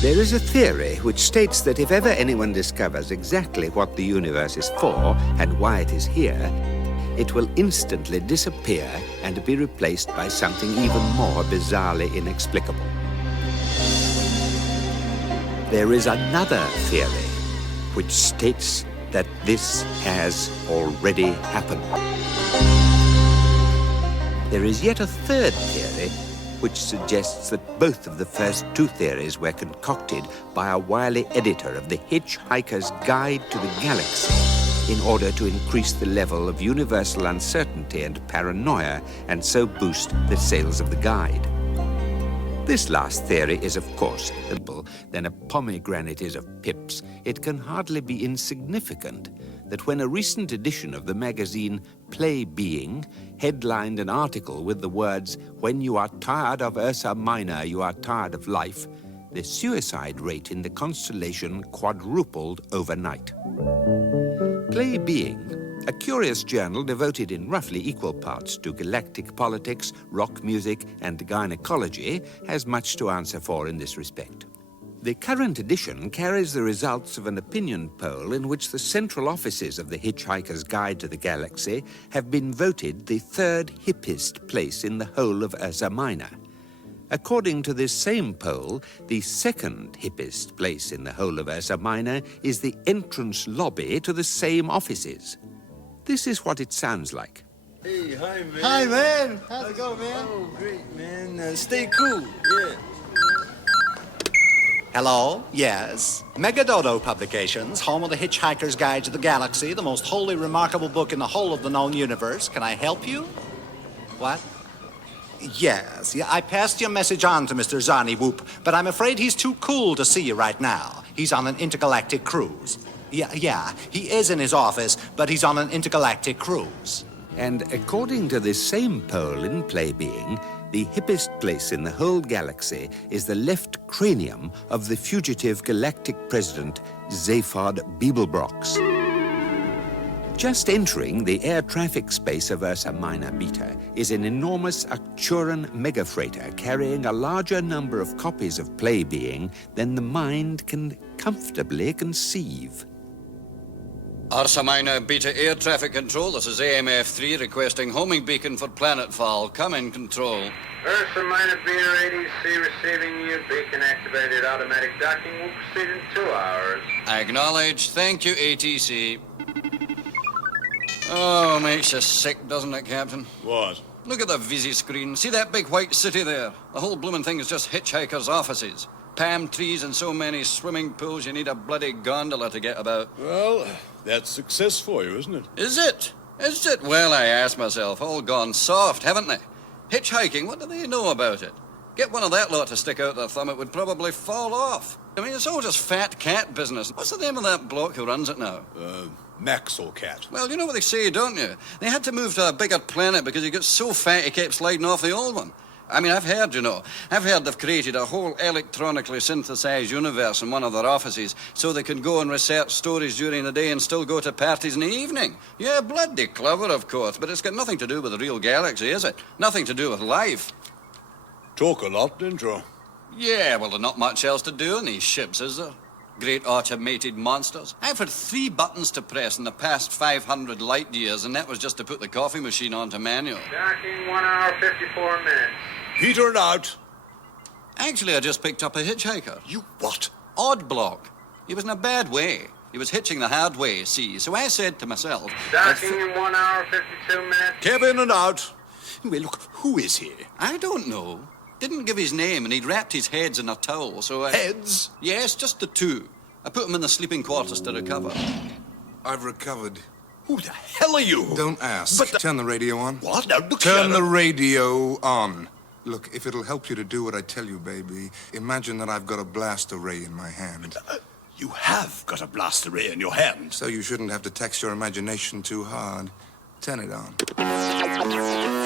There is a theory which states that if ever anyone discovers exactly what the universe is for and why it is here, it will instantly disappear and be replaced by something even more bizarrely inexplicable. There is another theory which states that this has already happened. There is yet a third theory which suggests that both of the first two theories were concocted by a wily editor of the Hitchhiker's Guide to the Galaxy in order to increase the level of universal uncertainty and paranoia and so boost the sales of the guide. This last theory is, of course, simple. Then a pomegranate is of pips. It can hardly be insignificant that when a recent edition of the magazine Play Being headlined an article with the words, "When you are tired of Ursa Minor, you are tired of life," the suicide rate in the constellation quadrupled overnight. Play Being, a curious journal devoted in roughly equal parts to galactic politics, rock music, and gynecology, has much to answer for in this respect. The current edition carries the results of an opinion poll in which the central offices of the Hitchhiker's Guide to the Galaxy have been voted the third hippest place in the whole of Ursa Minor. According to this same poll, the second hippest place in the whole of Ursa Minor is the entrance lobby to the same offices. This is what it sounds like. Hey, hi, man. Hi, man. How's it going, man? Oh, great, man. Stay cool. Yeah. Hello? Yes. Megadodo Publications, home of the Hitchhiker's Guide to the Galaxy, the most wholly remarkable book in the whole of the known universe. Can I help you? What? Yes. Yeah, I passed your message on to Mr. Zarni Whoop, but I'm afraid he's too cool to see you right now. He's on an intergalactic cruise. Yeah, he is in his office, but he's on an intergalactic cruise. And according to this same poll in Play Being, the hippest place in the whole galaxy is the left cranium of the fugitive galactic president, Zaphod Beeblebrox. Just entering the air traffic space of Ursa Minor Beta is an enormous Arcturan megafreighter carrying a larger number of copies of Play Being than the mind can comfortably conceive. Ursa Minor Beta Air Traffic Control, this is AMF-3 requesting homing beacon for planetfall. Come in, control. Ursa Minor Beta ADC receiving you. Beacon activated. Automatic docking will proceed in 2 hours. Acknowledge. Thank you, ATC. Oh, makes you sick, doesn't it, Captain? What? Look at the Visi screen. See that big white city there? The whole blooming thing is just Hitchhikers' offices. Palm trees and so many swimming pools you need a bloody gondola to get about. Well, that's success for you, isn't it? Is it? Is it? Well, I ask myself, all gone soft, haven't they? Hitchhiking, what do they know about it? Get one of that lot to stick out their thumb, it would probably fall off. I mean, it's all just fat cat business. What's the name of that bloke who runs it now? Maxwell Cat. Well, you know what they say, don't you? They had to move to a bigger planet because he got so fat he kept sliding off the old one. I mean, I've heard they've created a whole electronically synthesized universe in one of their offices so they can go and research stories during the day and still go to parties in the evening. Yeah, bloody clever, of course, but it's got nothing to do with the real galaxy, is it? Nothing to do with life. Talk a lot, didn't you? Yeah, well, there's not much else to do on these ships, is there? Great automated monsters. I've had 3 buttons to press in the past 500 light years, and that was just to put the coffee machine onto manual. Docking 1 hour, 54 minutes. Peter and out. Actually, I just picked up a hitchhiker. You what? Odd block. He was in a bad way. He was hitching the hard way, see. So I said to myself... Docking in 1 hour, 52 minutes. Kevin and out. Well, look, who is he? I don't know. Didn't give his name, and he'd wrapped his heads in a towel, so I... Heads? Yes, just the 2. I put him in the sleeping quarters to recover. I've recovered. Who the hell are you? Don't ask. But Turn the radio on. What? Now, look Turn here. the radio on. Look, if it'll help you to do what I tell you, baby, imagine that I've got a blast array in my hand. You have got a blast array in your hand. So you shouldn't have to tax your imagination too hard. Turn it on.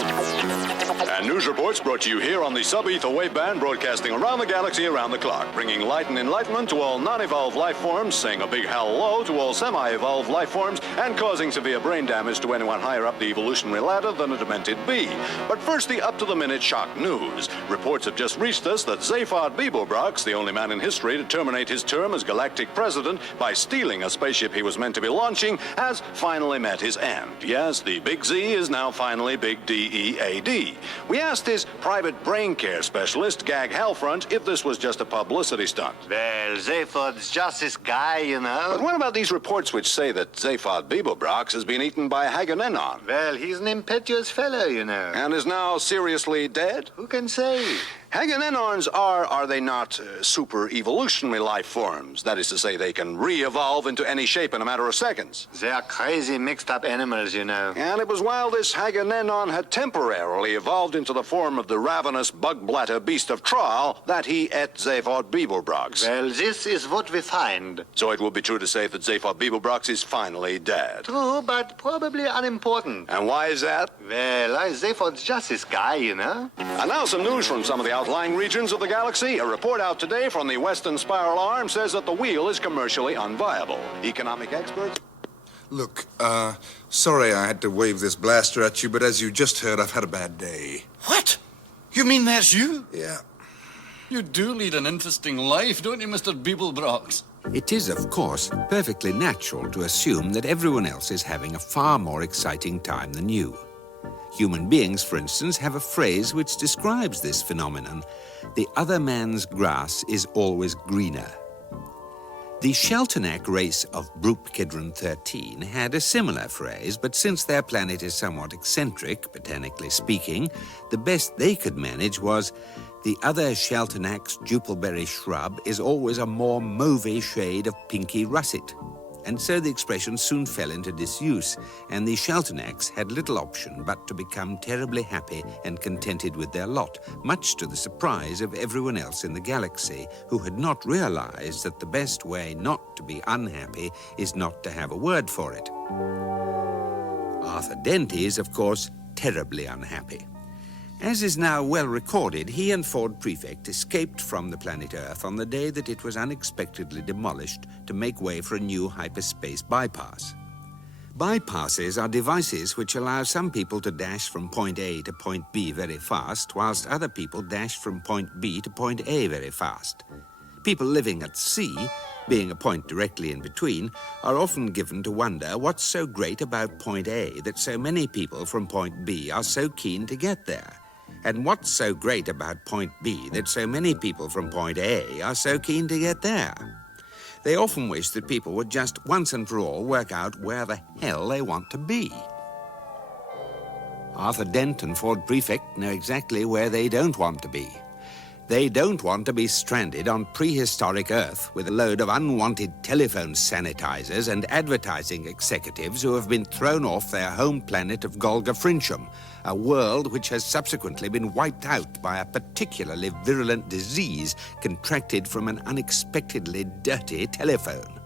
And news reports brought to you here on the sub-ether wave band, broadcasting around the galaxy around the clock, bringing light and enlightenment to all non-evolved life forms, saying a big hello to all semi-evolved life forms, and causing severe brain damage to anyone higher up the evolutionary ladder than a demented bee. But first, the up-to-the-minute shock news. Reports have just reached us that Zaphod Beeblebrox, the only man in history to terminate his term as galactic president by stealing a spaceship he was meant to be launching, has finally met his end. Yes, the Big Z is now finally Big D-E-A-D. We asked his private brain care specialist, Gag Halfront, if this was just a publicity stunt. Well, Zaphod's just this guy, you know. But what about these reports which say that Zaphod Beeblebrox has been eaten by Hagonenon? Well, he's an impetuous fellow, you know. And is now seriously dead? Who can say? Hagonenons are they not super evolutionary life forms? That is to say, they can re-evolve into any shape in a matter of seconds. They're crazy mixed up animals, you know. And it was while this Hagonenon had temporarily evolved into the form of the ravenous bug bladder beast of Traal that he ate Zaphod Beeblebrox. Well, this is what we find. So it would be true to say that Zaphod Beeblebrox is finally dead. True, but probably unimportant. And why is that? Well, Zaphod's just this guy, you know. And now some news from some of the outlying regions of the galaxy. A report out today from the Western Spiral Arm says that the wheel is commercially unviable. Economic experts... Look, sorry I had to wave this blaster at you, but as you just heard, I've had a bad day. What? You mean that's you? Yeah. You do lead an interesting life, don't you, Mr. Beeblebrox? It is, of course, perfectly natural to assume that everyone else is having a far more exciting time than you. Human beings, for instance, have a phrase which describes this phenomenon. The other man's grass is always greener. The Sheltonac race of Broop Kidron 13 had a similar phrase, but since their planet is somewhat eccentric, botanically speaking, the best they could manage was the other Sheltonac's jupilberry shrub is always a more mauve shade of pinky russet. And so the expression soon fell into disuse, and the Sheltonacs had little option but to become terribly happy and contented with their lot, much to the surprise of everyone else in the galaxy, who had not realized that the best way not to be unhappy is not to have a word for it. Arthur Dent is, of course, terribly unhappy. As is now well recorded, he and Ford Prefect escaped from the planet Earth on the day that it was unexpectedly demolished to make way for a new hyperspace bypass. Bypasses are devices which allow some people to dash from point A to point B very fast, whilst other people dash from point B to point A very fast. People living at sea, being a point directly in between, are often given to wonder what's so great about point A that so many people from point B are so keen to get there. And what's so great about point B that so many people from point A are so keen to get there? They often wish that people would just once and for all work out where the hell they want to be. Arthur Dent and Ford Prefect know exactly where they don't want to be. They don't want to be stranded on prehistoric Earth with a load of unwanted telephone sanitizers and advertising executives who have been thrown off their home planet of Golga Frincham, a world which has subsequently been wiped out by a particularly virulent disease contracted from an unexpectedly dirty telephone.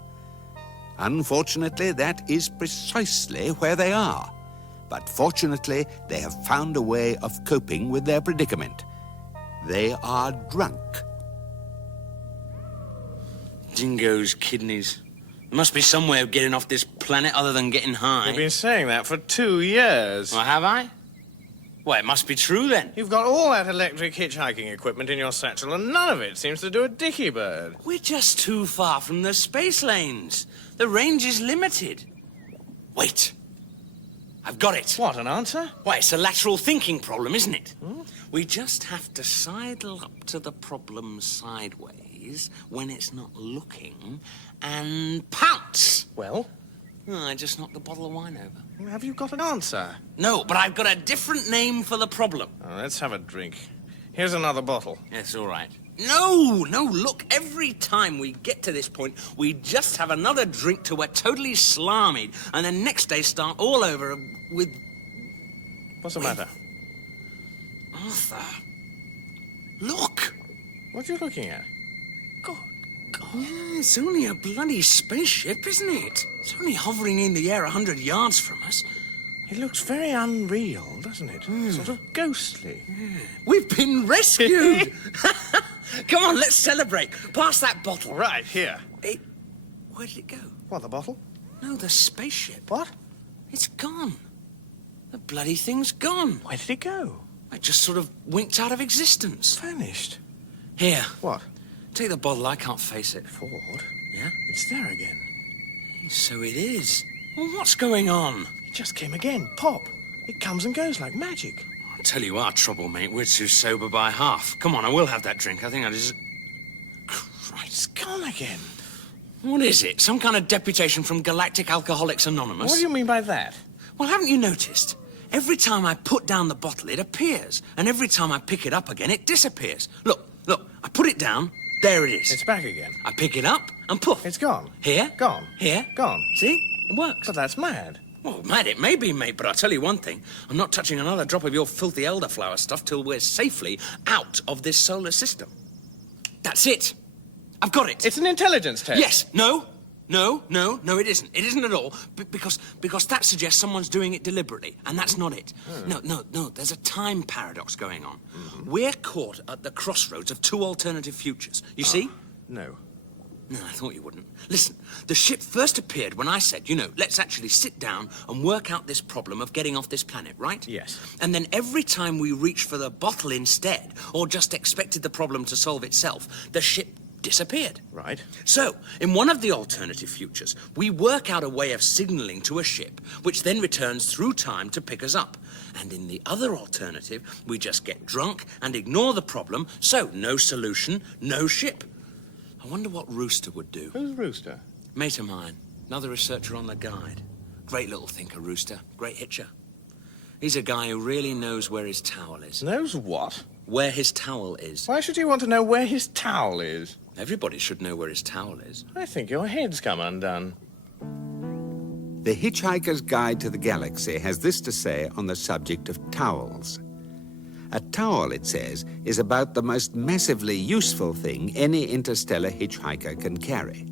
Unfortunately, that is precisely where they are. But fortunately, they have found a way of coping with their predicament. They are drunk. Dingo's kidneys. There must be some way of getting off this planet other than getting high. You've been saying that for 2 years. Well, have I? Well, it must be true then. You've got all that electric hitchhiking equipment in your satchel, and none of it seems to do a dicky bird. We're just too far from the space lanes. The range is limited. Wait. I've got it. What, an answer? Why, it's a lateral thinking problem, isn't it? We just have to sidle up to the problem sideways when it's not looking and pounce. Well? I just knocked the bottle of wine over. Have you got an answer? No, but I've got a different name for the problem. Oh, let's have a drink. Here's another bottle. Yes, all right. No, look, every time we get to this point, we just have another drink till we're totally slarmied, and the next day start all over with... What's the matter? Arthur, look! What are you looking at? God. Yeah, it's only a bloody spaceship, isn't it? It's only hovering in the air 100 yards from us. It looks very unreal, doesn't it? Sort of ghostly. We've been rescued! Come on, let's celebrate. Pass that bottle. Right, here. Where did it go? What, the bottle? No, the spaceship. What? It's gone. The bloody thing's gone. Where did it go? It just sort of winked out of existence. Vanished. Here. What? Take the bottle, I can't face it. Ford? Yeah? It's there again. So it is. Well, what's going on? It just came again. Pop. It comes and goes like magic. I'll tell you our trouble, mate. We're too sober by half. Come on, I will have that drink. I think I just... Christ. It's gone again. What is it? Some kind of deputation from Galactic Alcoholics Anonymous? What do you mean by that? Well, haven't you noticed? Every time I put down the bottle, it appears. And every time I pick it up again, it disappears. Look, I put it down, there it is. It's back again. I pick it up, and poof. It's gone. Here. Gone. Here. Gone. See? It works. But that's mad. Well, mad it may be, mate, but I'll tell you one thing. I'm not touching another drop of your filthy elderflower stuff till we're safely out of this solar system. That's it. I've got it. It's an intelligence test. Yes. No, it isn't. It isn't at all. Because that suggests someone's doing it deliberately, and that's not it. No. There's a time paradox going on. We're caught at the crossroads of two alternative futures. You see? No. No, I thought you wouldn't. Listen, the ship first appeared when I said, let's actually sit down and work out this problem of getting off this planet, right? Yes. And then every time we reached for the bottle instead, or just expected the problem to solve itself, the ship disappeared. Right. So, in one of the alternative futures, we work out a way of signaling to a ship, which then returns through time to pick us up. And in the other alternative, we just get drunk and ignore the problem, so no solution, no ship. I wonder what Rooster would do. Who's Rooster? Mate of mine, another researcher on the guide. Great little thinker, Rooster. Great hitcher. He's a guy who really knows where his towel is. Knows what? Where his towel is. Why should you want to know where his towel is? Everybody should know where his towel is. I think your head's come undone. The Hitchhiker's Guide to the Galaxy has this to say on the subject of towels. A towel, it says, is about the most massively useful thing any interstellar hitchhiker can carry.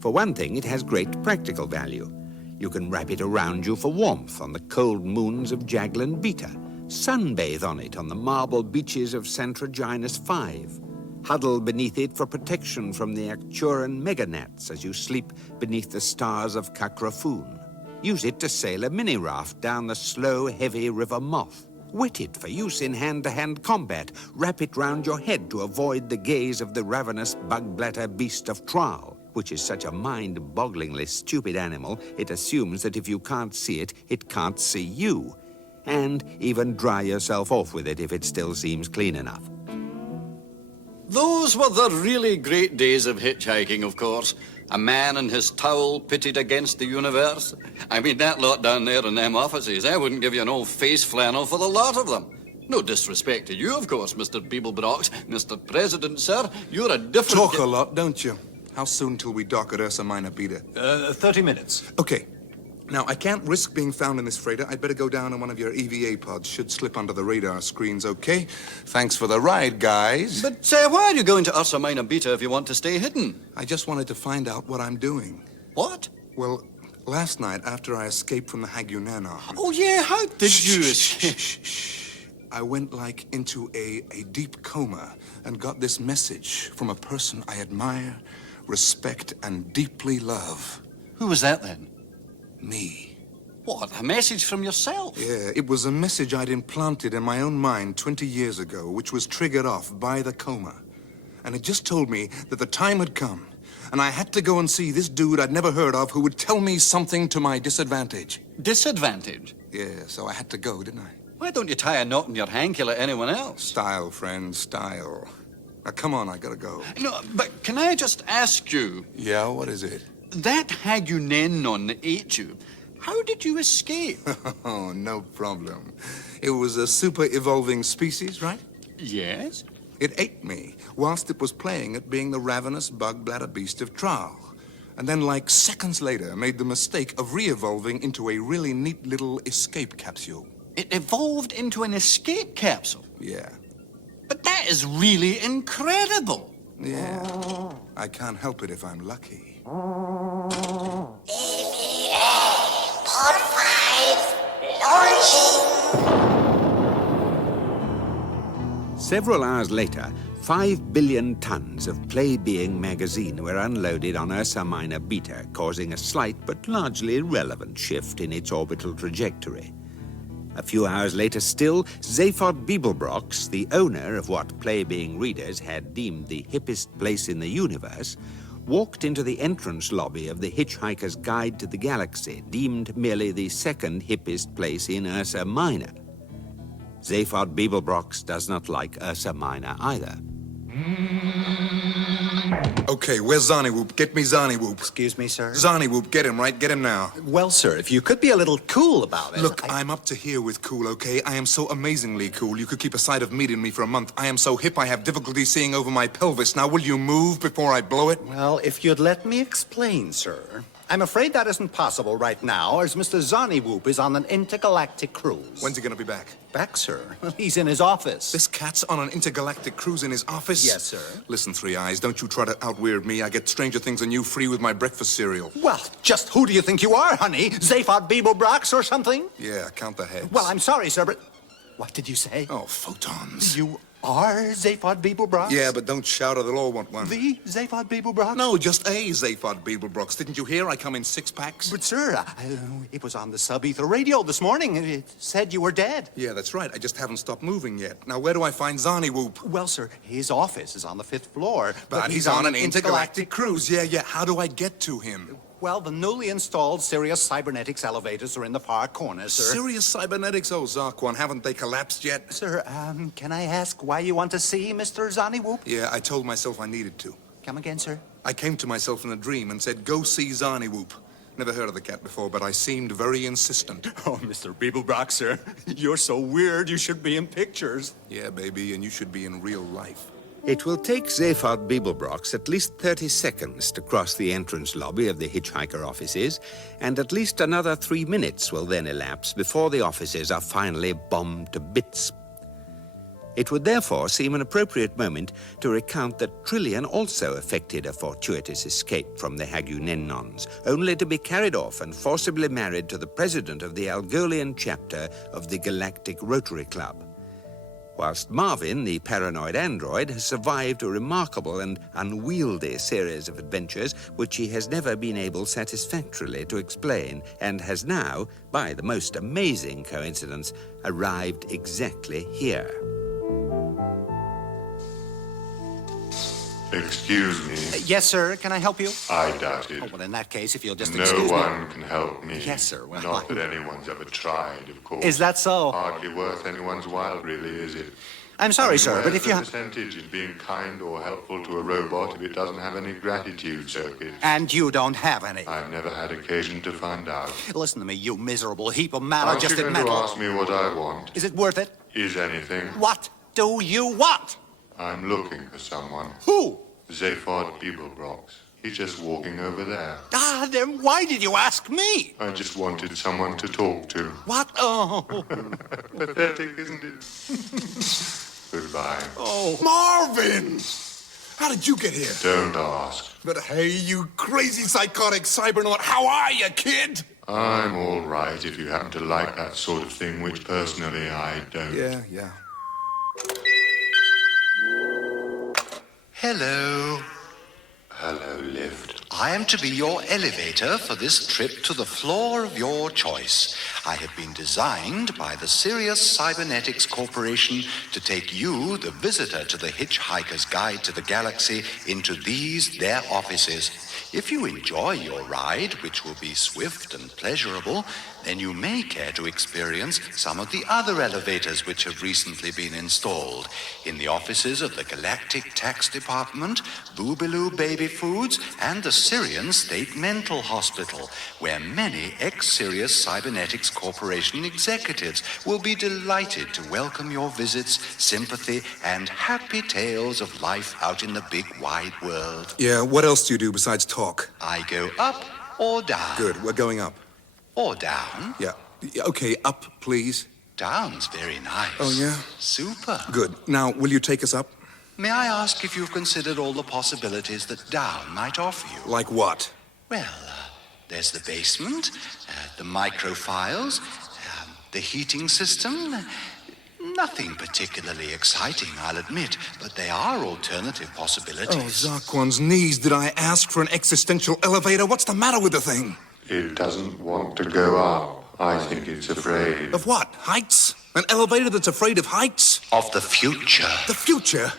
For one thing, it has great practical value. You can wrap it around you for warmth on the cold moons of Jaglin Beta, sunbathe on it on the marble beaches of Santroginus 5, huddle beneath it for protection from the Arcturan meganats as you sleep beneath the stars of Kakrafoon. Use it to sail a mini-raft down the slow, heavy River Moth. Wet it for use in hand-to-hand combat. Wrap it round your head to avoid the gaze of the ravenous bug-bladder beast of Traal, which is such a mind-bogglingly stupid animal, it assumes that if you can't see it, it can't see you. And even dry yourself off with it if it still seems clean enough. Those were the really great days of hitchhiking, of course. A man and his towel pitted against the universe. I mean, that lot down there in them offices, I wouldn't give you an old face flannel for the lot of them. No disrespect to you, of course, Mr. Beeblebrox. Mr. President, sir, you're a different... Talk a lot, don't you? How soon till we dock at Ursa Minor Beta? 30 minutes. Okay. Now, I can't risk being found in this freighter. I'd better go down on one of your EVA pods. Should slip under the radar screens, okay? Thanks for the ride, guys. But why are you going to Ursa Minor Beta if you want to stay hidden? I just wanted to find out what I'm doing. What? Well, last night, after I escaped from the Hagunanon... Oh, yeah, how did you... Shh. I went, into a deep coma and got this message from a person I admire, respect, and deeply love. Who was that, then? Me. What, a message from yourself? Yeah, it was a message I'd implanted in my own mind 20 years ago, which was triggered off by the coma. And it just told me that the time had come, and I had to go and see this dude I'd never heard of who would tell me something to my disadvantage. Disadvantage? Yeah, so I had to go, didn't I? Why don't you tie a knot in your hanky like anyone else? Style, friend, style. Now, come on, I gotta go. No, but can I just ask you... Yeah, what is it? That Hagunanon that ate you, how did you escape? Oh, no problem. It was a super-evolving species, right? Yes. It ate me whilst it was playing at being the ravenous bug-bladder beast of Traal. And then, seconds later, made the mistake of re-evolving into a really neat little escape capsule. It evolved into an escape capsule? Yeah. But that is really incredible. Yeah. I can't help it if I'm lucky. EVA, Pod 5, Several hours later, 5 billion tons of Play-Being magazine were unloaded on Ursa Minor Beta, causing a slight but largely irrelevant shift in its orbital trajectory. A few hours later still, Zaphod Beeblebrox, the owner of what Play-Being readers had deemed the hippest place in the universe, walked into the entrance lobby of the Hitchhiker's Guide to the Galaxy, deemed merely the second hippest place in Ursa Minor. Zaphod Beeblebrox does not like Ursa Minor either. Okay, where's Zarnywhoop? Get me Zarnywhoop. Excuse me, sir? Zarnywhoop, get him, right? Get him now. Well, sir, if you could be a little cool about it. Look, I'm up to here with cool, okay? I am so amazingly cool, you could keep a sight of meat in me for a month. I am so hip, I have difficulty seeing over my pelvis. Now, will you move before I blow it? Well, if you'd let me explain, sir. I'm afraid that isn't possible right now, as Mr. Zarnywhoop is on an intergalactic cruise. When's he gonna be back? Back, sir? Well, he's in his office. This cat's on an intergalactic cruise in his office? Yes, sir. Listen, Three Eyes, don't you try to out-weird me. I get stranger things than you free with my breakfast cereal. Well, just who do you think you are, honey? Zaphod Beeblebrox or something? Yeah, count the heads. Well, I'm sorry, sir, but... What did you say? Oh, photons. You are Zaphod Beeblebrox? Yeah, but don't shout or they'll all want one. The Zaphod Beeblebrox? No, just a Zaphod Beeblebrox. Didn't you hear? I come in 6 packs. But, sir, it was on the sub-ether radio this morning. It said you were dead. Yeah, that's right. I just haven't stopped moving yet. Now, where do I find Zarnywhoop? Well, sir, his office is on the 5th floor. But he's on an intergalactic cruise. Yeah. How do I get to him? Well, the newly installed Sirius Cybernetics elevators are in the far corner, sir. Sirius Cybernetics? Oh, Zarquan, haven't they collapsed yet? Sir, can I ask why you want to see Mr. Zarnywhoop? Yeah, I told myself I needed to. Come again, sir? I came to myself in a dream and said, go see Zarnywhoop. Never heard of the cat before, but I seemed very insistent. Oh, Mr. Beeblebrox, sir. You're so weird, you should be in pictures. Yeah, baby, and you should be in real life. It will take Zaphod Beeblebrox at least 30 seconds to cross the entrance lobby of the Hitchhiker offices, and at least another 3 minutes will then elapse before the offices are finally bombed to bits. It would therefore seem an appropriate moment to recount that Trillian also effected a fortuitous escape from the Hagunennons, only to be carried off and forcibly married to the president of the Algolian chapter of the Galactic Rotary Club. Whilst Marvin, the paranoid android, has survived a remarkable and unwieldy series of adventures which he has never been able satisfactorily to explain, and has now, by the most amazing coincidence, arrived exactly here. Excuse me. Yes, sir. Can I help you? I doubt it. Oh, well, in that case, if you'll just No excuse me. one can help me. Yes, sir. Well, Not that anyone's ever tried, of course. Is that so? Hardly worth anyone's while, really, is it? I'm sorry, sir, but if you... Where's the percentage in being kind or helpful to a robot if it doesn't have any gratitude circuit? And you don't have any. I've never had occasion to find out. Listen to me, you miserable heap of maladjusted Aren't you going metal. to ask me what I want? Is it worth it? Is anything? What do you want? I'm looking for someone. Who? Zaphod Beeblebrox. He's just walking over there. Ah, then why did you ask me? I just wanted someone to talk to. What? Oh. Pathetic, isn't it? Goodbye. Oh, Marvin! How did you get here? Don't ask. But hey, you crazy psychotic cybernaut, how are you, kid? I'm all right if you happen to like that sort of thing, which personally I don't. Yeah. Hello. Hello, lift. I am to be your elevator for this trip to the floor of your choice. I have been designed by the Sirius Cybernetics Corporation to take you, the visitor to the Hitchhiker's Guide to the Galaxy, into these, their offices. If you enjoy your ride, which will be swift and pleasurable, then you may care to experience some of the other elevators which have recently been installed in the offices of the Galactic Tax Department, Boobaloo Baby Foods, and the Syrian State Mental Hospital, where many ex-Sirius Cybernetics Corporation executives will be delighted to welcome your visits, sympathy, and happy tales of life out in the big wide world. Yeah, what else do you do besides talk? I go up or down. Good, we're going up. Or down. Yeah. Okay, up, please. Down's very nice. Oh, yeah? Super. Good. Now, will you take us up? May I ask if you've considered all the possibilities that down might offer you? Like what? Well, there's the basement, the microphiles, The heating system? Nothing particularly exciting, I'll admit, but they are alternative Oh, possibilities. Zarquan's knees, did I ask for an existential elevator? What's the matter with the thing? It doesn't want to go up. I think it's afraid. Of what? Heights? An elevator that's afraid of heights? Of the future. The future?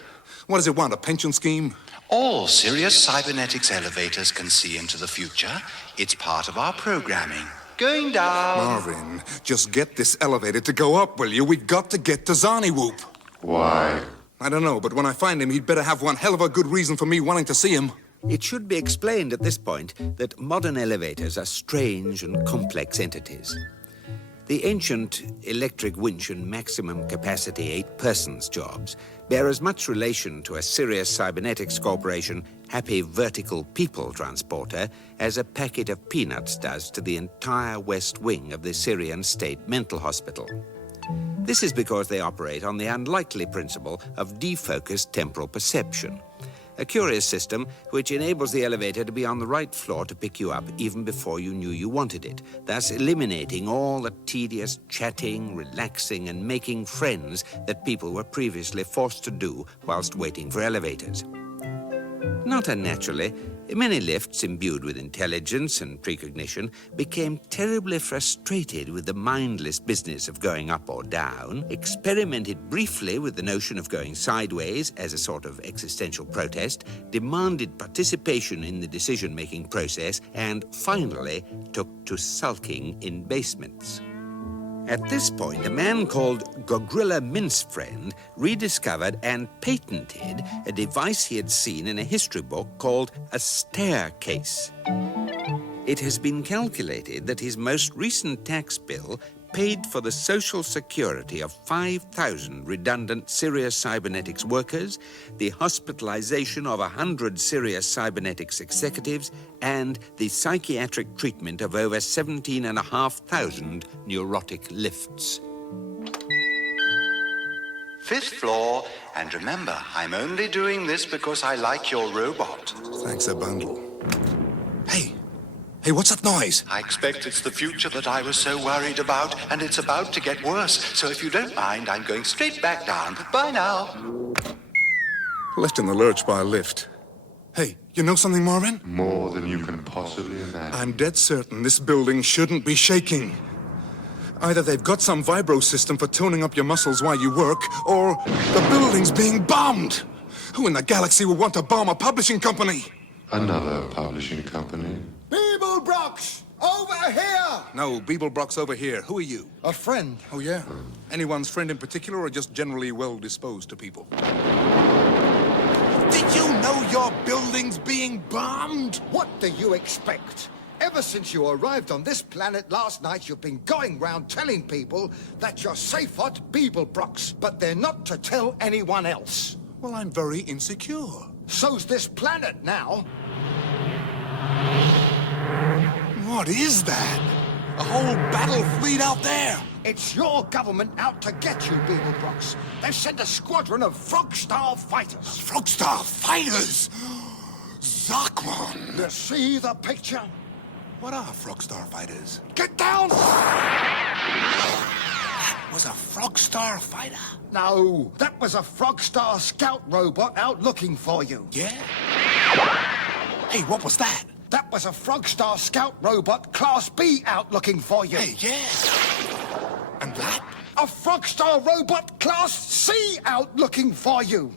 What does it want, a pension scheme? All serious cybernetics elevators can see into the future. It's part of our programming. Going down. Marvin, just get this elevator to go up, will you? We've got to get to Zarniwoop. Why? I don't know, but when I find him, he'd better have one hell of a good reason for me wanting to see him. It should be explained at this point that modern elevators are strange and complex entities. The ancient electric winch and maximum capacity 8-persons jobs bear as much relation to a Sirius Cybernetics Corporation happy vertical people transporter as a packet of peanuts does to the entire west wing of the Syrian State Mental Hospital. This is because they operate on the unlikely principle of defocused temporal perception, a curious system which enables the elevator to be on the right floor to pick you up even before you knew you wanted it, thus eliminating all the tedious chatting, relaxing, and making friends that people were previously forced to do whilst waiting for elevators. Not unnaturally, many lifts imbued with intelligence and precognition became terribly frustrated with the mindless business of going up or down, experimented briefly with the notion of going sideways as a sort of existential protest, demanded participation in the decision-making process, and finally took to sulking in basements. At this point, a man called Gogrilla Mincefriend rediscovered and patented a device he had seen in a history book called a staircase. It has been calculated that his most recent tax bill paid for the social security of 5,000 redundant Sirius Cybernetics workers, the hospitalization of 100 Sirius Cybernetics executives, and the psychiatric treatment of over 17,500 neurotic lifts. 5th floor, and remember, I'm only doing this because I like your robot. Thanks a bundle. Hey, what's that noise? I expect it's the future that I was so worried about, and it's about to get worse. So if you don't mind, I'm going straight back down. Bye now. Left in the lurch by a lift. Hey, you know something, Marvin? More than you can possibly imagine. I'm dead certain this building shouldn't be shaking. Either they've got some vibro system for toning up your muscles while you work, or the building's being bombed. Who in the galaxy would want to bomb a publishing company? Another publishing company. Beeblebrox! Over here! No, Beeblebrock's over here. Who are you? A friend. Oh, yeah? Anyone's friend in particular, or just generally well-disposed to people? Did you know your building's being bombed? What do you expect? Ever since you arrived on this planet last night, you've been going round telling people that you're safe at Beeblebrox, but they're not to tell anyone else. Well, I'm very insecure. So's this planet now. What is that? A whole battle fleet out there! It's your government out to get you, Beeblebrox. They've sent a squadron of Frogstar fighters. Frogstar fighters? Zarquan! You see the picture? What are Frogstar fighters? Get down! That was a Frogstar fighter? No, that was a Frogstar scout robot out looking for you. Yeah? Hey, what was that? That was a Frogstar scout robot Class B out looking for you. Hey, yeah. And that? A Frogstar robot Class C out looking for you.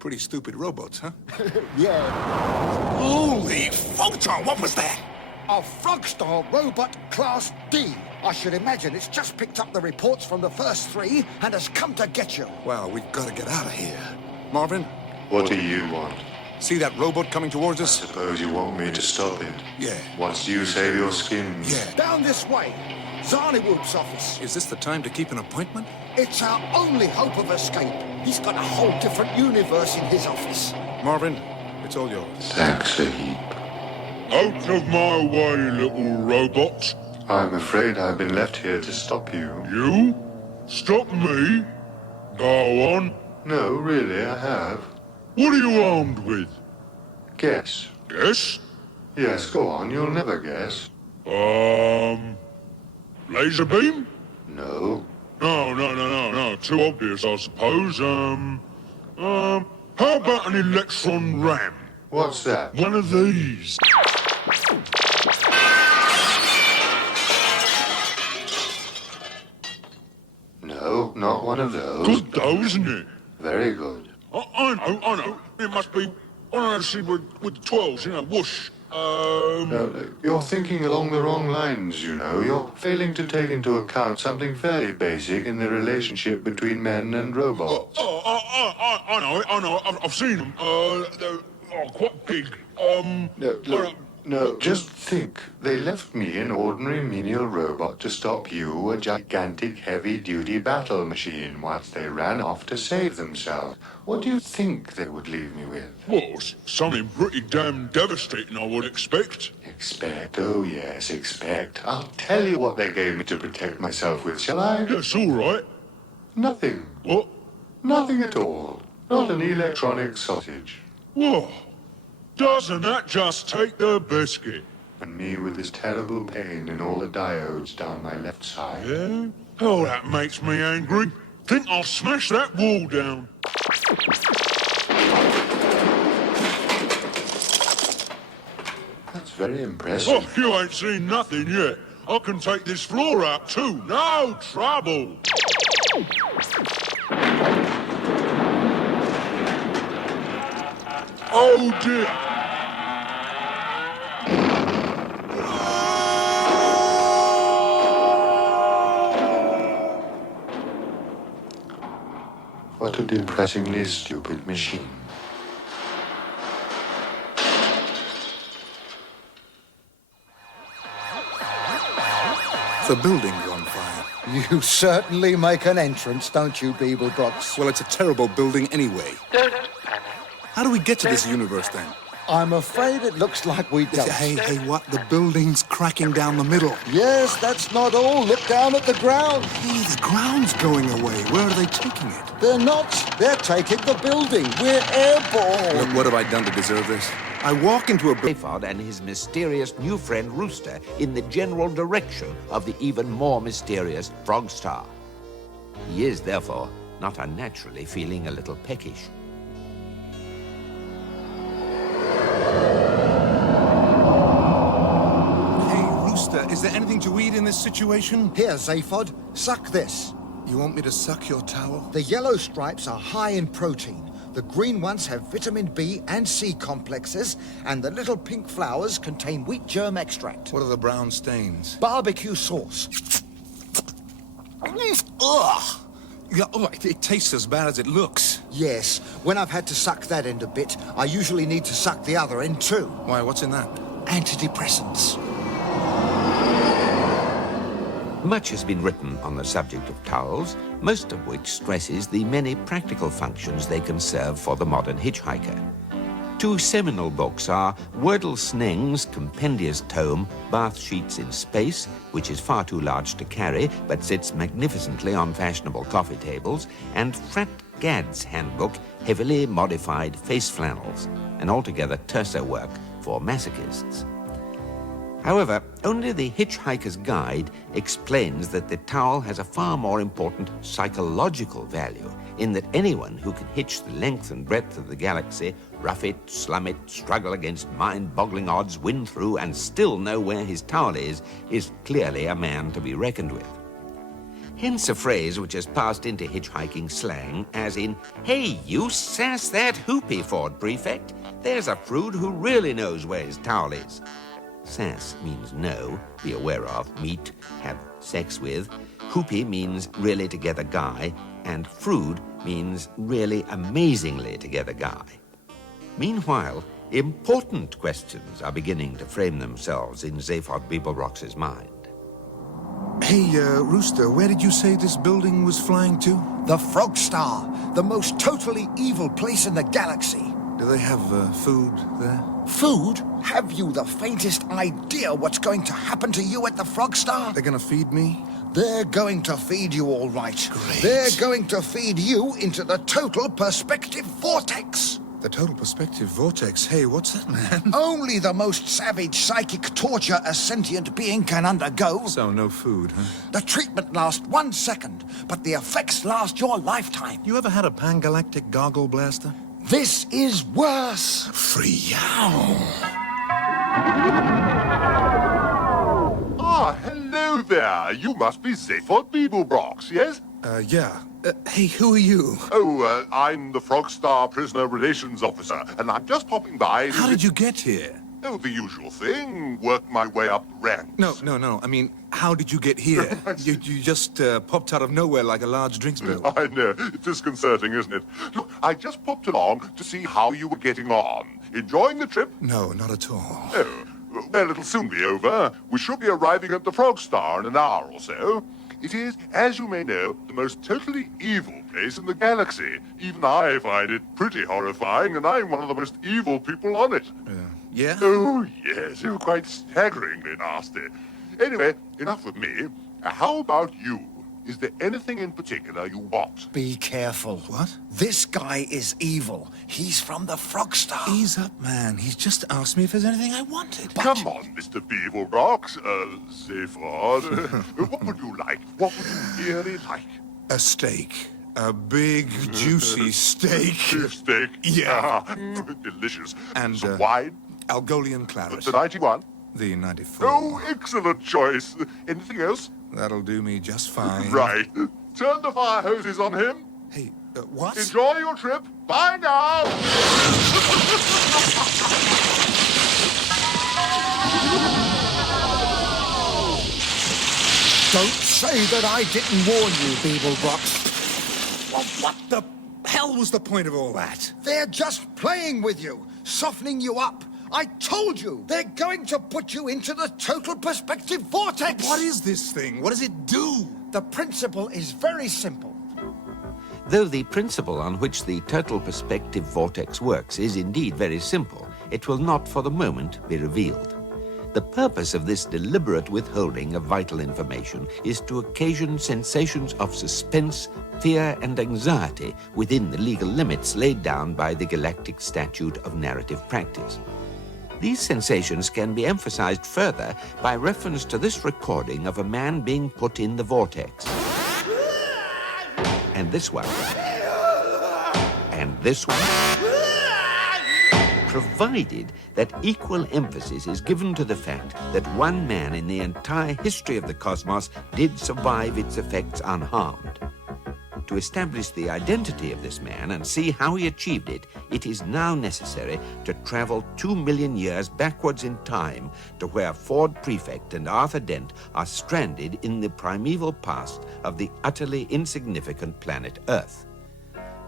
Pretty stupid robots, huh? Yeah. Holy Frogstar, what was that? A Frogstar robot Class D. I should imagine it's just picked up the reports from the first 3 and has come to get you. Well, we've got to get out of here. Marvin? What do you want? See that rowboat coming towards us? I suppose you want me to stop it. Yeah. Once you save your skin. Yeah. Down this way. Zarniwoop's office. Is this the time to keep an appointment? It's our only hope of escape. He's got a whole different universe in his office. Marvin, it's all yours. Thanks a heap. Out of my way, little robot. I'm afraid I've been left here to stop you. You? Stop me? Go on. No, really, I have. What are you armed with? Guess. Guess? Yes, go on, you'll never guess. Laser beam? No. No. Too obvious, I suppose. How about an electron ram? What's that? One of these. No, not one of those. Good though, isn't it? Very good. I know. It must be one of those things with the 12s, whoosh. No, you're thinking along the wrong lines, You're failing to take into account something fairly basic in the relationship between men and robots. I know. I've seen them. They're quite big. No, just think. They left me an ordinary menial robot to stop you, a gigantic heavy-duty battle machine, whilst they ran off to save themselves. What do you think they would leave me with? Well, something pretty damn devastating, I would expect. Expect? Oh, yes, expect. I'll tell you what they gave me to protect myself with, shall I? That's all right. Nothing. What? Nothing at all. Not an electronic sausage. Whoa. Doesn't that just take the biscuit? And me with this terrible pain in all the diodes down my left side. Yeah? Oh, that makes me angry. Think I'll smash that wall down. That's very impressive. Oh, you ain't seen nothing yet. I can take this floor out too. No trouble. Oh dear. What a depressingly stupid machine. The building's on fire. You certainly make an entrance, don't you, Beeblebrox? Well, it's a terrible building anyway. How do we get to this universe, then? I'm afraid it looks like we don't. Hey, what? The building's cracking down the middle. Yes, that's not all. Look down at the ground. Hey, the ground's going away. Where are they taking it? They're not. They're taking the building. We're airborne. Look, what have I done to deserve this? I walk into a... Ford and his mysterious new friend Rooster in the general direction of the even more mysterious Frog Star. He is, therefore, not unnaturally feeling a little peckish. Is there anything to eat in this situation? Here, Zaphod, suck this. You want me to suck your towel? The yellow stripes are high in protein. The green ones have vitamin B and C complexes, and the little pink flowers contain wheat germ extract. What are the brown stains? Barbecue sauce. Ugh! Yeah, it tastes as bad as it looks. Yes. When I've had to suck that end a bit, I usually need to suck the other end too. Why, what's in that? Antidepressants. Much has been written on the subject of towels, most of which stresses the many practical functions they can serve for the modern hitchhiker. Two seminal books are Wordle Sning's compendious tome, Bath Sheets in Space, which is far too large to carry, but sits magnificently on fashionable coffee tables, and Frat Gad's handbook, Heavily Modified Face Flannels, an altogether terser work for masochists. However, only the Hitchhiker's Guide explains that the towel has a far more important psychological value, in that anyone who can hitch the length and breadth of the galaxy, rough it, slum it, struggle against mind-boggling odds, win through, and still know where his towel is clearly a man to be reckoned with. Hence a phrase which has passed into hitchhiking slang, as in, "Hey, you sass that hoopy, Ford Prefect. There's a prude who really knows where his towel is." Sass means know, be aware of, meet, have sex with. Hoopy means really together guy, and frood means really amazingly together guy. Meanwhile, important questions are beginning to frame themselves in Zaphod Beeblebrox's mind. Hey, Rooster, where did you say this building was flying to? The Frog Star, the most totally evil place in the galaxy. Do they have food there? Food? Have you the faintest idea what's going to happen to you at the Frog Star? They're gonna feed me? They're going to feed you all right. Great. They're going to feed you into the total perspective vortex. The total perspective vortex. Hey, what's that, man? Only the most savage psychic torture a sentient being can undergo. So, no food, huh? The treatment lasts 1 second, but the effects last your lifetime. You ever had a pan-galactic goggle blaster? This is worse. Free-yow! Ah, hello there. You must be Zaphod Beeblebrox, yes? Yeah. Hey, who are you? Oh, I'm the Frogstar Prisoner Relations Officer, and I'm just popping by... How did you get here? Oh, the usual thing. Work my way up the ranks. No. I mean, how did you get here? you just popped out of nowhere like a large drinks bill. I know. Disconcerting, isn't it? Look, I just popped along to see how you were getting on. Enjoying the trip? No, not at all. Oh, well, it'll soon be over. We should be arriving at the Frogstar in an hour or so. It is, as you may know, the most totally evil place in the galaxy. Even I find it pretty horrifying, and I'm one of the most evil people on it. Yeah? Oh, yes, you're quite staggeringly nasty. Anyway, enough of me. How about you? Is there anything in particular you want? Be careful. What? This guy is evil. He's from the Frogstar. Ease up, man. He's just asked me if there's anything I wanted. Come on, Mr. Beeblebrox. Zaphod. What would you like? What would you really like? A steak. A big, juicy steak. Beef steak? Yeah. Delicious. And some wine? Algolian claret. The 91? The 94. Oh, excellent choice. Anything else? That'll do me just fine. Right. Turn the fire hoses on him. Hey, what? Enjoy your trip. Bye now. Don't say that I didn't warn you, Beeblebrox. Well, what the hell was the point of all that? They're just playing with you, softening you up. I told you, they're going to put you into the total perspective vortex. What is this thing? What does it do? The principle is very simple. Though the principle on which the total perspective vortex works is indeed very simple, it will not for the moment be revealed. The purpose of this deliberate withholding of vital information is to occasion sensations of suspense, fear, and anxiety within the legal limits laid down by the Galactic Statute of Narrative Practice. These sensations can be emphasized further by reference to this recording of a man being put in the vortex. And this one. And this one. Provided that equal emphasis is given to the fact that one man in the entire history of the cosmos did survive its effects unharmed. To establish the identity of this man and see how he achieved it, it is now necessary to travel 2 million years backwards in time to where Ford Prefect and Arthur Dent are stranded in the primeval past of the utterly insignificant planet Earth.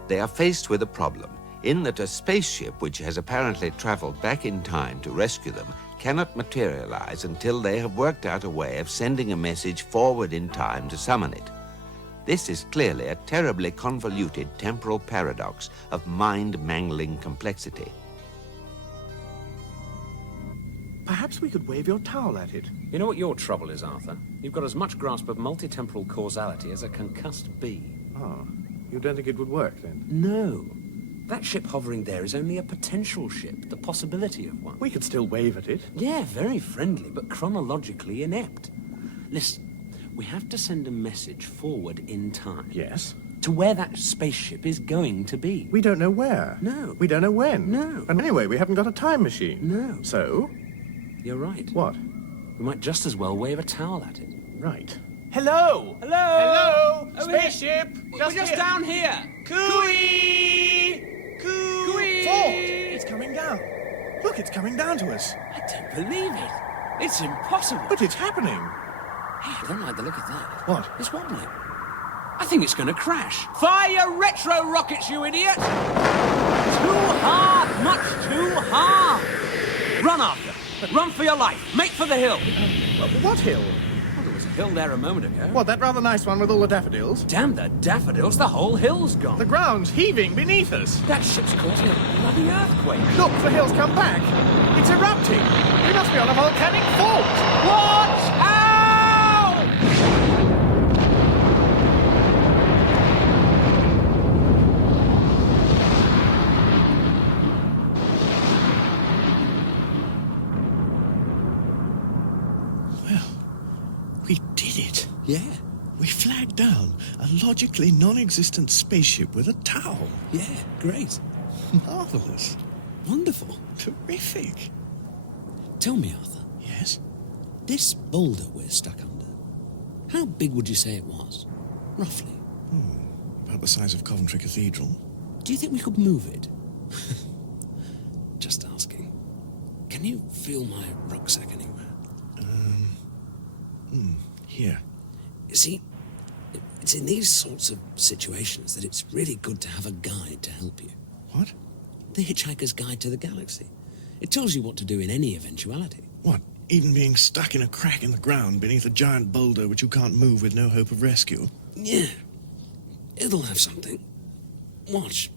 They are faced with a problem, in that a spaceship which has apparently traveled back in time to rescue them cannot materialize until they have worked out a way of sending a message forward in time to summon it. This is clearly a terribly convoluted temporal paradox of mind-mangling complexity. Perhaps we could wave your towel at it. You know what your trouble is, Arthur? You've got as much grasp of multi-temporal causality as a concussed bee. Oh, you don't think it would work, then? No. That ship hovering there is only a potential ship, the possibility of one. We could still wave at it. Yeah, very friendly, but chronologically inept. Listen. We have to send a message forward in time. Yes? To where that spaceship is going to be. We don't know where. No. We don't know when. No. And anyway, we haven't got a time machine. No. So? You're right. What? We might just as well wave a towel at it. Right. Hello! Hello! Spaceship! We're just down here! Cooey! Cooey! Ford! It's coming down. Look, it's coming down to us. I don't believe it. It's impossible. But it's happening. Hey, I don't like the look of that. What? It's wobbling. I think it's going to crash. Fire your retro rockets, you idiot! Too hard! Much too hard! Run, Arthur. Run for your life. Make for the hill. What hill? Well, there was a hill there a moment ago. What, that rather nice one with all the daffodils? Damn the daffodils. The whole hill's gone. The ground's heaving beneath us. That ship's causing a bloody earthquake. Look, the hill's come back. It's erupting. We must be on a volcanic fault. Watch out! down a logically non-existent spaceship with a towel. Yeah, great. Marvelous. Wonderful. Terrific. Tell me, Arthur. Yes? This boulder we're stuck under, how big would you say it was? Roughly. About the size of Coventry Cathedral. Do you think we could move it? Just asking. Can you feel my rucksack anywhere? Here. You see, it's in these sorts of situations that it's really good to have a guide to help you. What? The Hitchhiker's Guide to the Galaxy. It tells you what to do in any eventuality. What? Even being stuck in a crack in the ground beneath a giant boulder which you can't move with no hope of rescue? Yeah. It'll have something. Watch.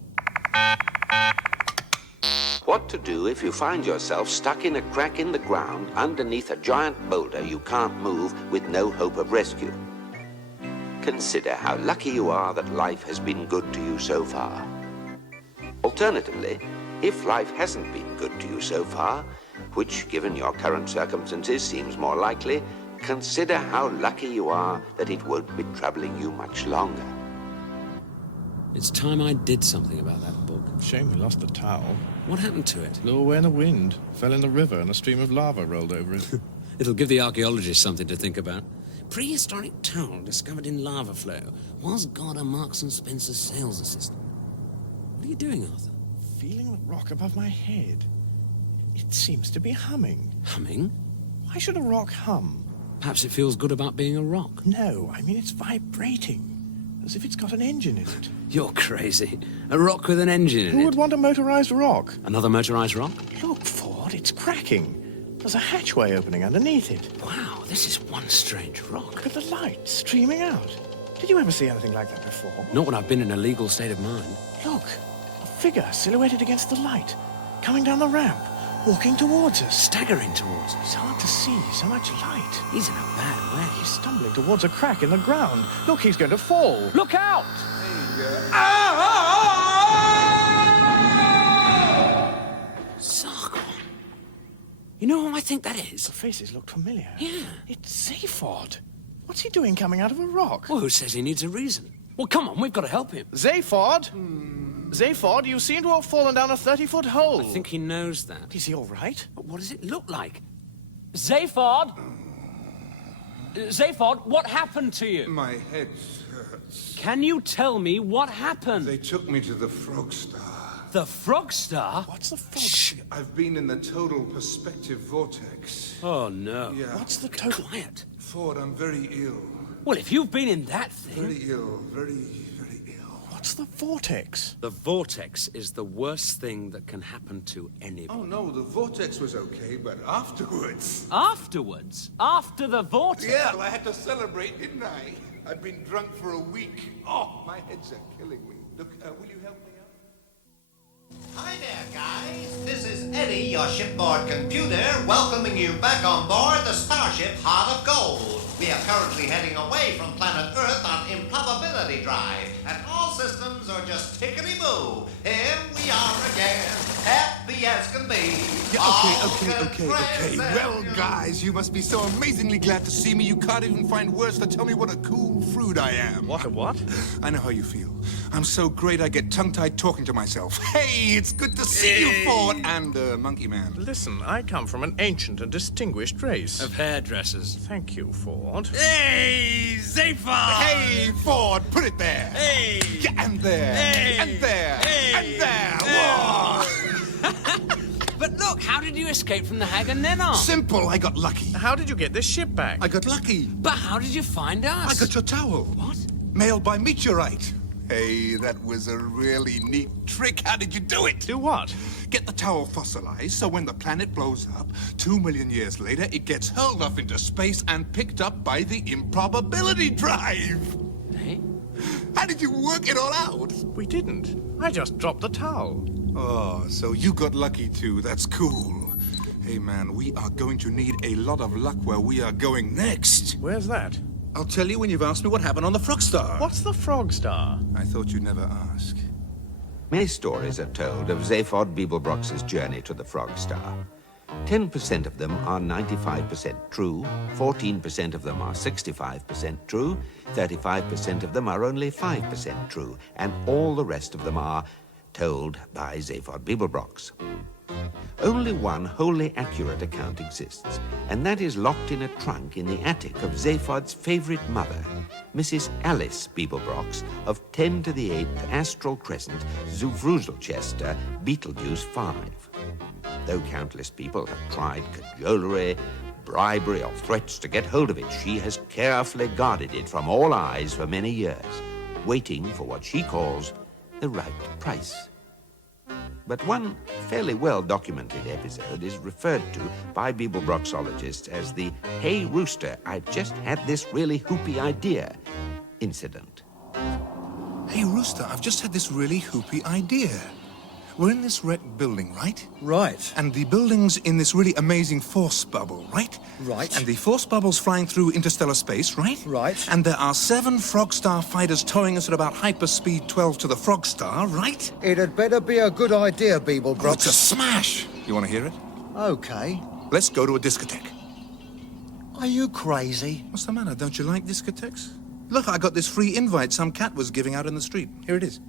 What to do if you find yourself stuck in a crack in the ground underneath a giant boulder you can't move with no hope of rescue. Consider how lucky you are that life has been good to you so far. Alternatively, if life hasn't been good to you so far, which, given your current circumstances, seems more likely, consider how lucky you are that it won't be troubling you much longer. It's time I did something about that book. Shame we lost the towel. What happened to it? Blew away in the wind. Fell in the river and a stream of lava rolled over it. It'll give the archaeologists something to think about. Prehistoric towel discovered in lava flow. Was God a Marks and Spencer sales assistant? What are you doing, Arthur? Feeling the rock above my head. It seems to be humming. Humming? Why should a rock hum? Perhaps it feels good about being a rock. No, I mean it's vibrating. As if it's got an engine in it. You're crazy. A rock with an engine in it. Who would want a motorized rock? Another motorized rock? Look, Ford, it's cracking. There's a hatchway opening underneath it. Wow, this is one strange rock. Look at the light streaming out. Did you ever see anything like that before? Not when I've been in a legal state of mind. Look, a figure silhouetted against the light, coming down the ramp, walking towards us. Staggering towards us. It's hard to see, so much light. He's in a bad way. He's stumbling towards a crack in the ground. Look, he's going to fall. Look out! Sargon. You know who I think that is? The faces look familiar. Yeah. It's Zaphod. What's he doing coming out of a rock? Well, who says he needs a reason? Well, come on, we've got to help him. Zaphod? Zaphod, you seem to have fallen down a 30-foot hole. I think he knows that. Is he all right? But what does it look like? Zaphod? Zaphod, what happened to you? My head hurts. Can you tell me what happened? They took me to the Frog Star. The Frog Star? What's the Frog Star? I've been in the total perspective vortex. Oh, no. Yeah. What's the total... Quiet. Ford, I'm very ill. Well, if you've been in that thing... Very ill, very ill. What's the vortex? The vortex is the worst thing that can happen to anybody. Oh, no, the vortex was okay, but afterwards... Afterwards? After the vortex? Yeah, well, I had to celebrate, didn't I? I'd been drunk for a week. Oh, my heads are killing me. Look, will you help me out? Hi there, guys. This is Eddie, your shipboard computer, welcoming you back on board the starship Heart of Gold. We are currently heading away from planet Earth on improbability drive, and all systems are just tickety-boo. Here we are again, happy as can be. Yeah, okay. Well, guys, you must be so amazingly glad to see me, you can't even find words to tell me what a cool fruit I am. What a what? I know how you feel. I'm so great I get tongue-tied talking to myself. Hey, it's good to see you, Ford, and Monkey Man. Listen, I come from an ancient and distinguished race. Of hairdressers. Thank you, Ford. Hey, Zaphod! Hey, Ford, put it there. Hey! Yeah, and there. Hey! And there. Hey! And there. Whoa! But look, how did you escape from the hag and then on? Simple, I got lucky. How did you get this ship back? I got lucky. But how did you find us? I got your towel. What? Mailed by meteorite. Hey, that was a really neat trick. How did you do it? Do what? Get the towel fossilized, so when the planet blows up, 2 million years later, it gets hurled off into space and picked up by the improbability drive. Hey? How did you work it all out? We didn't. I just dropped the towel. Oh, so you got lucky too. That's cool. Hey, man, we are going to need a lot of luck where we are going next. Where's that? I'll tell you when you've asked me what happened on the Frog Star. What's the Frog Star? I thought you'd never ask. Many stories are told of Zaphod Beeblebrox's journey to the Frog Star. 10% of them are 95% true, 14% of them are 65% true, 35% of them are only 5% true, and all the rest of them are told by Zaphod Beeblebrox. Only one wholly accurate account exists, and that is locked in a trunk in the attic of Zaphod's favorite mother, Mrs. Alice Beeblebrox of 10 to the 8th Astral Crescent, Zuvruzelchester, Beetlejuice 5. Though countless people have tried cajolery, bribery, or threats to get hold of it, she has carefully guarded it from all eyes for many years, waiting for what she calls the right price. But one fairly well-documented episode is referred to by Beeblebroxologists as the "Hey Rooster, I've just had this really hoopy idea" incident. Hey, Rooster, I've just had this really hoopy idea. We're in this wrecked building, right? Right. And the building's in this really amazing force bubble, right? Right. And the force bubble's flying through interstellar space, right? Right. And there are 7 Frogstar fighters towing us at about hyperspeed 12 to the Frogstar, right? It had better be a good idea, Beeblebrox. Oh, it's a smash! You want to hear it? Okay. Let's go to a discotheque. Are you crazy? What's the matter? Don't you like discotheques? Look, I got this free invite some cat was giving out in the street. Here it is.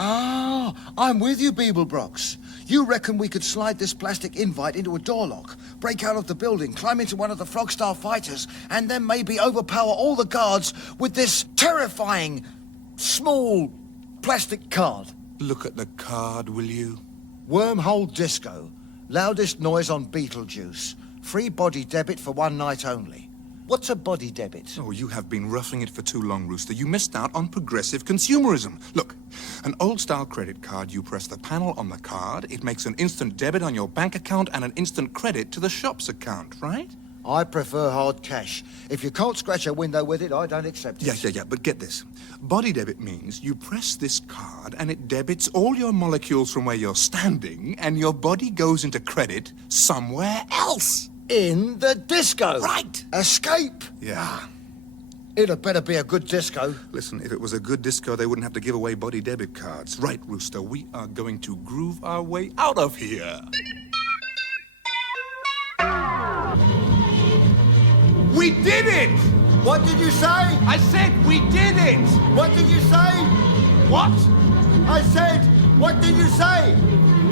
Ah, I'm with you, Beeblebrox. You reckon we could slide this plastic invite into a door lock, break out of the building, climb into one of the Frogstar fighters, and then maybe overpower all the guards with this terrifying, small plastic card? Look at the card, will you? Wormhole Disco. Loudest noise on Beetlejuice. Free body debit for one night only. What's a body debit? Oh, you have been roughing it for too long, Rooster. You missed out on progressive consumerism. Look, an old-style credit card, you press the panel on the card, it makes an instant debit on your bank account and an instant credit to the shop's account, right? I prefer hard cash. If you can't scratch a window with it, I don't accept it. Yeah, but get this. Body debit means you press this card and it debits all your molecules from where you're standing and your body goes into credit somewhere else. In the disco. Right. Escape. Yeah. It had better be a good disco. Listen, if it was a good disco, they wouldn't have to give away body debit cards. Right, Rooster, we are going to groove our way out of here. We did it! What did you say? I said we did it! What did you say? What? I said, what did you say?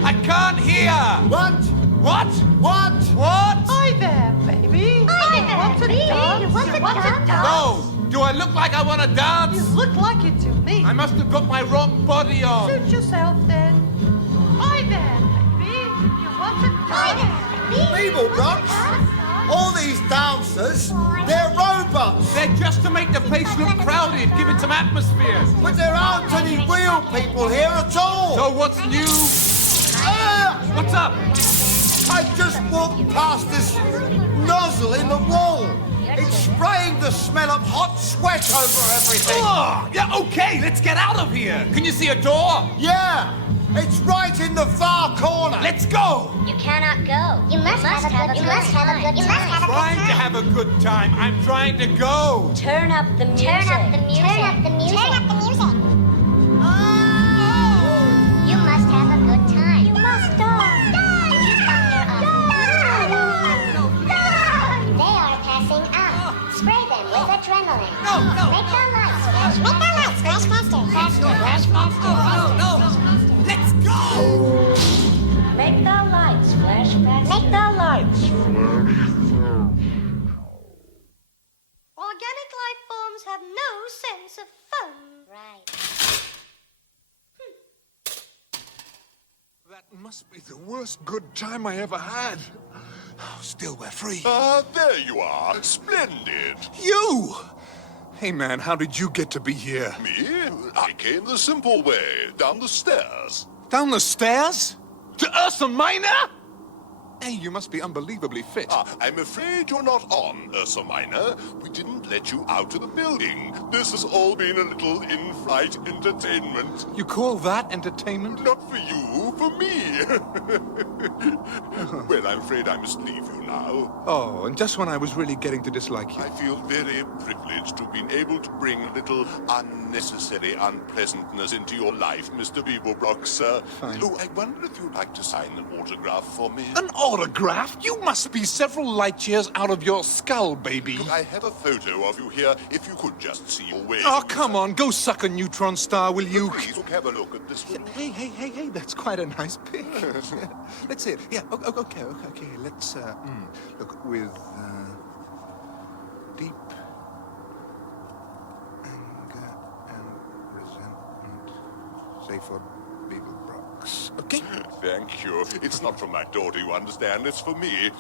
I can't hear! What? What? What? What? Hi there, baby. Hi there, baby. You want to dance? No! Do I look like I want to dance? You look like it to me. I must have got my wrong body on. Suit yourself then. Hi there, baby. You want to dance? Hi there, baby. Beeblebrox? All these dancers, they're robots. They're just to make the place look crowded, give it some atmosphere. But there aren't any real people here at all. So what's new? What's up? I just walked past this nozzle in the wall. It's spraying the smell of hot sweat over everything. Oh, yeah, okay, let's get out of here. Can you see a door? Yeah, it's right in the far corner. Let's go. You cannot go. You must have a good time. I'm trying to have a good time. I'm trying to go. Turn up the music. Turn up the music. Turn up the music. Turn up the music. Oh! You must have a good time. You must go. Spray them with adrenaline. No. Make their lights flash. Make their lights flash faster. Flash faster. No. Let's go. Make their lights flash faster. Make their lights. Organic life forms have no sense of fun. Right. That must be the worst good time I ever had. Oh, still, we're free. There you are. Splendid. You! Hey, man, how did you get to be here? Me? I came the simple way, down the stairs. Down the stairs? To Ursa Minor? Hey, you must be unbelievably fit. I'm afraid you're not on, Ursa Minor. We didn't let you out of the building. This has all been a little in-flight entertainment. You call that entertainment? Not for you, for me. Well, I'm afraid I must leave you now. Oh, and just when I was really getting to dislike you. I feel very privileged to have been able to bring a little unnecessary unpleasantness into your life, Mr. Beeblebrox, sir. Fine. Oh, I wonder if you'd like to sign an autograph for me. An autograph? You must be several light years out of your skull, baby. Look, I have a photo of you here, if you could just see your way. Oh, come on, go suck a neutron star, will you? Please, look, have a look at this one. Hey, that's quite a nice pic. Let's see it. Yeah, okay, let's, look, with, deep anger and resentment. Say for Beeblebrox. Okay? Thank you. It's not for my daughter, you understand. It's for me.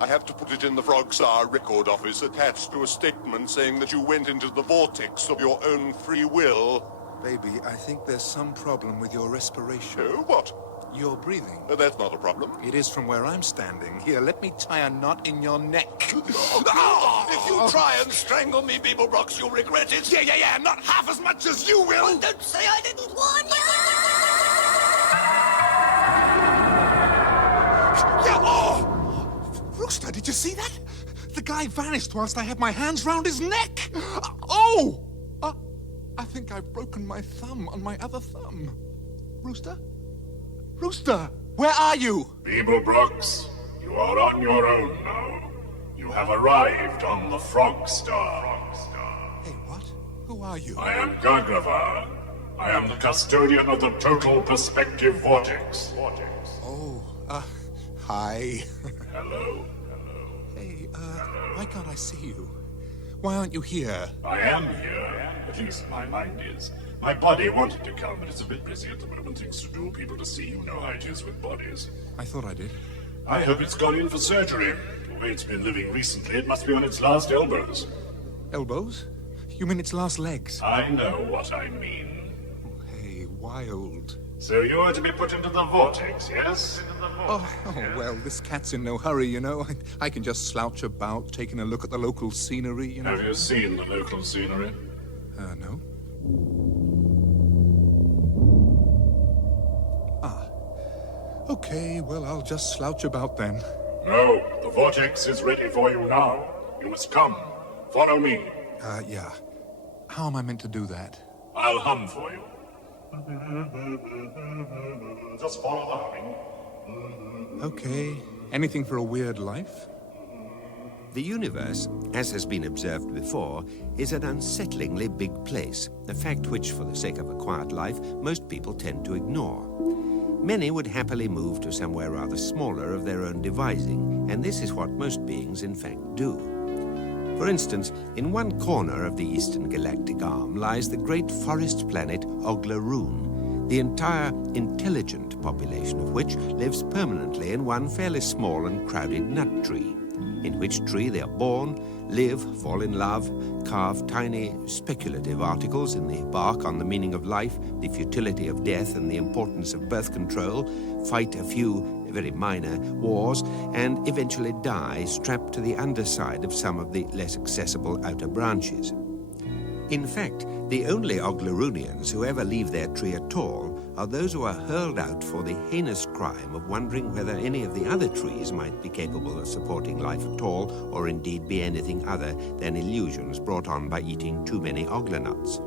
I have to put it in the Frogstar record office attached to a statement saying that you went into the vortex of your own free will. Baby, I think there's some problem with your respiration. Oh, what? Your breathing. That's not a problem. It is from where I'm standing. Here, let me tie a knot in your neck. If you try and strangle me, Beeblebrox, you'll regret it. Yeah, not half as much as you will. Oh, don't say I didn't warn you! Yeah, Rooster, did you see that? The guy vanished whilst I had my hands round his neck. I think I've broken my thumb on my other thumb. Rooster? Rooster, where are you? Beeblebrox, you are on your own now. You have arrived on the Frogstar. Hey, what? Who are you? I am Gargravar. I am the custodian of the Total Perspective Vortex. Oh, hi. Hello. Hey, why can't I see you? Why aren't you here? I am here. At least my mind is. My body wanted to come, but it's a bit busy at the moment. Things to do, people to see. You know how it is with bodies. I thought I did. I hope it's gone in for surgery. The way it's been living recently, it must be on its last elbows. Elbows? You mean its last legs? I know what I mean. Hey, wild. So you are to be put into the vortex, yes? Well, this cat's in no hurry, you know. I can just slouch about, taking a look at the local scenery, you know. Have you seen the local scenery? No. Okay, well, I'll just slouch about then. No, the vortex is ready for you now. You must come. Follow me. Yeah. How am I meant to do that? I'll hum for you. Just follow the humming. Okay. Anything for a weird life? The universe, as has been observed before, is an unsettlingly big place, a fact which, for the sake of a quiet life, most people tend to ignore. Many would happily move to somewhere rather smaller of their own devising, and this is what most beings in fact do. For instance, in one corner of the eastern galactic arm lies the great forest planet Oglaroon, the entire intelligent population of which lives permanently in one fairly small and crowded nut tree, in which tree they are born, live, fall in love, carve tiny speculative articles in the bark on the meaning of life, the futility of death and the importance of birth control, fight a few very minor wars, and eventually die strapped to the underside of some of the less accessible outer branches. In fact, the only Oglaroonians who ever leave their tree at all are those who are hurled out for the heinous crime of wondering whether any of the other trees might be capable of supporting life at all, or indeed be anything other than illusions brought on by eating too many oglanuts.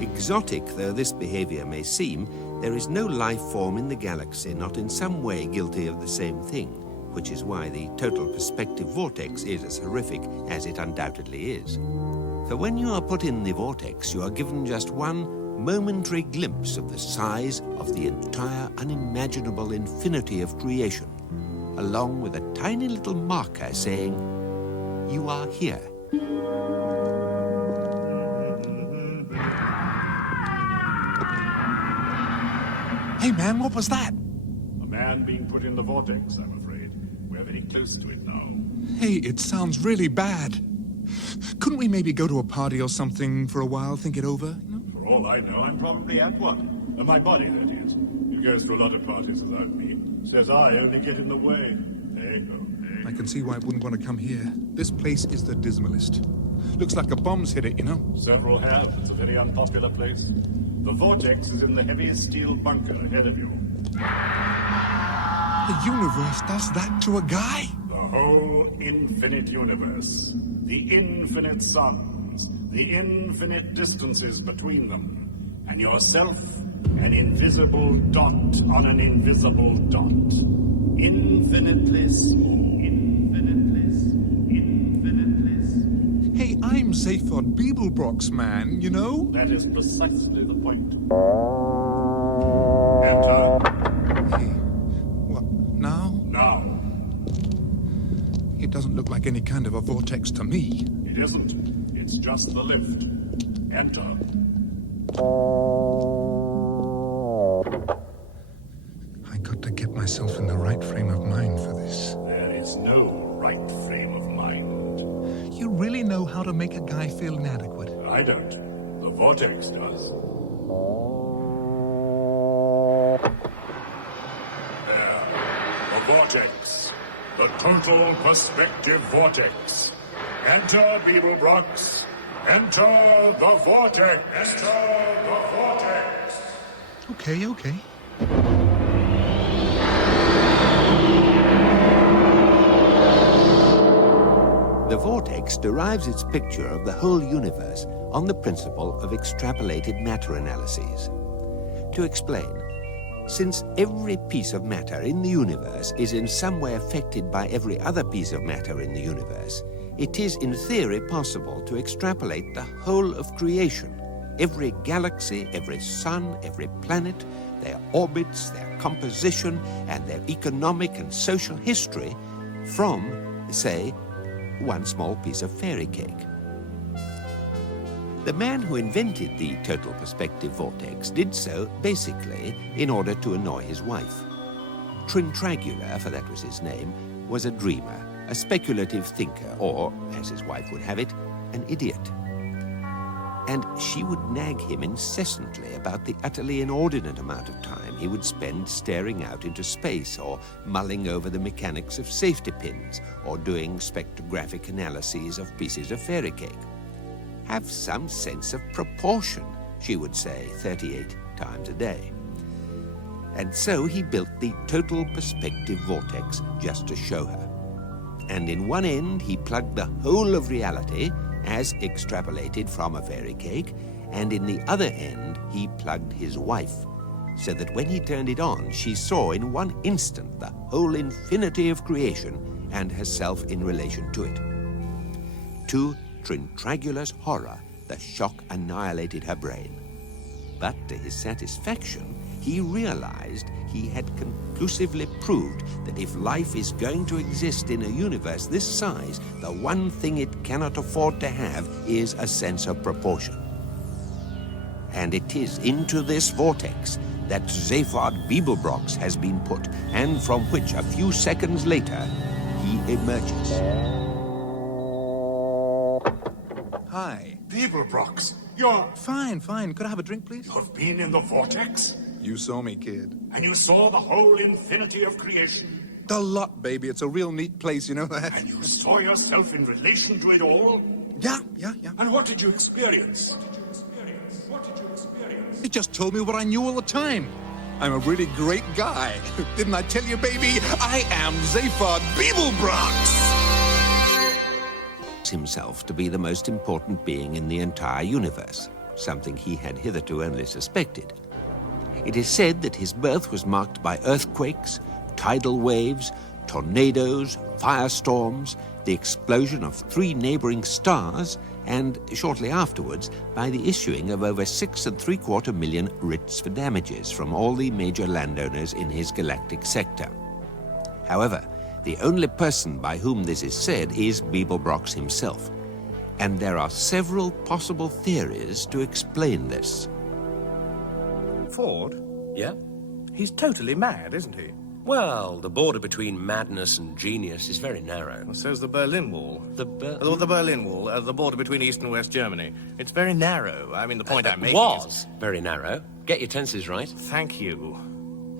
Exotic though this behavior may seem, there is no life form in the galaxy not in some way guilty of the same thing, which is why the total perspective vortex is as horrific as it undoubtedly is. For when you are put in the vortex, you are given just one momentary glimpse of the size of the entire unimaginable infinity of creation, along with a tiny little marker saying, "You are here." Hey, man, what was that? A man being put in the vortex, I'm afraid. We're very close to it now. Hey, it sounds really bad. Couldn't we maybe go to a party or something for a while, think it over? For all I know, I'm probably at one. My body, that is. It goes to a lot of parties without me. Says I only get in the way. Hey, oh, hey. I can see why it wouldn't want to come here. This place is the dismalest. Looks like a bomb's hit it, you know? Several have. It's a very unpopular place. The vortex is in the heavy steel bunker ahead of you. The universe does that to a guy? The whole infinite universe, the infinite suns, the infinite distances between them, and yourself, an invisible dot on an invisible dot. Infinite bliss, infinite bliss, infinite bliss. Hey, I'm Zaphod Beeblebrox, man, you know? That is precisely the point. Enter. Hey, what, now? Now. It doesn't look like any kind of a vortex to me. It isn't. It's just the lift. Enter. I got to get myself in the right frame of mind for this. There is no right frame of mind. You really know how to make a guy feel inadequate? I don't. The vortex does. There. The vortex. The total perspective vortex. Enter, Beeblebrox. Enter the vortex. Enter the vortex. Okay. The vortex derives its picture of the whole universe on the principle of extrapolated matter analyses. To explain, since every piece of matter in the universe is in some way affected by every other piece of matter in the universe, it is in theory possible to extrapolate the whole of creation, every galaxy, every sun, every planet, their orbits, their composition, and their economic and social history from, say, one small piece of fairy cake. The man who invented the total perspective vortex did so, basically, in order to annoy his wife. Trintragula, for that was his name, was a dreamer, a speculative thinker, or, as his wife would have it, an idiot. And she would nag him incessantly about the utterly inordinate amount of time he would spend staring out into space, or mulling over the mechanics of safety pins, or doing spectrographic analyses of pieces of fairy cake. Have some sense of proportion, she would say 38 times a day. And so he built the total perspective vortex just to show her. And in one end, he plugged the whole of reality, as extrapolated from a fairy cake, and in the other end, he plugged his wife, so that when he turned it on, she saw in one instant the whole infinity of creation and herself in relation to it. To Trintragula's horror, the shock annihilated her brain. But to his satisfaction, he realized he had conclusively proved that if life is going to exist in a universe this size, the one thing it cannot afford to have is a sense of proportion. And it is into this vortex that Zaphod Beeblebrox has been put, and from which a few seconds later, he emerges. Hi. Beeblebrox, you're... Fine. Could I have a drink, please? You've been in the vortex? You saw me, kid. And you saw the whole infinity of creation? The lot, baby. It's a real neat place, you know that? And you saw yourself in relation to it all? Yeah. And what did you experience? It just told me what I knew all the time. I'm a really great guy. Didn't I tell you, baby? I am Zaphod Beeblebrox! Himself to be the most important being in the entire universe, something he had hitherto only suspected. It is said that his birth was marked by earthquakes, tidal waves, tornadoes, firestorms, the explosion of 3 neighboring stars, and shortly afterwards by the issuing of over 6 3/4 million writs for damages from all the major landowners in his galactic sector. However, the only person by whom this is said is Beeblebrox himself, and there are several possible theories to explain this. Ford? Yeah? He's totally mad, isn't he? Well, the border between madness and genius is very narrow. Well, so's the Berlin Wall. The Berlin Wall, the border between East and West Germany. It's very narrow. I mean, the point I'm making was very narrow. Get your tenses right. Thank you.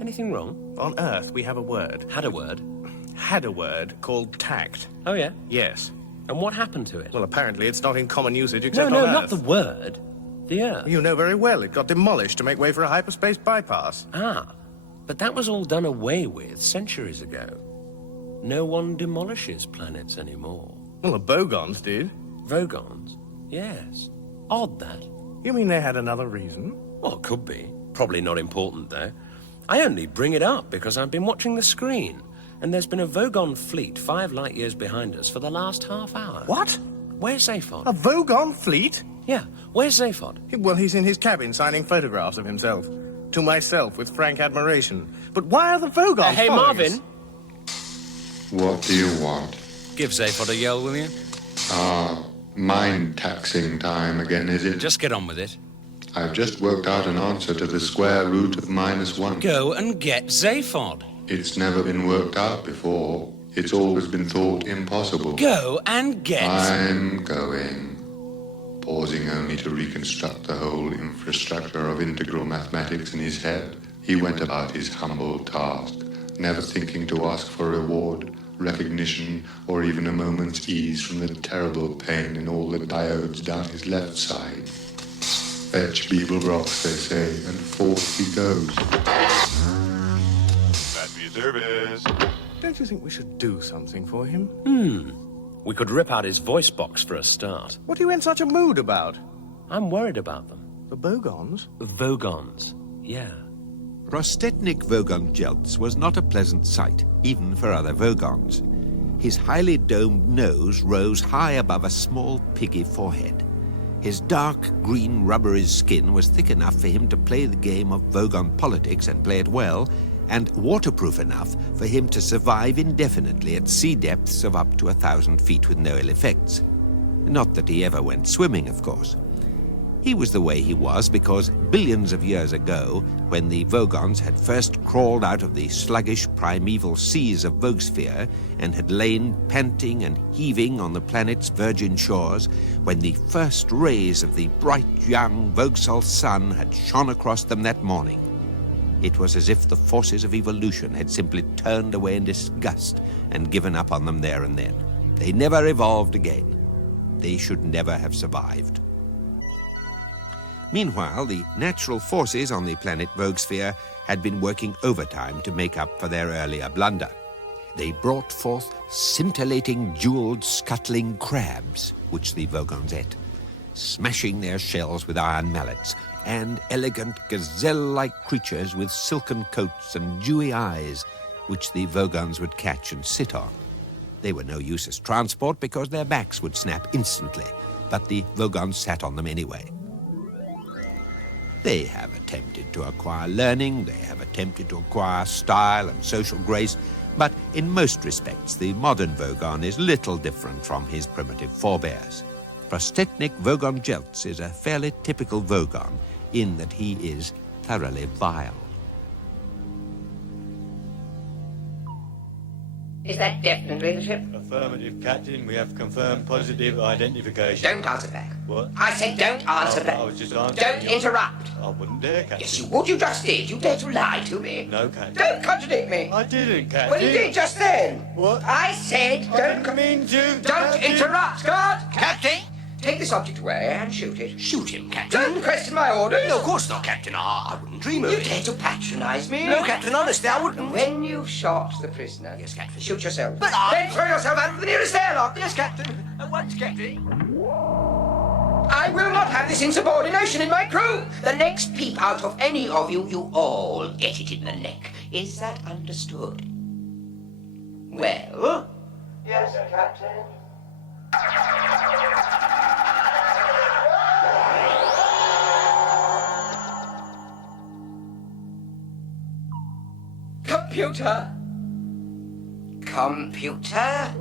Anything wrong? On Earth, we have a word. Had a word called tact. Oh, yeah? Yes. And what happened to it? Well, apparently it's not in common usage except No, on Earth. not the word. The Earth. You know very well. It got demolished to make way for a hyperspace bypass. Ah. But that was all done away with centuries ago. No one demolishes planets anymore. Well, the Vogons did. Vogons? Yes. Odd, that. You mean they had another reason? Well, it could be. Probably not important, though. I only bring it up because I've been watching the screen, and there's been a Vogon fleet 5 light years behind us for the last half hour. What? Where's Zaphod? A Vogon fleet? Yeah, where's Zaphod? Well, he's in his cabin signing photographs of himself. To myself, with frank admiration. But why are the Vogons Hey, following Marvin. us? What do you want? Give Zaphod a yell, will you? Mind-taxing time again, is it? Just get on with it. I've just worked out an answer to the square root of -1. Go and get Zaphod. It's never been worked out before. It's always been thought impossible. Go and get... I'm going. Pausing only to reconstruct the whole infrastructure of integral mathematics in his head, he went about his humble task, never thinking to ask for reward, recognition, or even a moment's ease from the terrible pain in all the diodes down his left side. Fetch Beeblebrox, they say, and forth he goes. Battery service. Don't you think we should do something for him? We could rip out his voice box for a start. What are you in such a mood about? I'm worried about them. The Vogons? Vogons, yeah. Prostetnik Vogon Jeltz was not a pleasant sight, even for other Vogons. His highly domed nose rose high above a small piggy forehead. His dark green rubbery skin was thick enough for him to play the game of Vogon politics and play it well, and waterproof enough for him to survive indefinitely at sea depths of up to 1,000 feet with no ill effects. Not that he ever went swimming, of course. He was the way he was because billions of years ago, when the Vogons had first crawled out of the sluggish primeval seas of Vogsphere and had lain panting and heaving on the planet's virgin shores, when the first rays of the bright young Vogsol sun had shone across them that morning, it was as if the forces of evolution had simply turned away in disgust and given up on them there and then. They never evolved again. They should never have survived. Meanwhile, the natural forces on the planet Vogsphere had been working overtime to make up for their earlier blunder. They brought forth scintillating, jeweled, scuttling crabs, which the Vogons ate, smashing their shells with iron mallets, and elegant gazelle-like creatures with silken coats and dewy eyes, which the Vogons would catch and sit on. They were no use as transport because their backs would snap instantly, but the Vogons sat on them anyway. They have attempted to acquire learning, they have attempted to acquire style and social grace, but in most respects the modern Vogon is little different from his primitive forebears. Prostetnik Vogon Jeltz is a fairly typical Vogon in that he is thoroughly vile. Is that definitely the ship? Affirmative, Captain. We have confirmed positive identification. Don't answer back. What? I said don't answer back. I was just answering. Don't interrupt. I wouldn't dare, Captain. Yes, you would. You just did. You dared to lie to me. No, Captain. Don't contradict me. I didn't, Captain. Well, you did just then. What? I said don't... I didn't mean to. Don't interrupt, Scott. Captain! Take this object away and shoot it. Shoot him, Captain. Don't question my orders. No, of course not, Captain. I wouldn't dream of You it. dare to patronize me? No, Captain, honestly, I wouldn't. When you've shot the prisoner, Yes, Captain. shoot yourself. But Then throw yourself out of the nearest airlock. Yes, Captain. At once, Captain. I will not have this insubordination in my crew. The next peep out of any of you, you all get it in the neck. Is that understood? Well? Yes, Captain. Computer. Computer?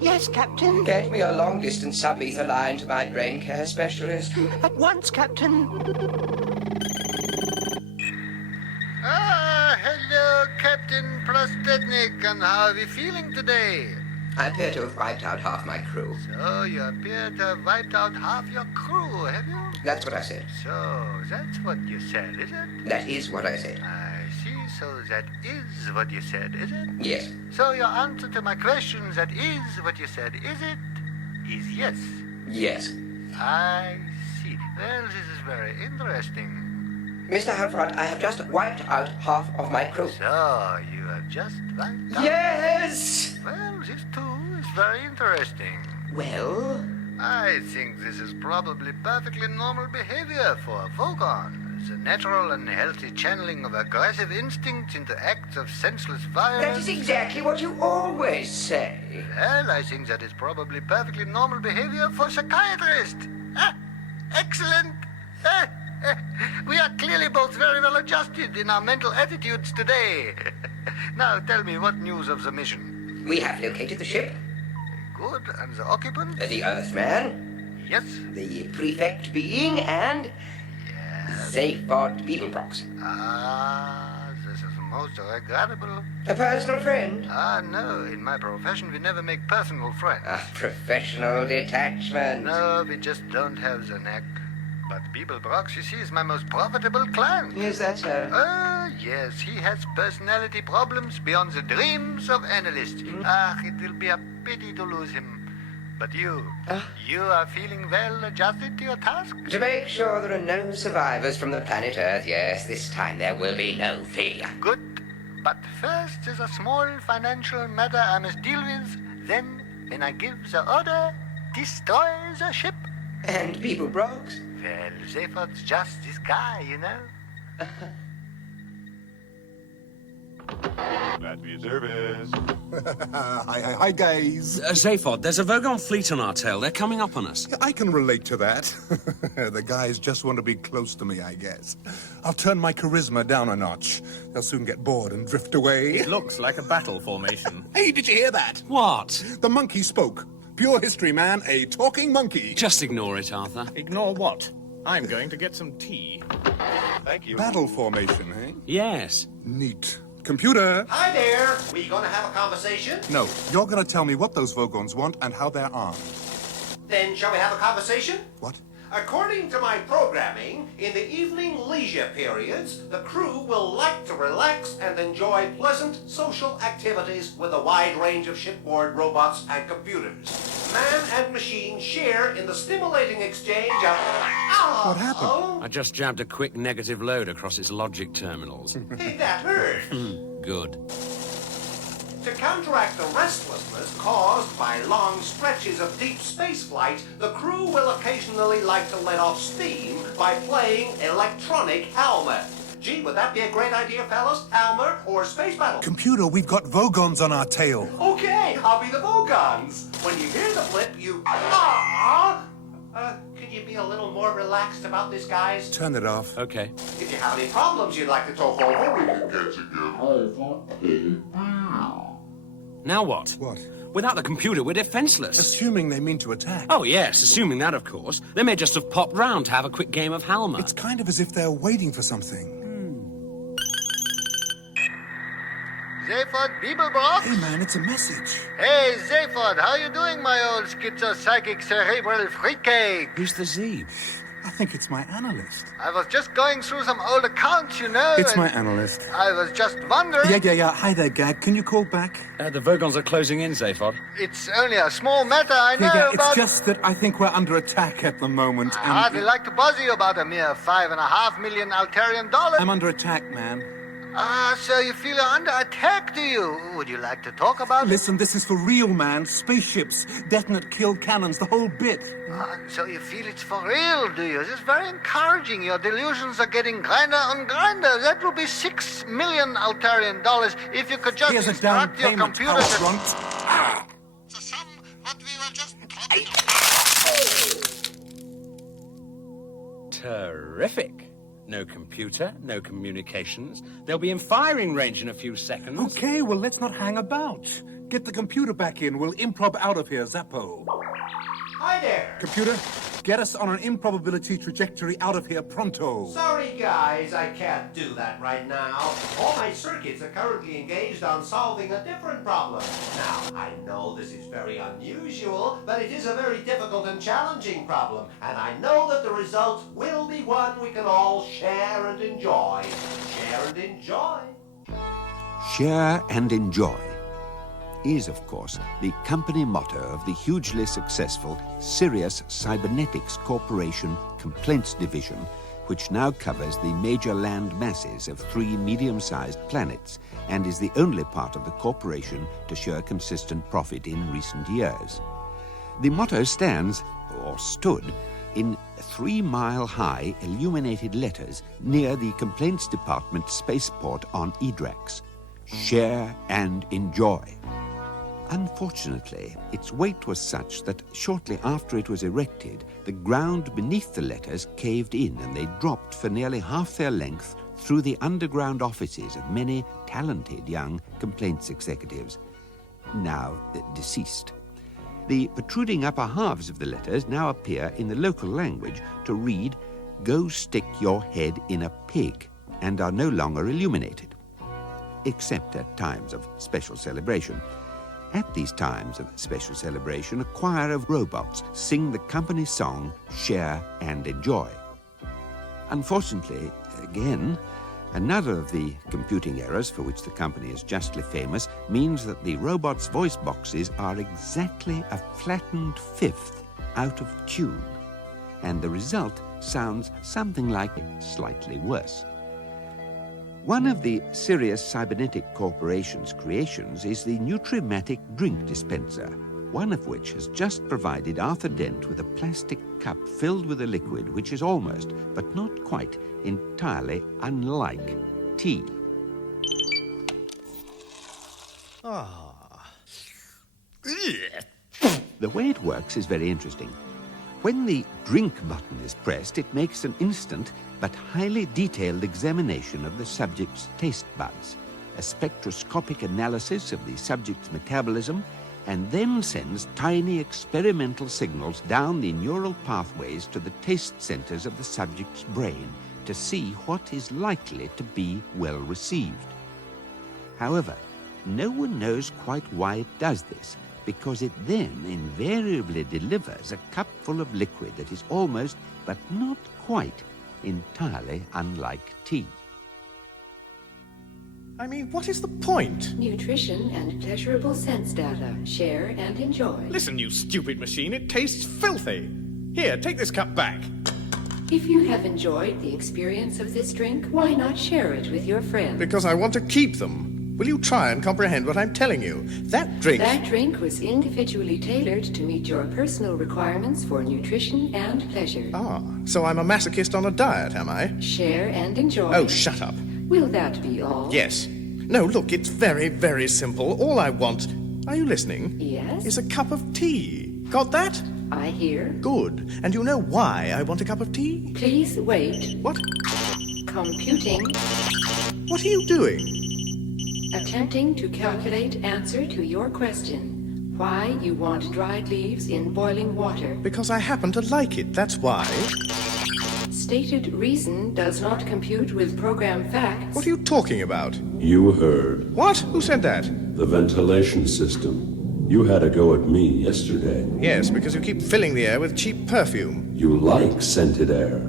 Yes, Captain. Get me a long-distance sub-ether line to my brain care specialist. At once, Captain. Hello, Captain Prostetnik, and how are we feeling today? I appear to have wiped out half my crew. So, you appear to have wiped out half your crew, have you? That's what I said. So, that's what you said, is it? That is what I said. I see, so that is what you said, is it? Yes. So your answer to my question, that is what you said, is it? Is yes. Yes. I see. Well, this is very interesting. Mr. Halfrod, I have just wiped out half of my crew. So, you have just wiped out? Yes! Well, this too is very interesting. Well? I think this is probably perfectly normal behavior for a Vogon. It's a natural and healthy channeling of aggressive instincts into acts of senseless violence. That is exactly what you always say. Well, I think that is probably perfectly normal behavior for psychiatrists. Ah, excellent. We are clearly both very well adjusted in our mental attitudes today. Now, tell me, what news of the mission? We have located the ship. Good, and the occupant? The Earthman. Yes. The Prefect being, and... Ford Beeblebrox. Ah, this is most regrettable. A personal friend? Ah, no. In my profession, we never make personal friends. A professional detachment. No, we just don't have the knack. But Beeblebrox, you see, is my most profitable client. Is that so? Oh, yes. He has personality problems beyond the dreams of analysts. Ah, it will be a pity to lose him. But you are feeling well adjusted to your task? To make sure there are no survivors from the planet Earth, yes, this time there will be no failure. Good. But first, there's a small financial matter I must deal with. Then, when I give the order, destroy the ship. And Beeblebrox? Well, Zephyr's just this guy, you know. That be service. Hi, guys. Zaphod, there's a Vogon fleet on our tail. They're coming up on us. I can relate to that. The guys just want to be close to me, I guess. I'll turn my charisma down a notch. They'll soon get bored and drift away. It looks like a battle formation. Hey, did you hear that? What? The monkey spoke. Pure history, man. A talking monkey. Just ignore it, Arthur. Ignore what? I'm going to get some tea. Thank you. Battle formation, eh? Yes. Neat. Computer! Hi there. We gonna have a conversation? No, you're gonna tell me what those Vogons want and how they're armed. Then shall we have a conversation? What? According to my programming, in the evening leisure periods, the crew will like to relax and enjoy pleasant social activities with a wide range of shipboard robots and computers. Man and machine share in the stimulating exchange of... What happened? I just jabbed a quick negative load across its logic terminals. Hey, that hurt. Good. To counteract the restlessness caused by long stretches of deep space flight, the crew will occasionally like to let off steam by playing electronic Halmer. Gee, would that be a great idea, fellas? Halmer or space battle? Computer, we've got Vogons on our tail. Okay, I'll be the Vogons. When you hear the blip, you... could you be a little more relaxed about this, guys? Turn it off. Okay. If you have any problems you'd like to talk over, we can get together. Now what? What? Without the computer, we're defenseless. Assuming they mean to attack. Oh, yes, assuming that, of course. They may just have popped round to have a quick game of Halmer. It's kind of as if they're waiting for something. Zaphod Beeblebrox? Hey, man, it's a message. Hey, Zaphod, how you doing, my old schizo-psychic cerebral fruitcake? Who's the Z? I think it's my analyst. I was just going through some old accounts, you know. It's my analyst. I was just wondering... Yeah. Hi there, Gag. Can you call back? The Vogons are closing in, Zaphod. It's only a small matter, I know, Yeah, it's but... just that I think we're under attack at the moment, I and... hardly like to bother you about a mere $5.5 million Altarian dollars. I'm under attack, man. So you feel you're under attack, do you? Would you like to talk about it? Listen, this is for real, man. Spaceships, detonate kill cannons, the whole bit. So you feel it's for real, do you? This is very encouraging. Your delusions are getting grinder and grinder. That will be $6 million Altarian dollars if you could just Here's a down instruct your payment, computer to... Runt. The sum what we were just talking about. Terrific. No computer, no communications. They'll be in firing range in a few seconds. Okay, well, let's not hang about. Get the computer back in. We'll improv out of here, Zappo. Hi there. Computer, get us on an improbability trajectory out of here pronto. Sorry, guys, I can't do that right now. All my circuits are currently engaged on solving a different problem. Now, I know this is very unusual, but it is a very difficult and challenging problem, and I know that the result will be one we can all share and enjoy. Share and enjoy. Share and enjoy is, of course, the company motto of the hugely successful Sirius Cybernetics Corporation Complaints Division, which now covers the major land masses of 3 medium-sized planets and is the only part of the corporation to show a consistent profit in recent years. The motto stands, or stood, in 3-mile-high illuminated letters near the Complaints Department spaceport on Edrax. Share and enjoy. Unfortunately, its weight was such that shortly after it was erected, the ground beneath the letters caved in and they dropped for nearly half their length through the underground offices of many talented young complaints executives, now deceased. The protruding upper halves of the letters now appear in the local language to read, "Go stick your head in a pig," and are no longer illuminated, except at times of special celebration. At these times of special celebration, a choir of robots sing the company song, Share and Enjoy. Unfortunately, again, another of the computing errors for which the company is justly famous means that the robots' voice boxes are exactly a flattened fifth out of tune, and the result sounds something like slightly worse. One of the Sirius Cybernetic Corporation's creations is the Nutrimatic drink dispenser, one of which has just provided Arthur Dent with a plastic cup filled with a liquid which is almost, but not quite, entirely unlike tea. The way it works is very interesting. When the drink button is pressed, it makes an instant but highly detailed examination of the subject's taste buds, a spectroscopic analysis of the subject's metabolism, and then sends tiny experimental signals down the neural pathways to the taste centers of the subject's brain to see what is likely to be well received. However, no one knows quite why it does this, because it then invariably delivers a cup full of liquid that is almost, but not quite, entirely unlike tea. I mean, what is the point? Nutrition and pleasurable sense data. Share and enjoy. Listen, you stupid machine, it tastes filthy. Here, take this cup back. If you have enjoyed the experience of this drink, why not share it with your friends? Because I want to keep them. Will you try and comprehend what I'm telling you? That drink was individually tailored to meet your personal requirements for nutrition and pleasure. Ah, so I'm a masochist on a diet, am I? Share and enjoy. Oh, shut up. Will that be all? Yes. No, look, it's very, very simple. All I want, are you listening? Yes? Is a cup of tea. Got that? I hear. Good. And you know why I want a cup of tea? Please wait. What? Computing. What are you doing? Attempting to calculate answer to your question. Why you want dried leaves in boiling water. Because I happen to like it, that's why. Stated reason does not compute with program facts. What are you talking about? You heard. What? Who said that? The ventilation system. You had a go at me yesterday. Yes, because you keep filling the air with cheap perfume. You like scented air.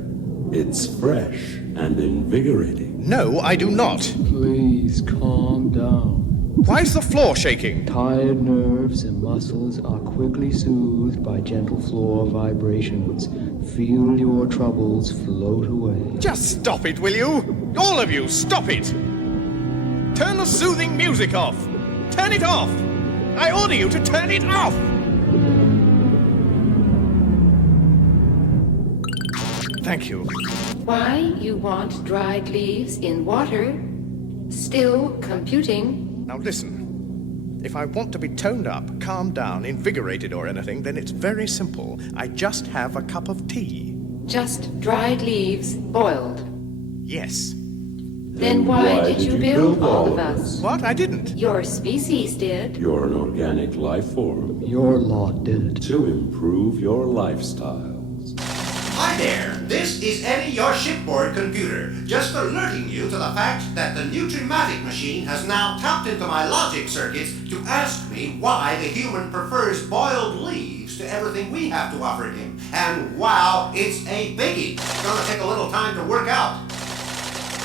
It's fresh and invigorating. No, I do not. Please calm down. Why is the floor shaking? Tired nerves and muscles are quickly soothed by gentle floor vibrations. Feel your troubles float away. Just stop it, will you? All of you, stop it! Turn the soothing music off! Turn it off! I order you to turn it off! Thank you. Why you want dried leaves in water? Still computing. Now listen. If I want to be toned up, calmed down, invigorated or anything, then it's very simple. I just have a cup of tea. Just dried leaves boiled. Yes. Then why did you build all of us? What? I didn't. Your species did. You're an organic life form. Your lot did it. To improve your lifestyles. Hi there, this is Eddie, your shipboard computer, just alerting you to the fact that the Nutrimatic machine has now tapped into my logic circuits to ask me why the human prefers boiled leaves to everything we have to offer him. And wow, it's a biggie. It's gonna take a little time to work out.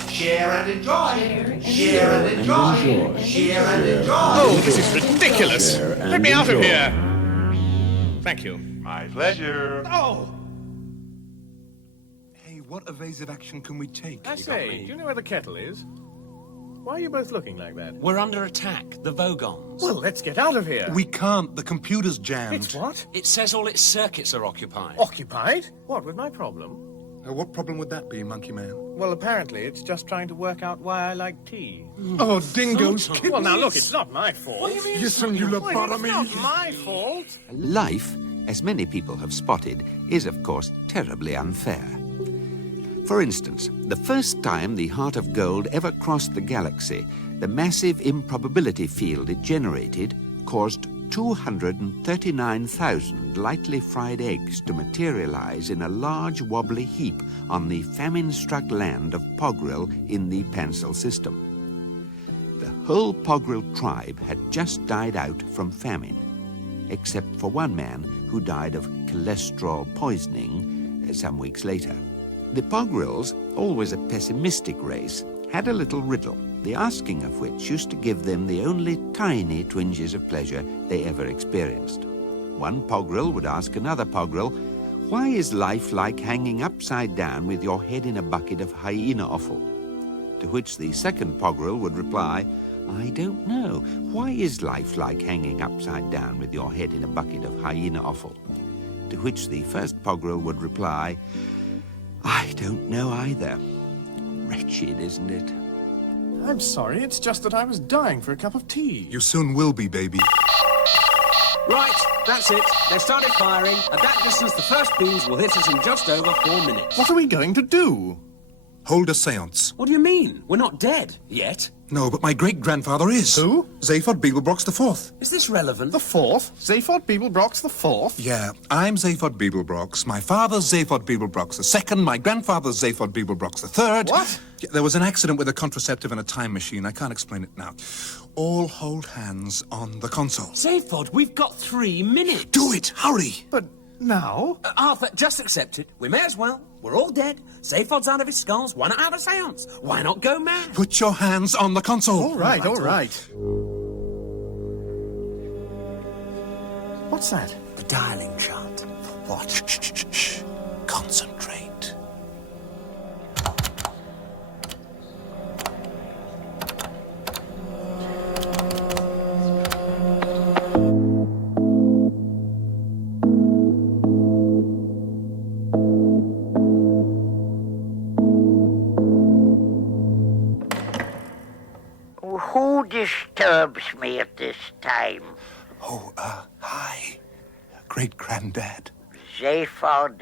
Share and enjoy. Share and enjoy. Share and enjoy. Oh, this is ridiculous. Let me out of here. Thank you. My pleasure. Oh! what evasive action can we take? I say, do you know where the kettle is? Why are you both looking like that? We're under attack, the Vogons. Well, let's get out of here. We can't. The computer's jammed. It's what? It says all its circuits are occupied. Occupied? What, with my problem? What problem would that be, Monkey Man? Well, apparently it's just trying to work out why I like tea. Oh, dingoes, Sometimes. Well, now look, it's not my fault. What do you mean? Yes, and you lobotomy. It's not my fault. Life, as many people have spotted, is of course terribly unfair. For instance, the first time the Heart of Gold ever crossed the galaxy, the massive improbability field it generated caused 239,000 lightly fried eggs to materialize in a large wobbly heap on the famine-struck land of Pogril in the Pansel system. The whole Pogril tribe had just died out from famine, except for one man who died of cholesterol poisoning some weeks later. The Pogrils, always a pessimistic race, had a little riddle, the asking of which used to give them the only tiny twinges of pleasure they ever experienced. One Pogril would ask another Pogril, "Why is life like hanging upside down with your head in a bucket of hyena offal?" To which the second Pogril would reply, "I don't know. Why is life like hanging upside down with your head in a bucket of hyena offal?" To which the first Pogril would reply, "I don't know either. Wretched, isn't it?" I'm sorry, it's just that I was dying for a cup of tea. You soon will be, baby. Right, that's it. They've started firing. At that distance, the first beams will hit us in just over 4 minutes. What are we going to do? Hold a seance. What do you mean? We're not dead yet. No, but my great-grandfather is. Who? Zaphod Beeblebrox IV. Is this relevant? The fourth? Zaphod Beeblebrox the fourth? Yeah, I'm Zaphod Beeblebrox. My father's Zaphod Beeblebrox II. My grandfather's Zaphod Beeblebrox III. What? Yeah, there was an accident with a contraceptive and a time machine. I can't explain it now. All hold hands on the console. Zaphod, we've got 3 minutes. Do it! Hurry! But now? Arthur, just accept it. We may as well. We're all dead. Zaphod's out of his skulls. Why not have a seance? Why not go mad? Put your hands on the console. All right. What's that? The dialing chart. What? Shh. Concentrate. Who disturbs me at this time? Oh, hi. Great-granddad. Zaphod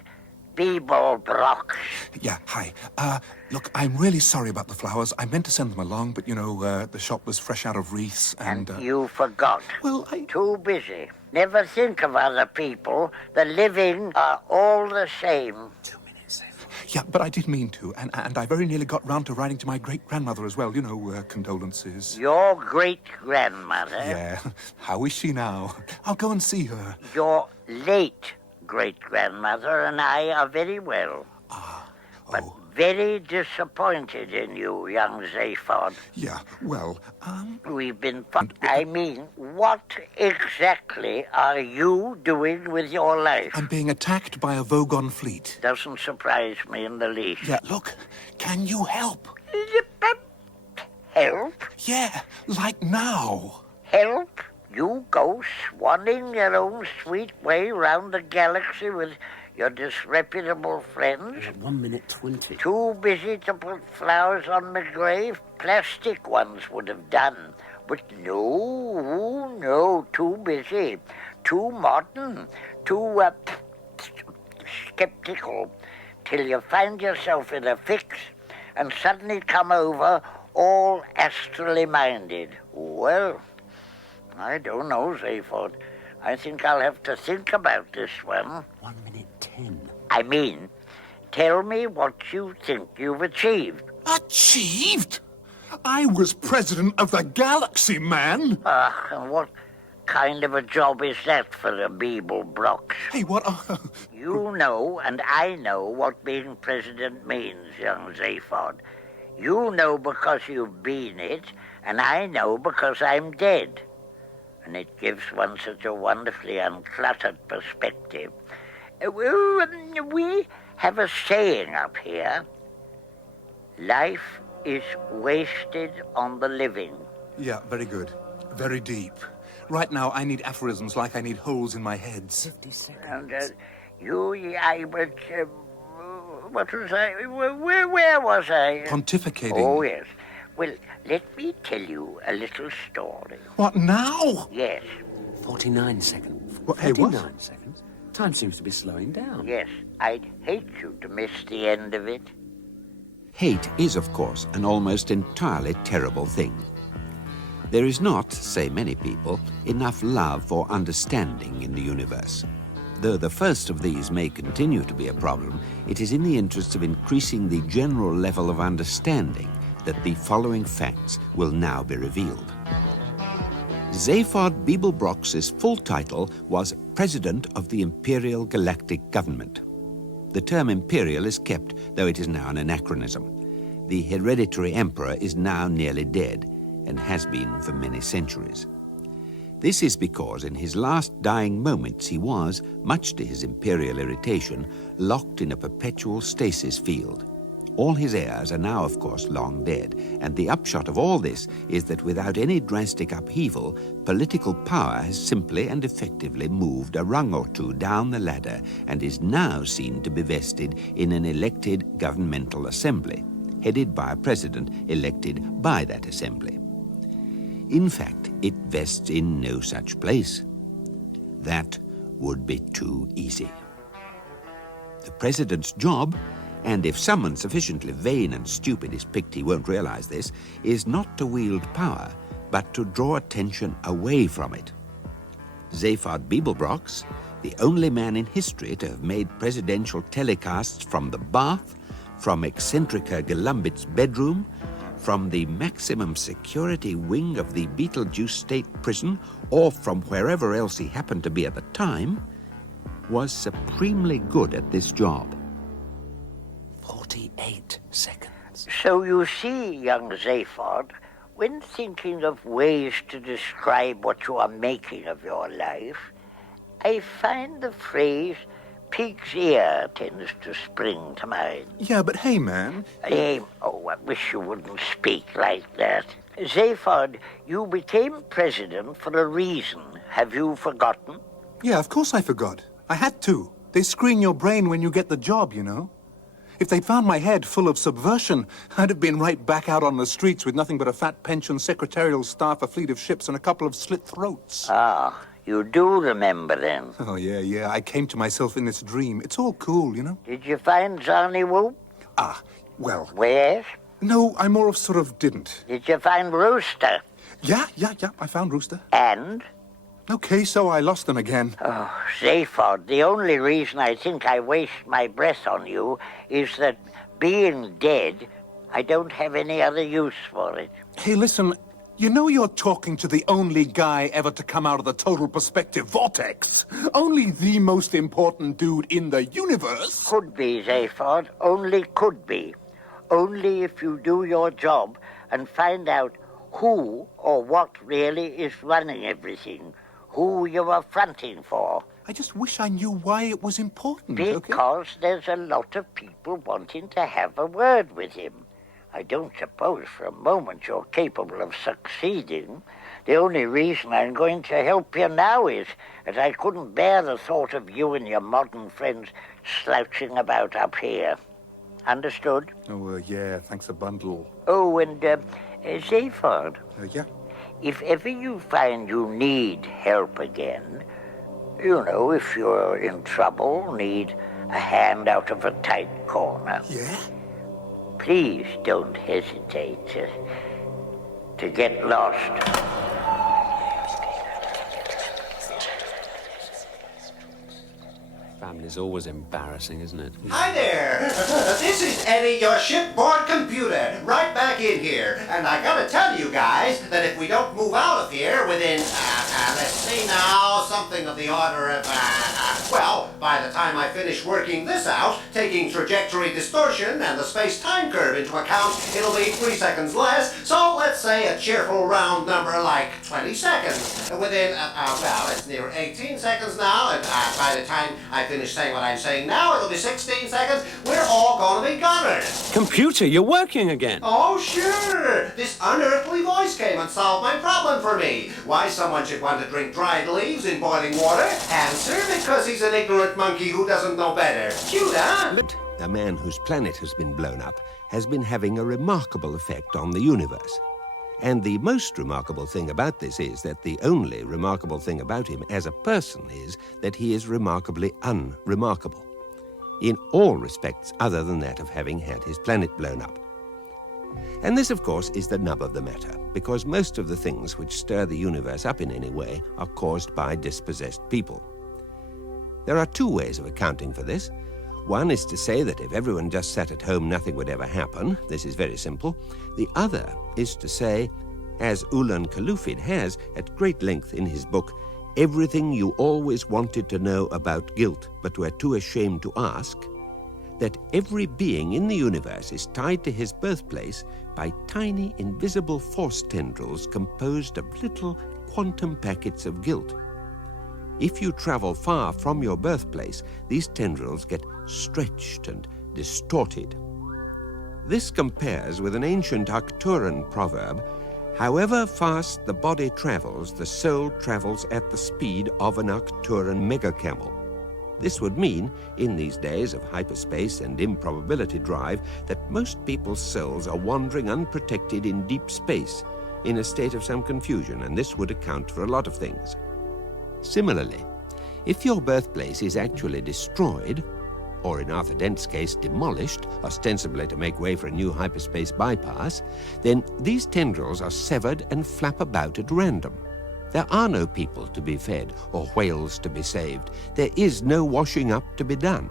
Beeblebrox. Yeah, hi. Look, I'm really sorry about the flowers. I meant to send them along, but, the shop was fresh out of wreaths, and... You forgot. Well, Too busy. Never think of other people. The living are all the same. 2 minutes. Yeah, but I did mean to, and I very nearly got round to writing to my great-grandmother as well. Condolences. Your great-grandmother? Yeah. How is she now? I'll go and see her. Your late great-grandmother and I are very well. But very disappointed in you, young Zaphod. Yeah, well, We've been I mean, what exactly are you doing with your life? I'm being attacked by a Vogon fleet. Doesn't surprise me in the least. Yeah, look, can you help? Help? Yeah, like now. Help? You go swanning your own sweet way round the galaxy with your disreputable friends? 1 minute 20. Too busy to put flowers on my grave? Plastic ones would have done. But no, too busy. Too modern. Too, skeptical. Till you find yourself in a fix and suddenly come over all astrally minded. Well, I don't know, Zaphod. I think I'll have to think about this one. 1 minute 10. I mean, tell me what you think you've achieved. Achieved? I was president of the galaxy, man. And what kind of a job is that for the Beeblebrox? Hey, what? You know and I know what being president means, young Zaphod. You know because you've been it, and I know because I'm dead. And it gives one such a wonderfully uncluttered perspective. We have a saying up here. Life is wasted on the living. Yeah, very good. Very deep. Right now, I need aphorisms like I need holes in my heads. 50 seconds. What was I? Where was I? Pontificating. Oh, yes. Well, let me tell you a little story. What, now? Yes. 49 seconds. What, hey, what? 49 seconds. Time seems to be slowing down. Yes, I'd hate you to miss the end of it. Hate is, of course, an almost entirely terrible thing. There is not, say many people, enough love or understanding in the universe. Though the first of these may continue to be a problem, it is in the interest of increasing the general level of understanding that the following facts will now be revealed. Zaphod Beeblebrox's full title was President of the Imperial Galactic Government. The term imperial is kept, though it is now an anachronism. The hereditary emperor is now nearly dead, and has been for many centuries. This is because in his last dying moments he was, much to his imperial irritation, locked in a perpetual stasis field. All his heirs are now, of course, long dead, and the upshot of all this is that without any drastic upheaval, political power has simply and effectively moved a rung or two down the ladder and is now seen to be vested in an elected governmental assembly, headed by a president elected by that assembly. In fact, it vests in no such place. That would be too easy. The president's job, and if someone sufficiently vain and stupid is picked, he won't realize this, is not to wield power, but to draw attention away from it. Zaphod Beeblebrox, the only man in history to have made presidential telecasts from the bath, from eccentrica Galumbit's bedroom, from the maximum security wing of the Beetlejuice State Prison, or from wherever else he happened to be at the time, was supremely good at this job. 48 seconds. So you see, young Zaphod, when thinking of ways to describe what you are making of your life, I find the phrase pig's ear tends to spring to mind. Yeah, but hey, man. Oh, I wish you wouldn't speak like that. Zaphod, you became president for a reason. Have you forgotten? Yeah, of course I forgot. I had to. They screen your brain when you get the job, you know. If they'd found my head full of subversion, I'd have been right back out on the streets with nothing but a fat pension, secretarial staff, a fleet of ships, and a couple of slit throats. Ah, you do remember then. Oh, yeah. I came to myself in this dream. It's all cool, you know. Did you find Zarny Whoop? Well... Where? No, I more of sort of didn't. Did you find Rooster? Yeah, I found Rooster. And? Okay, so I lost them again. Oh, Zaphod, the only reason I think I waste my breath on you is that, being dead, I don't have any other use for it. Hey, listen, you know you're talking to the only guy ever to come out of the total perspective vortex. Only the most important dude in the universe. Could be, Zaphod, only could be. Only if you do your job and find out who or what really is running everything. Who you are fronting for. I just wish I knew why it was important, Because there's a lot of people wanting to have a word with him. I don't suppose for a moment you're capable of succeeding. The only reason I'm going to help you now is that I couldn't bear the thought of you and your modern friends slouching about up here. Understood? Oh, yeah, thanks a bundle. Oh, and, Zaphod. Yeah? If ever you find you need help again, you know, if you're in trouble, need a hand out of a tight corner. Yeah? Please don't hesitate to get lost. Family's always embarrassing, isn't it? Hi there! This is Eddie, your shipboard computer, right back in here. And I gotta tell you guys that if we don't move out of here within, let's see now, something of the order of, well, by the time I finish working this out, taking trajectory distortion and the space-time curve into account, it'll be 3 seconds less, so let's say a cheerful round number like 20 seconds. Within, well, it's near 18 seconds now, and by the time I finish saying what I'm saying now, it'll be 16 seconds. We're all gonna be gunners. Computer, you're working again. Oh, sure. This unearthly voice came and solved my problem for me. Why someone should want to drink dried leaves in boiling water? Answer, because he's an ignorant monkey who doesn't know better. Cute, huh? But a man whose planet has been blown up has been having a remarkable effect on the universe. And the most remarkable thing about this is that the only remarkable thing about him as a person is that he is remarkably unremarkable, in all respects other than that of having had his planet blown up. And this, of course, is the nub of the matter, because most of the things which stir the universe up in any way are caused by dispossessed people. There are two ways of accounting for this. One is to say that if everyone just sat at home, nothing would ever happen. This is very simple. The other is to say, as Ulan Kalufid has at great length in his book, Everything You Always Wanted to Know About Guilt But Were Too Ashamed to Ask, that every being in the universe is tied to his birthplace by tiny invisible force tendrils composed of little quantum packets of guilt. If you travel far from your birthplace, these tendrils get stretched and distorted. This compares with an ancient Arcturan proverb, however fast the body travels, the soul travels at the speed of an Arcturan megacamel. This would mean, in these days of hyperspace and improbability drive, that most people's souls are wandering unprotected in deep space, in a state of some confusion, and this would account for a lot of things. Similarly, if your birthplace is actually destroyed, or in Arthur Dent's case, demolished, ostensibly to make way for a new hyperspace bypass, then these tendrils are severed and flap about at random. There are no people to be fed or whales to be saved. There is no washing up to be done.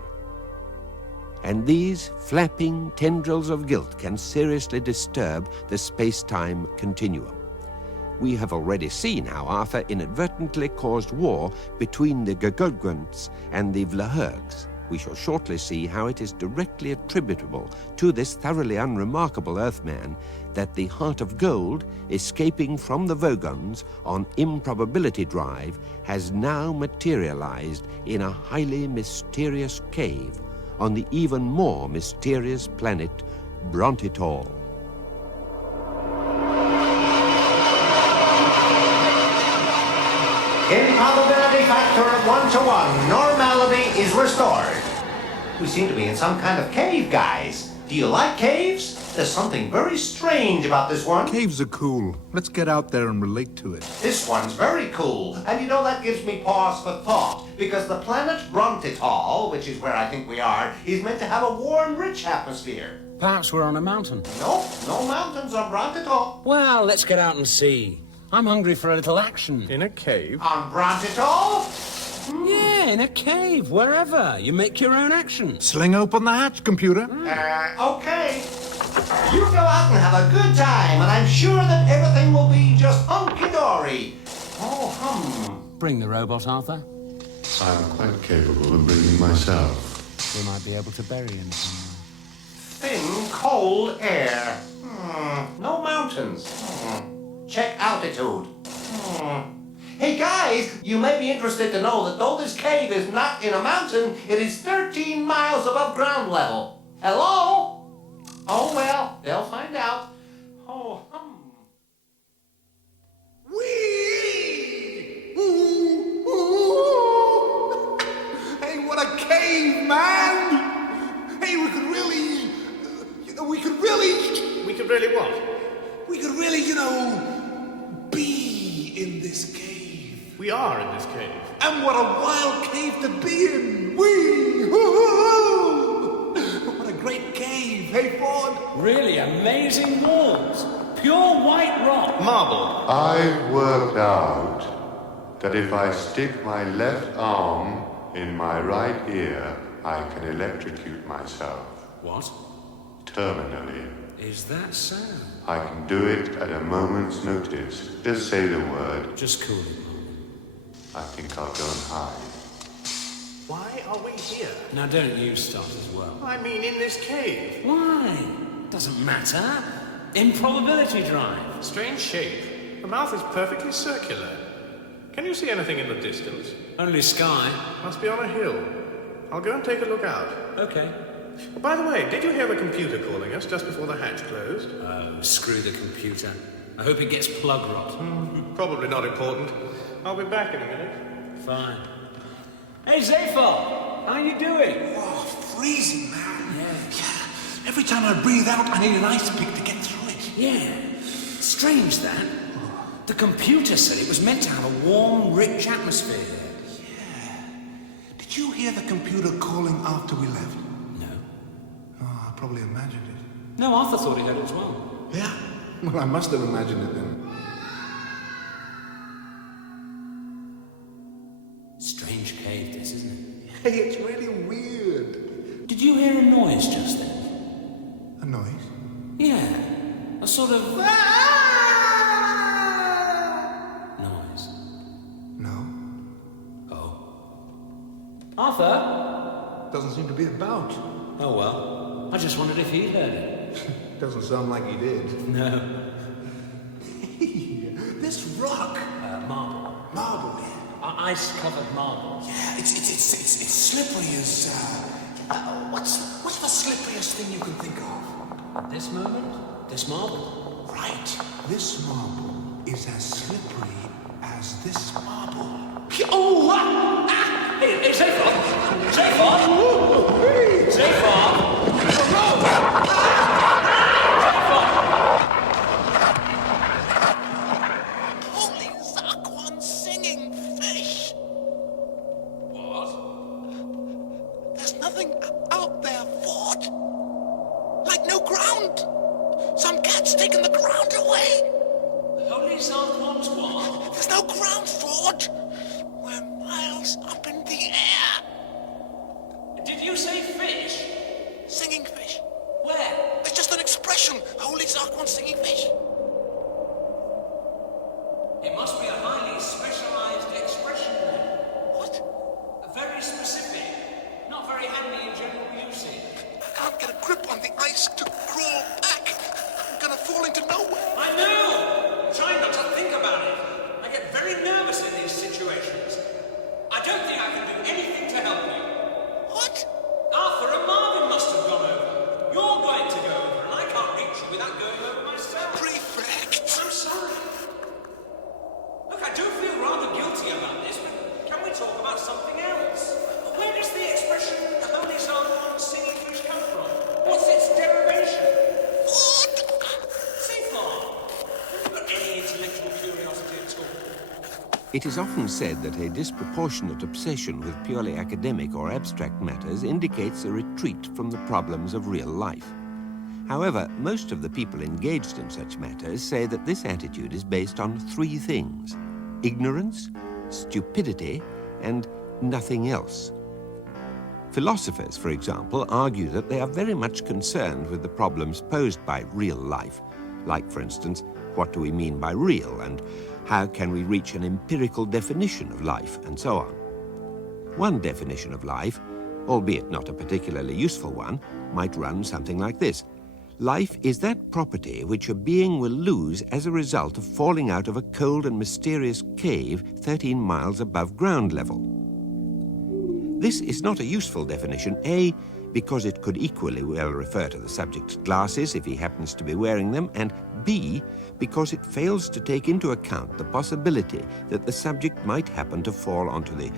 And these flapping tendrils of guilt can seriously disturb the space-time continuum. We have already seen how Arthur inadvertently caused war between the Gagogwants and the Vlahergs. We shall shortly see how it is directly attributable to this thoroughly unremarkable Earthman that the Heart of Gold, escaping from the Vogons on improbability drive, has now materialized in a highly mysterious cave on the even more mysterious planet Brontital. Improbability factor of 1 to 1. Normality is restored. We seem to be in some kind of cave, guys. Do you like caves? There's something very strange about this one. Caves are cool. Let's get out there and relate to it. This one's very cool. And you know, that gives me pause for thought. Because the planet Brontital, which is where I think we are, is meant to have a warm, rich atmosphere. Perhaps we're on a mountain. Nope, no mountains on Brontital. Well, let's get out and see. I'm hungry for a little action. In a cave? On Brontital? Yeah, in a cave, wherever. You make your own action. Sling open the hatch, computer. Okay. You go out and have a good time, and I'm sure that everything will be just hunky-dory. Oh, Bring the robot, Arthur. I'm quite capable of bringing myself. We might be able to bury him somewhere. Thin, cold air. No mountains. Check altitude. Hey guys, you may be interested to know that though this cave is not in a mountain, it is 13 miles above ground level. Hello? Oh well, they'll find out. Oh, Whee! Ooh, ooh. Hey, what a cave, man! Hey, we could really what? We could really, be in this cave. We are in this cave. And what a wild cave to be in! Whee! Hoo-hoo-hoo! What a great cave, hey, Ford? Really amazing walls. Pure white rock. Marble. I've worked out that if I stick my left arm in my right ear, I can electrocute myself. What? Terminally. Is that so? I can do it at a moment's notice. Just say the word. Just cool it. I think I'll go and hide. Why are we here? Now don't you start as well. I mean, in this cave. Why? Doesn't matter. Improbability drive. Strange shape. The mouth is perfectly circular. Can you see anything in the distance? Only sky. Must be on a hill. I'll go and take a look out. Okay. By the way, did you hear the computer calling us just before the hatch closed? Oh, screw the computer. I hope it gets plug rot. Probably not important. I'll be back in a minute. Fine. Hey, Zaphod! How you doing? Oh, freezing, man. Yeah. Every time I breathe out, I need an ice pick to get through it. Yeah. Strange, that. The computer said it was meant to have a warm, rich atmosphere. Yeah. Did you hear the computer calling after we left? No. Oh, I probably imagined it. No, Arthur thought he heard it as well. Yeah. Well, I must have imagined it then. Strange cave, this, isn't it? Hey, it's really weird. Did you hear a noise just then? A noise? Yeah. A sort of... noise. No. Oh. Arthur? Doesn't seem to be about. Oh, well. I just wondered if he'd heard it. Doesn't sound like he did. No. This rock. Marble. Marble, yeah. Ice-covered marble. Yeah, it's slippery as, what's the slipperiest thing you can think of? At this moment? This marble. Right. This marble is as slippery as this marble. Oh! Hey, Zaphod! Zaphod! Zaphod! Holy Zarquan singing fish! What? There's nothing out there, Ford. Like no ground. Some cat's taken the ground away. Holy Zarquan's what? There's no ground, Ford. We're miles up in the air. Did you say fish? Singing fish. Where? It's just an expression. Holy Zarquan singing fish. It must be a highly specialized expression then. What? Very specific. Not very handy in general usage. I can't get a grip on the ice to crawl back. I'm gonna fall into nowhere. I know! Try not to think about it. I get very nervous in these situations. I don't think I can do anything to help you. What? Arthur and Marvin must have gone over. You're going to go over, and I can't reach you without going over myself. Prefect! I'm sorry. Look, I do feel rather guilty about this, but can we talk about something else? Where does the expression Holy Zarquan singing fish come from? What's its derivation? What? Zaphod, have you got any intellectual curiosity at all? It is often said that a disproportionate obsession with purely academic or abstract matters indicates a retreat from the problems of real life. However, most of the people engaged in such matters say that this attitude is based on three things: ignorance, stupidity, and nothing else. Philosophers, for example, argue that they are very much concerned with the problems posed by real life, like, for instance, what do we mean by real, and how can we reach an empirical definition of life, and so on. One definition of life, albeit not a particularly useful one, might run something like this: life is that property which a being will lose as a result of falling out of a cold and mysterious cave 13 miles above ground level. This is not a useful definition, A, because it could equally well refer to the subject's glasses if he happens to be wearing them, and B, because it fails to take into account the possibility that the subject might happen to fall onto the,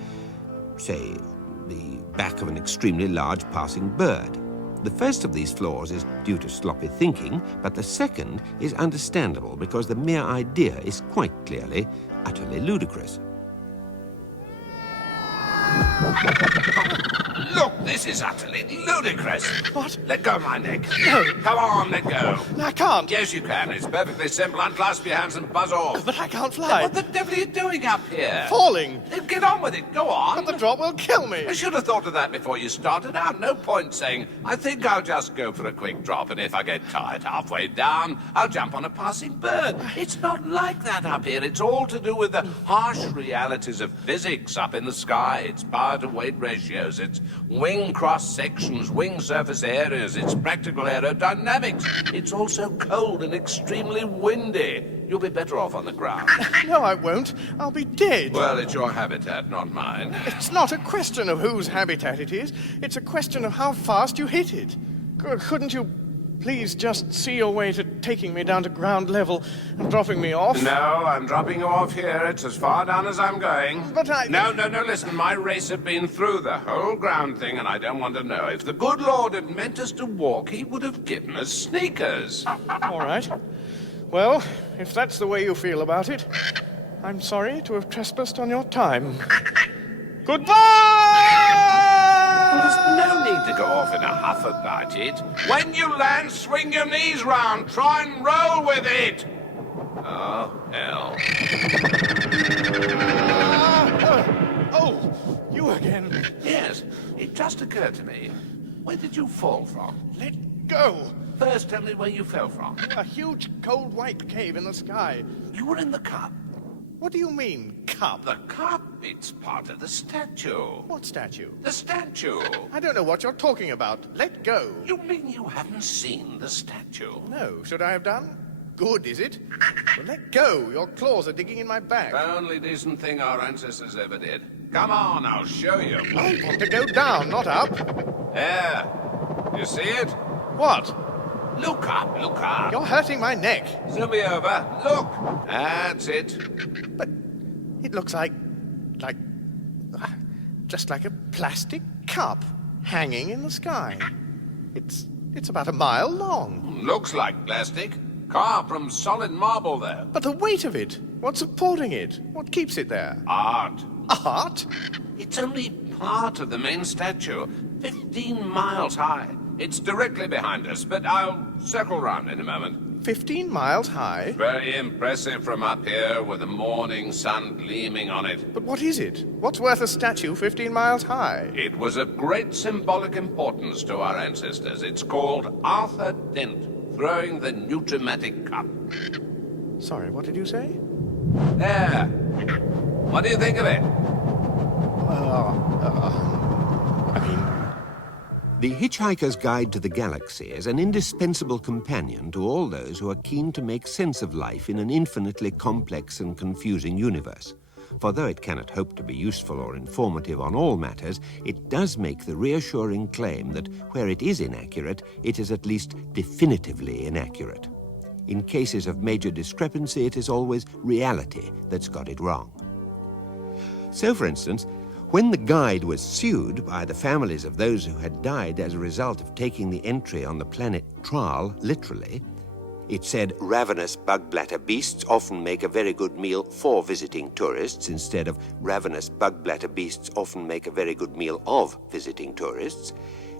say, the back of an extremely large passing bird. The first of these flaws is due to sloppy thinking, but the second is understandable because the mere idea is quite clearly utterly ludicrous. Look! This is utterly ludicrous. What? Let go of my neck. No. Come on, let go. I can't. Yes, you can. It's perfectly simple. Unclasp your hands and buzz off. But I can't fly. What the devil are you doing up here? Falling. Then get on with it. Go on. But the drop will kill me. I should have thought of that before you started out. No point saying, I think I'll just go for a quick drop, and if I get tired halfway down, I'll jump on a passing bird. It's not like that up here. It's all to do with the harsh realities of physics up in the sky. It's power-to-weight ratios. It's wing cross-sections, wing surface areas. It's practical aerodynamics. It's also cold and extremely windy. You'll be better off on the ground. No, I won't. I'll be dead. Well, it's your habitat, not mine. It's not a question of whose habitat it is. It's a question of how fast you hit it. Couldn't you please just see your way to taking me down to ground level and dropping me off? No, I'm dropping you off here. It's as far down as I'm going. But I... No, listen. My racer been through the whole ground thing, and I don't want to know. If the good Lord had meant us to walk, he would have given us sneakers. All right. Well, if that's the way you feel about it, I'm sorry to have trespassed on your time. Goodbye! Well, there's no need to go off in a huff about it. When you land, swing your knees round. Try and roll with it. Oh, hell. Oh, you again. Yes, it just occurred to me. Where did you fall from? Let go. First, tell me where you fell from. A huge, cold, white cave in the sky. You were in the cup. What do you mean, cup? The cup, it's part of the statue. What statue? The statue. I don't know what you're talking about. Let go. You mean you haven't seen the statue? No. Should I have done? Good, is it? Well, let go. Your claws are digging in my back. The only decent thing our ancestors ever did. Come on, I'll show you. I want to go down, not up. There. You see it? What? Look up, look up. You're hurting my neck. Zoom me over. Look. That's it. But it looks like just like a plastic cup hanging in the sky. It's about a mile long. Looks like plastic. Carved from solid marble there. But the weight of it. What's supporting it? What keeps it there? Art. Art? It's only part of the main statue. 15 miles high. It's directly behind us, but I'll circle round in a moment. 15 miles high? Very impressive from up here with the morning sun gleaming on it. But what is it? What's worth a statue 15 miles high? It was of great symbolic importance to our ancestors. It's called Arthur Dent, throwing the Nutrimatic Cup. Sorry, what did you say? There. What do you think of it? The Hitchhiker's Guide to the Galaxy is an indispensable companion to all those who are keen to make sense of life in an infinitely complex and confusing universe. For though it cannot hope to be useful or informative on all matters, it does make the reassuring claim that where it is inaccurate, it is at least definitively inaccurate. In cases of major discrepancy, it is always reality that's got it wrong. So, for instance, when the guide was sued by the families of those who had died as a result of taking the entry on the planet Tral literally, it said ravenous bug-bladder beasts often make a very good meal for visiting tourists instead of ravenous bug-bladder beasts often make a very good meal of visiting tourists.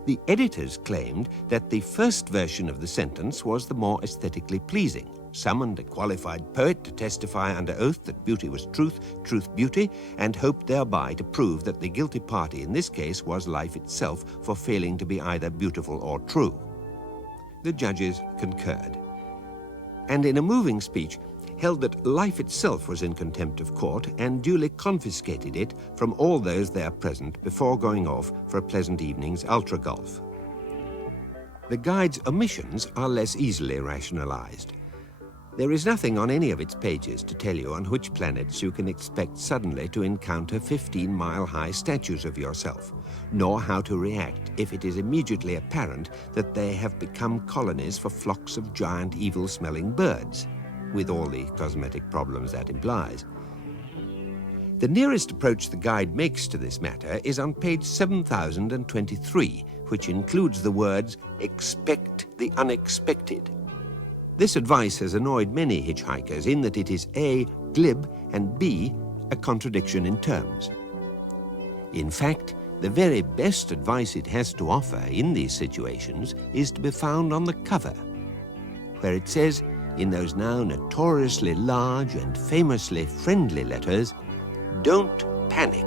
The editors claimed that the first version of the sentence was the more aesthetically pleasing, summoned a qualified poet to testify under oath that beauty was truth, truth beauty, and hoped thereby to prove that the guilty party in this case was life itself for failing to be either beautiful or true. The judges concurred, and in a moving speech held that life itself was in contempt of court and duly confiscated it from all those there present before going off for a pleasant evening's ultra-golf. The guide's omissions are less easily rationalized. There is nothing on any of its pages to tell you on which planets you can expect suddenly to encounter 15-mile-high statues of yourself, nor how to react if it is immediately apparent that they have become colonies for flocks of giant evil-smelling birds, with all the cosmetic problems that implies. The nearest approach the guide makes to this matter is on page 7023, which includes the words, "Expect the unexpected." This advice has annoyed many hitchhikers in that it is A, glib, and B, a contradiction in terms. In fact, The very best advice it has to offer in these situations is to be found on the cover, where it says, in those now notoriously large and famously friendly letters, "Don't panic."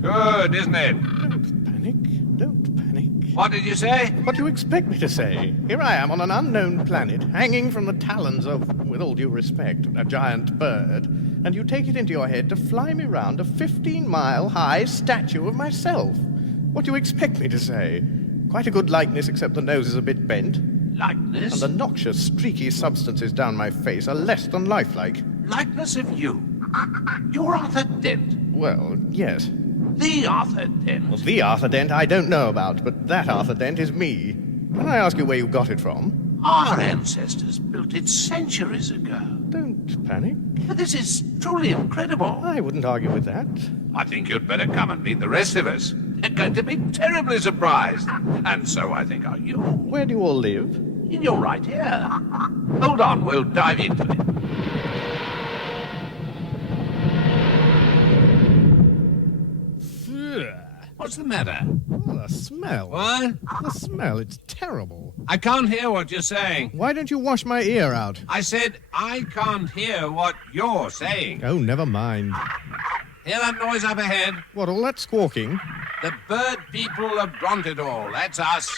Good, isn't it? Don't panic. Don't panic. What did you say? What do you expect me to say? Here I am on an unknown planet, hanging from the talons of, with all due respect, a giant bird, and you take it into your head to fly me round a 15-mile-high statue of myself. What do you expect me to say? Quite a good likeness, except the nose is a bit bent. Likeness? And the noxious, streaky substances down my face are less than lifelike. Likeness of you? You're Arthur Dent. Well, yes. The Arthur Dent? Well, the Arthur Dent I don't know about, but that Arthur Dent is me. Can I ask you where you got it from? Our ancestors built it centuries ago. Don't panic. But this is truly incredible. I wouldn't argue with that. I think you'd better come and meet the rest of us. They're going to be terribly surprised. And so I think are you. Where do you all live? You're right here. Hold on, we'll dive into it. What's the matter? Oh, the smell. What? The smell, it's terrible. I can't hear what you're saying. Why don't you wash my ear out? I said I can't hear what you're saying. Oh, never mind. Hear that noise up ahead? What, all that squawking? The bird people of Brontedall, that's us.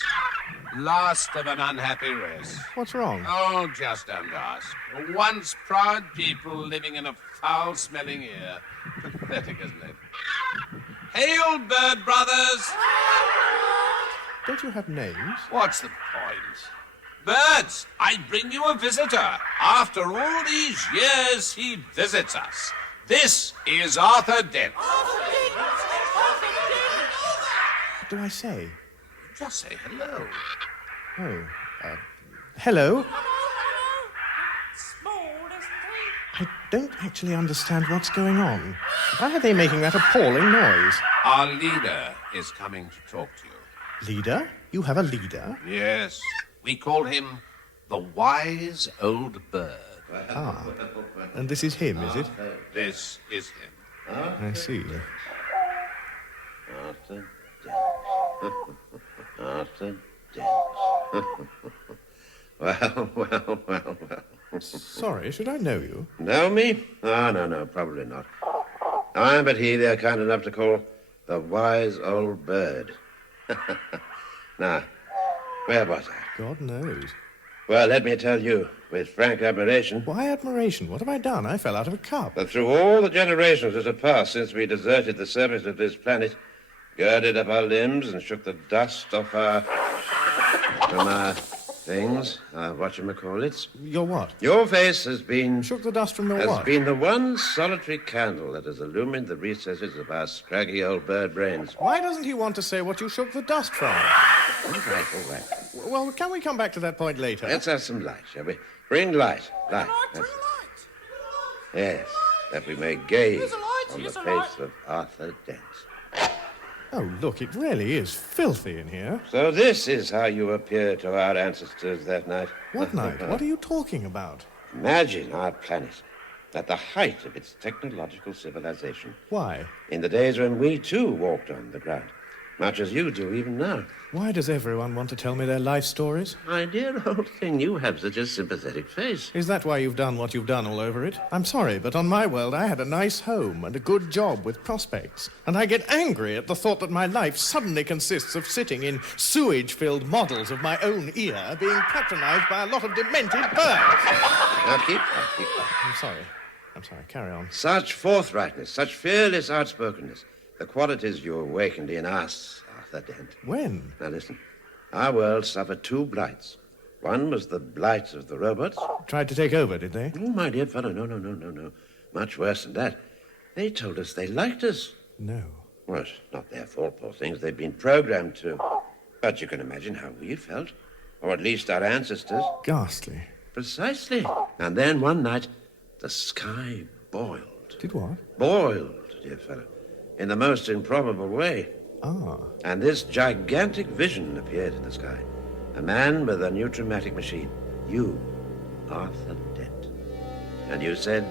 Last of an unhappy race. What's wrong? Oh, just don't ask. Once proud people living in a foul-smelling ear. Pathetic, isn't it? Hail, bird brothers! Don't you have names? What's the point? Birds, I bring you a visitor. After all these years, he visits us. This is Arthur Dent. What do I say? Just say hello. Oh, hello? I don't actually understand what's going on. Why are they making that appalling noise? Our leader is coming to talk to you. Leader? You have a leader? Yes. We call him the Wise Old Bird. Ah. And this is him, is it? This is him. I see. Arthur Dent. Arthur Dent. Well. Sorry, should I know you? Know me? Oh, no, probably not. I am but he they're kind enough to call the Wise Old Bird. Now, where was I? God knows. Well, let me tell you, with frank admiration... Why admiration? What have I done? I fell out of a cup. That through all the generations that have passed since we deserted the surface of this planet, girded up our limbs and shook the dust off from our things, whatchamacallits. Your what? Your face has been... Shook the dust from your has what? been the one solitary candle that has illumined the recesses of our scraggy old bird brains. Why doesn't he want to say what you shook the dust from? All right. Well, can we come back to that point later? Let's have some light, shall we? Bring light. Light. Yes, that we may gaze on the face of Arthur Dent. Oh, look, it really is filthy in here. So this is how you appeared to our ancestors that night. What night? What are you talking about? Imagine our planet at the height of its technological civilization. Why? In the days when we, too, walked on the ground. Much as you do even now. Why does everyone want to tell me their life stories? My dear old thing, you have such a sympathetic face. Is that why you've done what you've done all over it? I'm sorry, but on my world I had a nice home and a good job with prospects. And I get angry at the thought that my life suddenly consists of sitting in sewage-filled models of my own ear being patronized by a lot of demented birds. Now keep. I'm sorry, carry on. Such forthrightness, such fearless outspokenness. The qualities you awakened in us, Arthur Dent. When? Now listen. Our world suffered two blights. One was the blight of the robots. Tried to take over, did they? Oh, my dear fellow, no. Much worse than that. They told us they liked us. No. Well, it's not their fault, poor things. They've been programmed to. But you can imagine how we felt. Or at least our ancestors. Ghastly. Precisely. And then one night, the sky boiled. Did what? Boiled, dear fellow. In the most improbable way. Ah. And this gigantic vision appeared in the sky. A man with a new traumatic machine. You, Arthur Dent. And you said...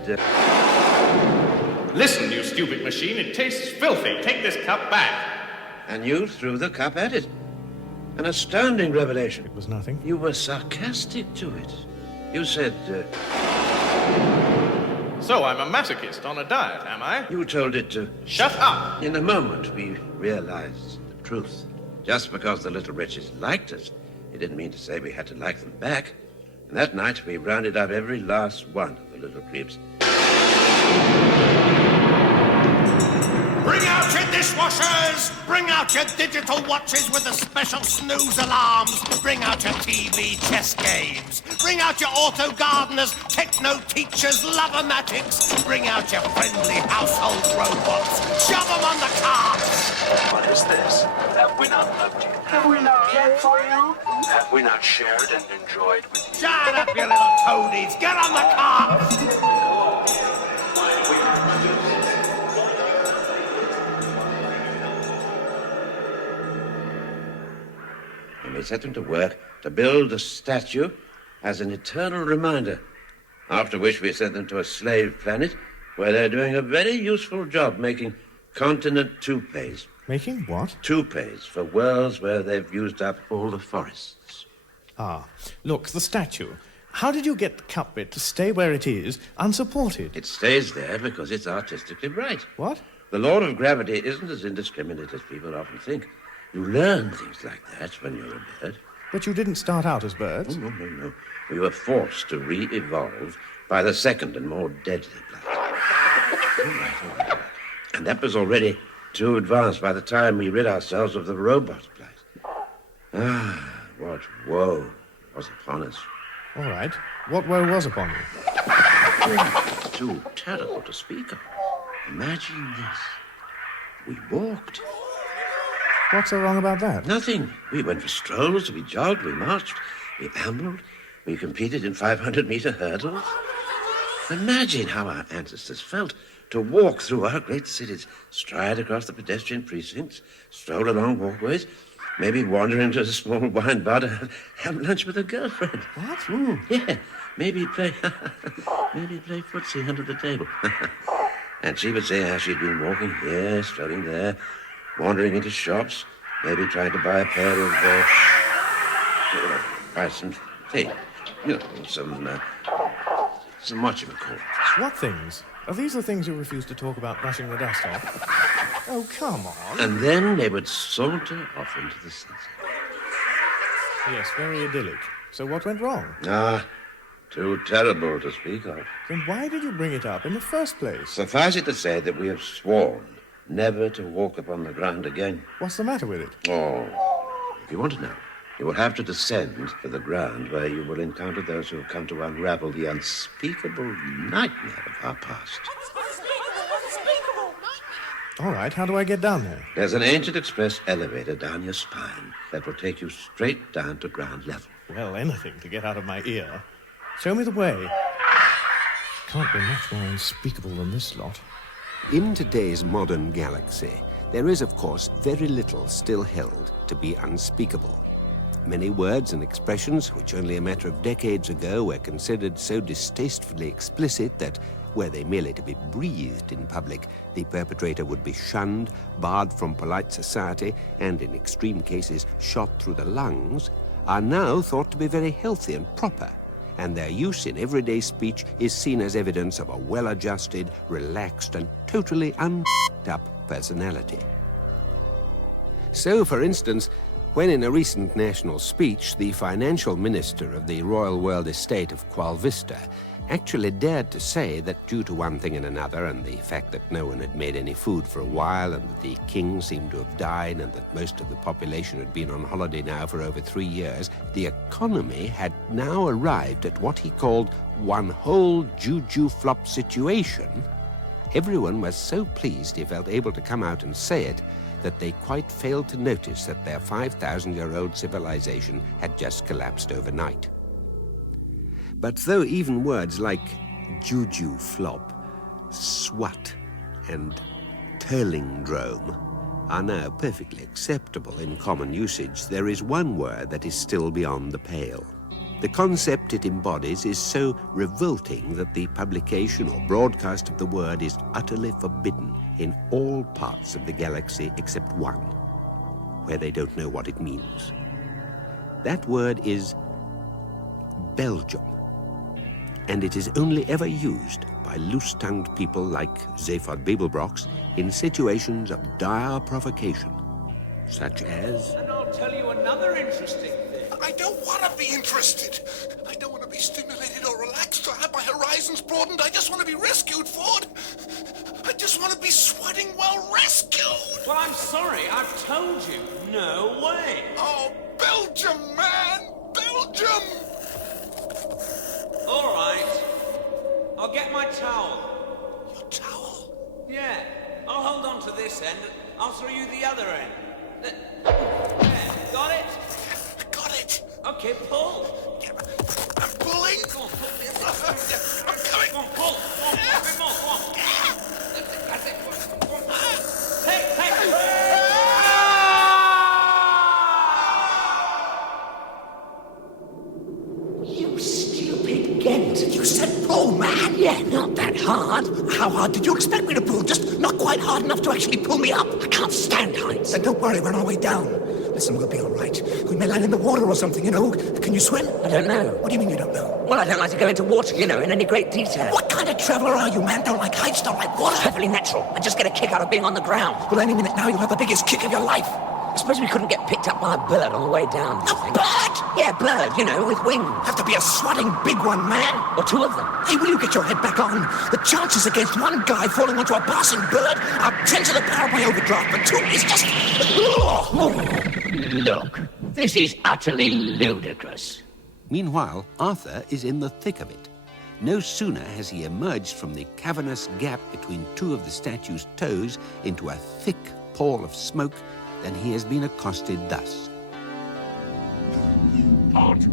Listen, you stupid machine, it tastes filthy. Take this cup back. And you threw the cup at it. An astounding revelation. It was nothing. You were sarcastic to it. You said, So I'm a masochist on a diet, am I? You told it to... Shut up! In a moment, we realized the truth. Just because the little wretches liked us, it didn't mean to say we had to like them back. And that night, we rounded up every last one of the little creeps. Bring out your dishwashers! Bring out your digital watches with the special snooze alarms! Bring out your TV chess games! Bring out your auto gardeners, techno teachers, love-o-matics! Bring out your friendly household robots! Shove them on the carts! What is this? Have we not loved you? Have we not cared for you? Have we not shared and enjoyed with you? Shut up, you little toadies! Get on the carts! And we set them to work to build a statue as an eternal reminder. After which we sent them to a slave planet where they're doing a very useful job making continent toupees. Making what? Toupees for worlds where they've used up all the forests. Ah, look, the statue. How did you get the cup bit to stay where it is, unsupported? It stays there because it's artistically right. What? The law of gravity isn't as indiscriminate as people often think. You learn things like that when you're a bird. But you didn't start out as birds. Oh, no. We were forced to re-evolve by the second and more deadly blight. All right. And that was already too advanced by the time we rid ourselves of the robot blight. Ah, what woe was upon us. All right. What woe was upon you? Too terrible to speak of. Imagine this. We walked. What's so wrong about that? Nothing. We went for strolls, we jogged, we marched, we ambled, we competed in 500-meter hurdles. Imagine how our ancestors felt to walk through our great cities, stride across the pedestrian precincts, stroll along walkways, maybe wander into a small wine bar to have lunch with a girlfriend. What? Yeah, maybe play footsie under the table. And she would say how she'd been walking here, strolling there, wandering into shops, maybe trying to buy a pair of, buy some things. You know, some whatchamacallit. What things? Are these the things you refuse to talk about brushing the dust off? Oh, come on. And then they would saunter off into the sunset. Yes, very idyllic. So what went wrong? Ah, too terrible to speak of. Then why did you bring it up in the first place? Suffice it to say that we have sworn never to walk upon the ground again. What's the matter with it? Oh, if you want to know, you will have to descend to the ground where you will encounter those who have come to unravel the unspeakable nightmare of our past. All right, how do I get down there? There's an ancient express elevator down your spine that will take you straight down to ground level. Well, anything to get out of my ear. Show me the way. Can't be much more unspeakable than this lot. In today's modern galaxy, there is, of course, very little still held to be unspeakable. Many words and expressions which only a matter of decades ago were considered so distastefully explicit that, were they merely to be breathed in public, the perpetrator would be shunned, barred from polite society, and in extreme cases shot through the lungs, are now thought to be very healthy and proper, and their use in everyday speech is seen as evidence of a well-adjusted, relaxed, and totally up personality. So, for instance, when in a recent national speech, the financial minister of the Royal World Estate of Qual Vista actually dared to say that due to one thing and another, and the fact that no one had made any food for a while, and that the king seemed to have died, and that most of the population had been on holiday now for over 3 years, the economy had now arrived at what he called one whole juju flop situation. Everyone was so pleased he felt able to come out and say it that they quite failed to notice that their 5,000-year-old civilization had just collapsed overnight. But though even words like juju flop, swat, and turlingdrome are now perfectly acceptable in common usage, there is one word that is still beyond the pale. The concept it embodies is so revolting that the publication or broadcast of the word is utterly forbidden in all parts of the galaxy except one, where they don't know what it means. That word is Belgium, and it is only ever used by loose-tongued people like Zaphod Beeblebrox in situations of dire provocation, such as... And I'll tell you another interesting thing. I don't want to be interested. I don't want to be stimulated or relaxed or have my horizons broadened. I just want to be rescued, Ford. I just want to be sweating while rescued. Well, I'm sorry. I've told you. No way. Oh, Belgium, man! Belgium! All right. I'll get my towel. Your towel? Yeah. I'll hold on to this end. I'll throw you the other end. There. Got it? Got it. Okay, pull. I'm pulling. Go on, pull. I'm coming. Go on, pull. Go on, a bit more. Go on. That's it. Go on. Hey! You stupid Gent. You said pull, man. Yeah, not that hard. How hard did you expect me to pull? Just not quite hard enough to actually pull me up. I can't stand heights. Then don't worry, we're on our way down. Listen, we'll be all right. We may land in the water or something, you know. Can you swim? I don't know. What do you mean you don't know? Well, I don't like to go into water, you know, in any great detail. What kind of traveller are you, man? Don't like heights, don't like water? Perfectly natural. I just get a kick out of being on the ground. Well, any minute now you'll have the biggest kick of your life. I suppose we couldn't get picked up by a bird on the way down. A bird? Yeah, bird, you know, with wings. Have to be a swatting big one, man. Or two of them. Hey, will you get your head back on? The chances against one guy falling onto a passing bird are 10 to the power by overdraft, but two is just... Look, this is utterly ludicrous. Meanwhile, Arthur is in the thick of it. No sooner has he emerged from the cavernous gap between two of the statue's toes into a thick pall of smoke than he has been accosted thus. Halt!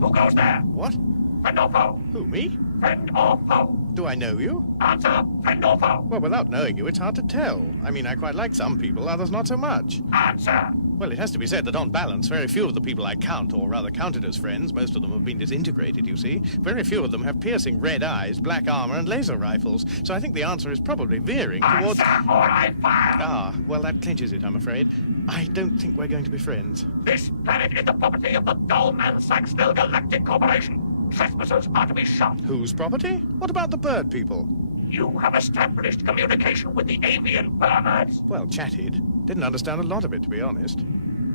Who goes there? What? Friend or foe? Who, me? Friend or foe? Do I know you? Answer, friend or foe? Well, without knowing you, it's hard to tell. I mean, I quite like some people, others not so much. Answer. Well, it has to be said that on balance, very few of the people I count, or rather counted as friends, most of them have been disintegrated, you see. Very few of them have piercing red eyes, black armor, and laser rifles. So I think the answer is probably veering towards... Answer or I fire! Ah, well, that clinches it, I'm afraid. I don't think we're going to be friends. This planet is the property of the Dullman Saxville Galactic Corporation. Trespassers are to be shot. Whose property? What about the bird people? You have established communication with the avian perverts. Well, chatted. Didn't understand a lot of it, to be honest.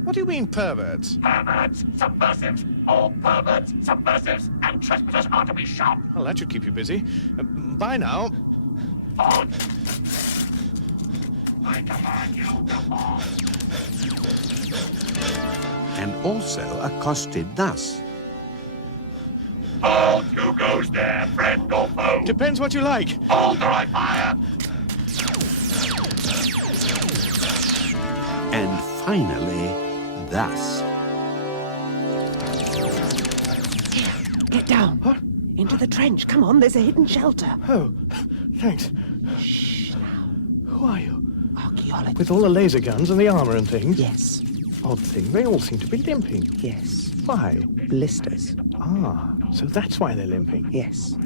What do you mean, perverts? Perverts, subversives. All perverts, subversives, and trespassers are to be shot. Well, that should keep you busy. Bye now. On. I command you to fall. And also accosted thus. Hold, who goes there, friend or foe? Depends what you like. Hold or I fire. And finally, thus. Get down. What? Into the trench. Come on, there's a hidden shelter. Oh, thanks. Shh, now. Who are you? Archaeologists. With all the laser guns and the armor and things? Yes. Odd thing, they all seem to be limping. Yes. Why? Blisters. Ah, so that's why they're limping. Yes.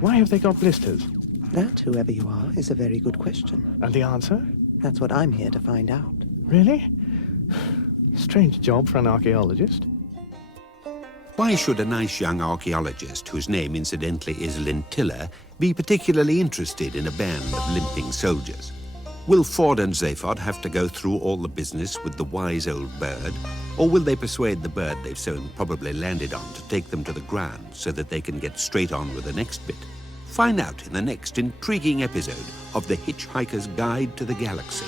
Why have they got blisters? That, whoever you are, is a very good question. And the answer? That's what I'm here to find out. Really? Strange job for an archaeologist. Why should a nice young archaeologist, whose name incidentally is Lintilla, be particularly interested in a band of limping soldiers? Will Ford and Zaphod have to go through all the business with the wise old bird, or will they persuade the bird they've so improbably landed on to take them to the ground so that they can get straight on with the next bit? Find out in the next intriguing episode of The Hitchhiker's Guide to the Galaxy.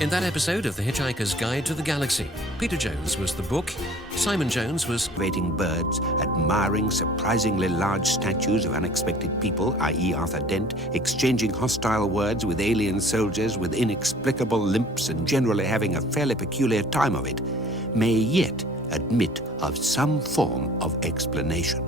In that episode of The Hitchhiker's Guide to the Galaxy, Peter Jones was the book, Simon Jones was rating birds, admiring surprisingly large statues of unexpected people, i.e. Arthur Dent, exchanging hostile words with alien soldiers with inexplicable limps and generally having a fairly peculiar time of it, may yet admit of some form of explanation.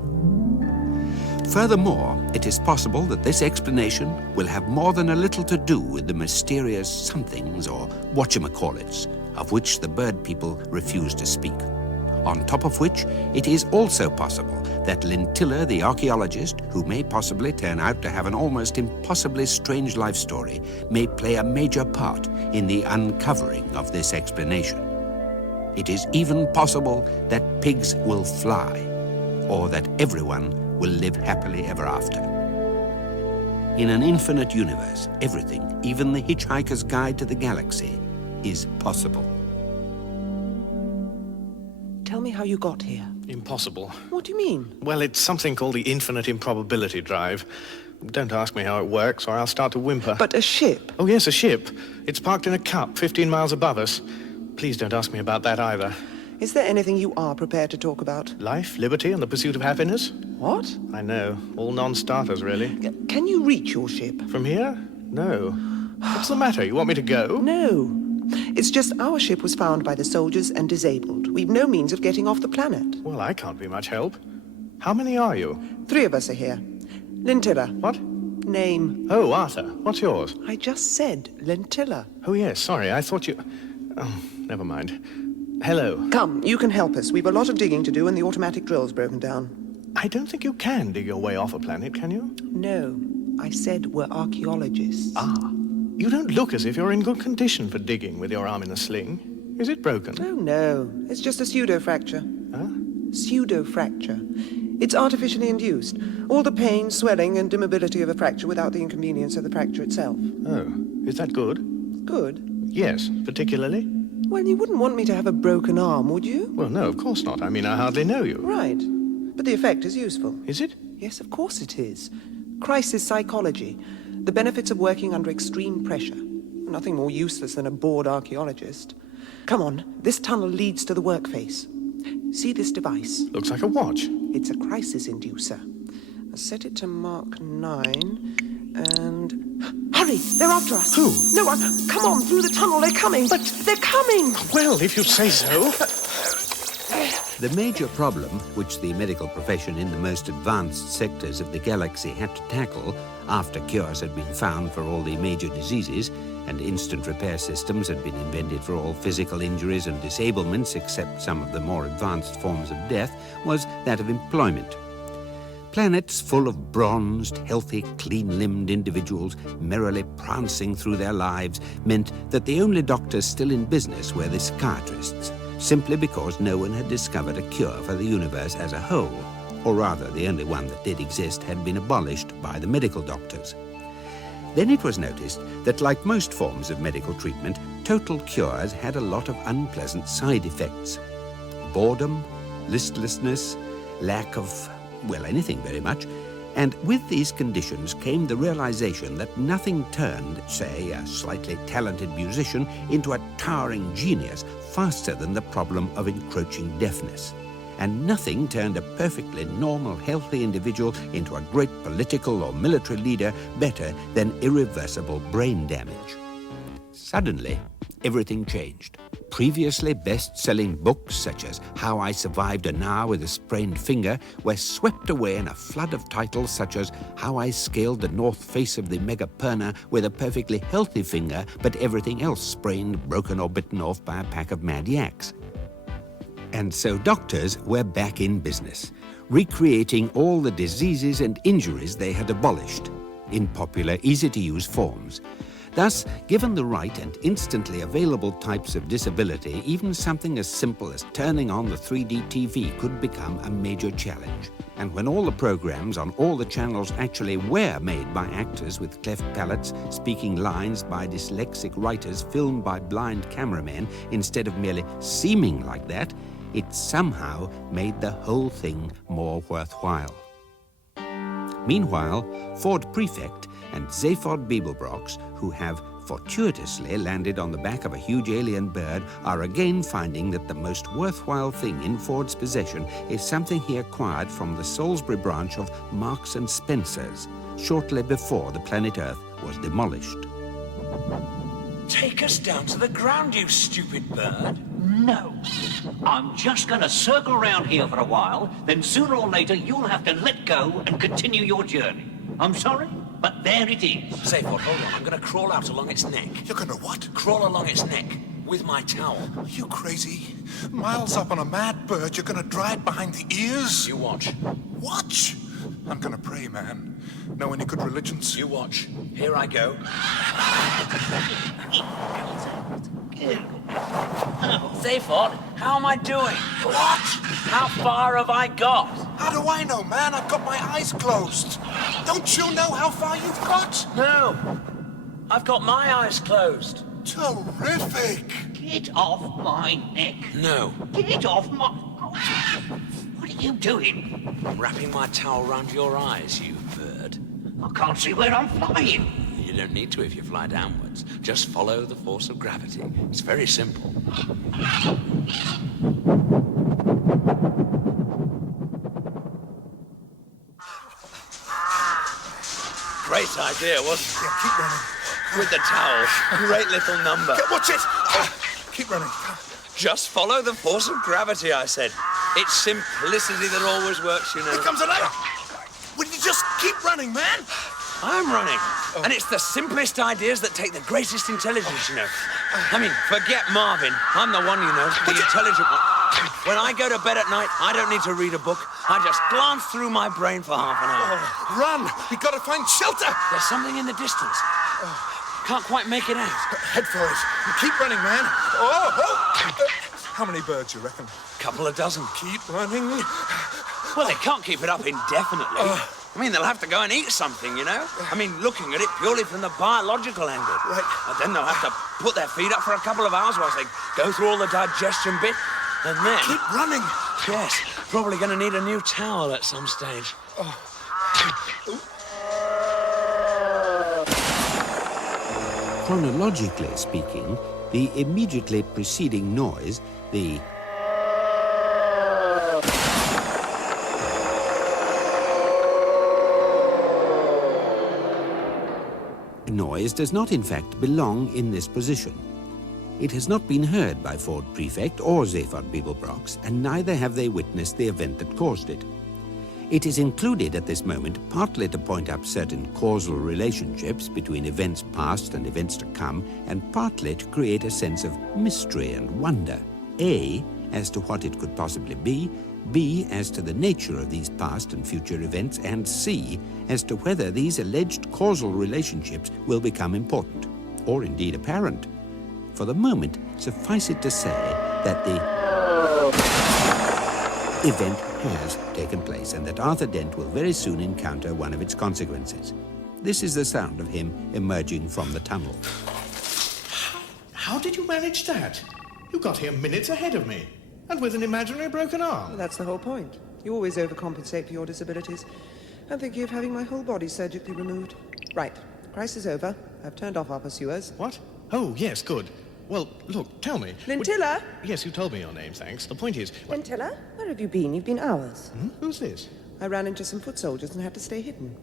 Furthermore, it is possible that this explanation will have more than a little to do with the mysterious somethings or whatchamacallits of which the bird people refuse to speak. On top of which, it is also possible that Lintilla, the archaeologist, who may possibly turn out to have an almost impossibly strange life story, may play a major part in the uncovering of this explanation. It is even possible that pigs will fly, or that everyone will live happily ever after. In an infinite universe, everything, even the Hitchhiker's Guide to the Galaxy, is possible. Tell me how you got here. Impossible. What do you mean? Well, it's something called the infinite improbability drive. Don't ask me how it works, or I'll start to whimper. But a ship? Oh, yes, a ship. It's parked in a cup 15 miles above us. Please don't ask me about that either. Is there anything you are prepared to talk about? Life, liberty, and the pursuit of happiness? What? I know. All non-starters, really. Can you reach your ship? From here? No. What's the matter? You want me to go? No. It's just our ship was found by the soldiers and disabled. We've no means of getting off the planet. Well, I can't be much help. How many are you? 3 of us are here. Lintilla. What? Name. Oh, Arthur. What's yours? I just said Lintilla. Oh, yes, sorry. I thought you... Oh, never mind. Hello. Come, you can help us. We've a lot of digging to do and the automatic drill's broken down. I don't think you can dig your way off a planet, can you? No. I said we're archaeologists. Ah. You don't look as if you're in good condition for digging with your arm in a sling. Is it broken? Oh, no. It's just a pseudo-fracture. Huh? Pseudo-fracture. It's artificially induced. All the pain, swelling, and immobility of a fracture without the inconvenience of the fracture itself. Oh. Is that good? Good? Yes, particularly? Well, you wouldn't want me to have a broken arm, would you? Well, no, of course not. I mean, I hardly know you. Right. But the effect is useful. Is it? Yes, of course it is. Crisis psychology. The benefits of working under extreme pressure. Nothing more useless than a bored archaeologist. Come on, this tunnel leads to the workface. See this device? Looks like a watch. It's a crisis inducer. I'll set it to Mark 9, and... Hurry! They're after us! Who? No one! Come on, through the tunnel, they're coming! But they're coming! Well, if you say so. The major problem which the medical profession in the most advanced sectors of the galaxy had to tackle after cures had been found for all the major diseases and instant repair systems had been invented for all physical injuries and disablements except some of the more advanced forms of death, was that of employment. Planets full of bronzed, healthy, clean-limbed individuals merrily prancing through their lives meant that the only doctors still in business were the psychiatrists, simply because no one had discovered a cure for the universe as a whole, or rather the only one that did exist had been abolished by the medical doctors. Then it was noticed that, like most forms of medical treatment, total cures had a lot of unpleasant side effects. Boredom, listlessness, lack of, well, anything very much. And with these conditions came the realization that nothing turned, say, a slightly talented musician into a towering genius faster than the problem of encroaching deafness. And nothing turned a perfectly normal, healthy individual into a great political or military leader better than irreversible brain damage. Suddenly, everything changed. Previously best-selling books such as How I Survived an Hour with a Sprained Finger were swept away in a flood of titles such as How I Scaled the North Face of the Megaperna with a perfectly healthy finger, but everything else sprained, broken, or bitten off by a pack of mad yaks. And so doctors were back in business, recreating all the diseases and injuries they had abolished in popular, easy-to-use forms. Thus, given the right and instantly available types of disability, even something as simple as turning on the 3D TV could become a major challenge. And when all the programs on all the channels actually were made by actors with cleft palates, speaking lines by dyslexic writers, filmed by blind cameramen, instead of merely seeming like that, it somehow made the whole thing more worthwhile. Meanwhile, Ford Prefect and Zaphod Beeblebrox, who have fortuitously landed on the back of a huge alien bird, are again finding that the most worthwhile thing in Ford's possession is something he acquired from the Salisbury branch of Marks and Spencer's, shortly before the planet Earth was demolished. Take us down to the ground, you stupid bird. No. I'm just going to circle around here for a while, then sooner or later you'll have to let go and continue your journey. I'm sorry, but there it is. Zaphod, hold on. I'm going to crawl out along its neck. You're gonna what? Crawl along its neck. with my towel. Are you crazy? Miles up on a mad bird, you're gonna dry it behind the ears? You watch. Watch? I'm gonna pray, man. Know any good religions? You watch. Here I go. Say, Ford, how am I doing? What? How far have I got? How do I know, man? I've got my eyes closed. Don't you know how far you've got? No. I've got my eyes closed. Terrific! Get off my neck. No. Get off my... What are you doing? I'm wrapping my towel round your eyes, you bird. I can't see where I'm flying. You don't need to if you fly downwards. Just follow the force of gravity. It's very simple. Great idea, wasn't it? Yeah, keep running. With the towel. Great little number. Watch it! Keep running. Just follow the force of gravity, I said. It's simplicity that always works, you know. Here comes another! Will you just keep running, man? I'm running. And it's the simplest ideas that take the greatest intelligence, you know. I mean, forget Marvin. I'm the one, you know, the intelligent one. When I go to bed at night, I don't need to read a book. I just glance through my brain for half an hour. Run! We've got to find shelter! There's something in the distance. Can't quite make it out. Head for it. Keep running, man. How many birds, you reckon? Couple of dozen. Keep running. Well, they can't keep it up indefinitely. I mean, they'll have to go and eat something, you know? I mean, looking at it purely from the biological angle. Right. And then they'll have to put their feet up for a couple of hours whilst they go through all the digestion bit. And then... Keep running. Yes, probably going to need a new towel at some stage. Chronologically speaking, the immediately preceding noise, the noise does not in fact belong in this position. It has not been heard by Ford Prefect or Zaphod Beeblebrox, and neither have they witnessed the event that caused it. It is included at this moment partly to point up certain causal relationships between events past and events to come, and partly to create a sense of mystery and wonder. A, as to what it could possibly be, B, as to the nature of these past and future events, and C, as to whether these alleged causal relationships will become important, or indeed apparent. For the moment, suffice it to say that the event has taken place, and that Arthur Dent will very soon encounter one of its consequences. This is the sound of him emerging from the tunnel. How did you manage that? You got here minutes ahead of me, and with an imaginary broken arm. Well, that's the whole point. You always overcompensate for your disabilities. I'm thinking of having my whole body surgically removed. Right. Crisis over. I've turned off our pursuers. What? Oh, yes, good. Well, look, tell me. Lintilla? Yes, you told me your name, thanks. The point is... Lintilla? Where have you been? You've been hours. Who's this? I ran into some foot soldiers and had to stay hidden.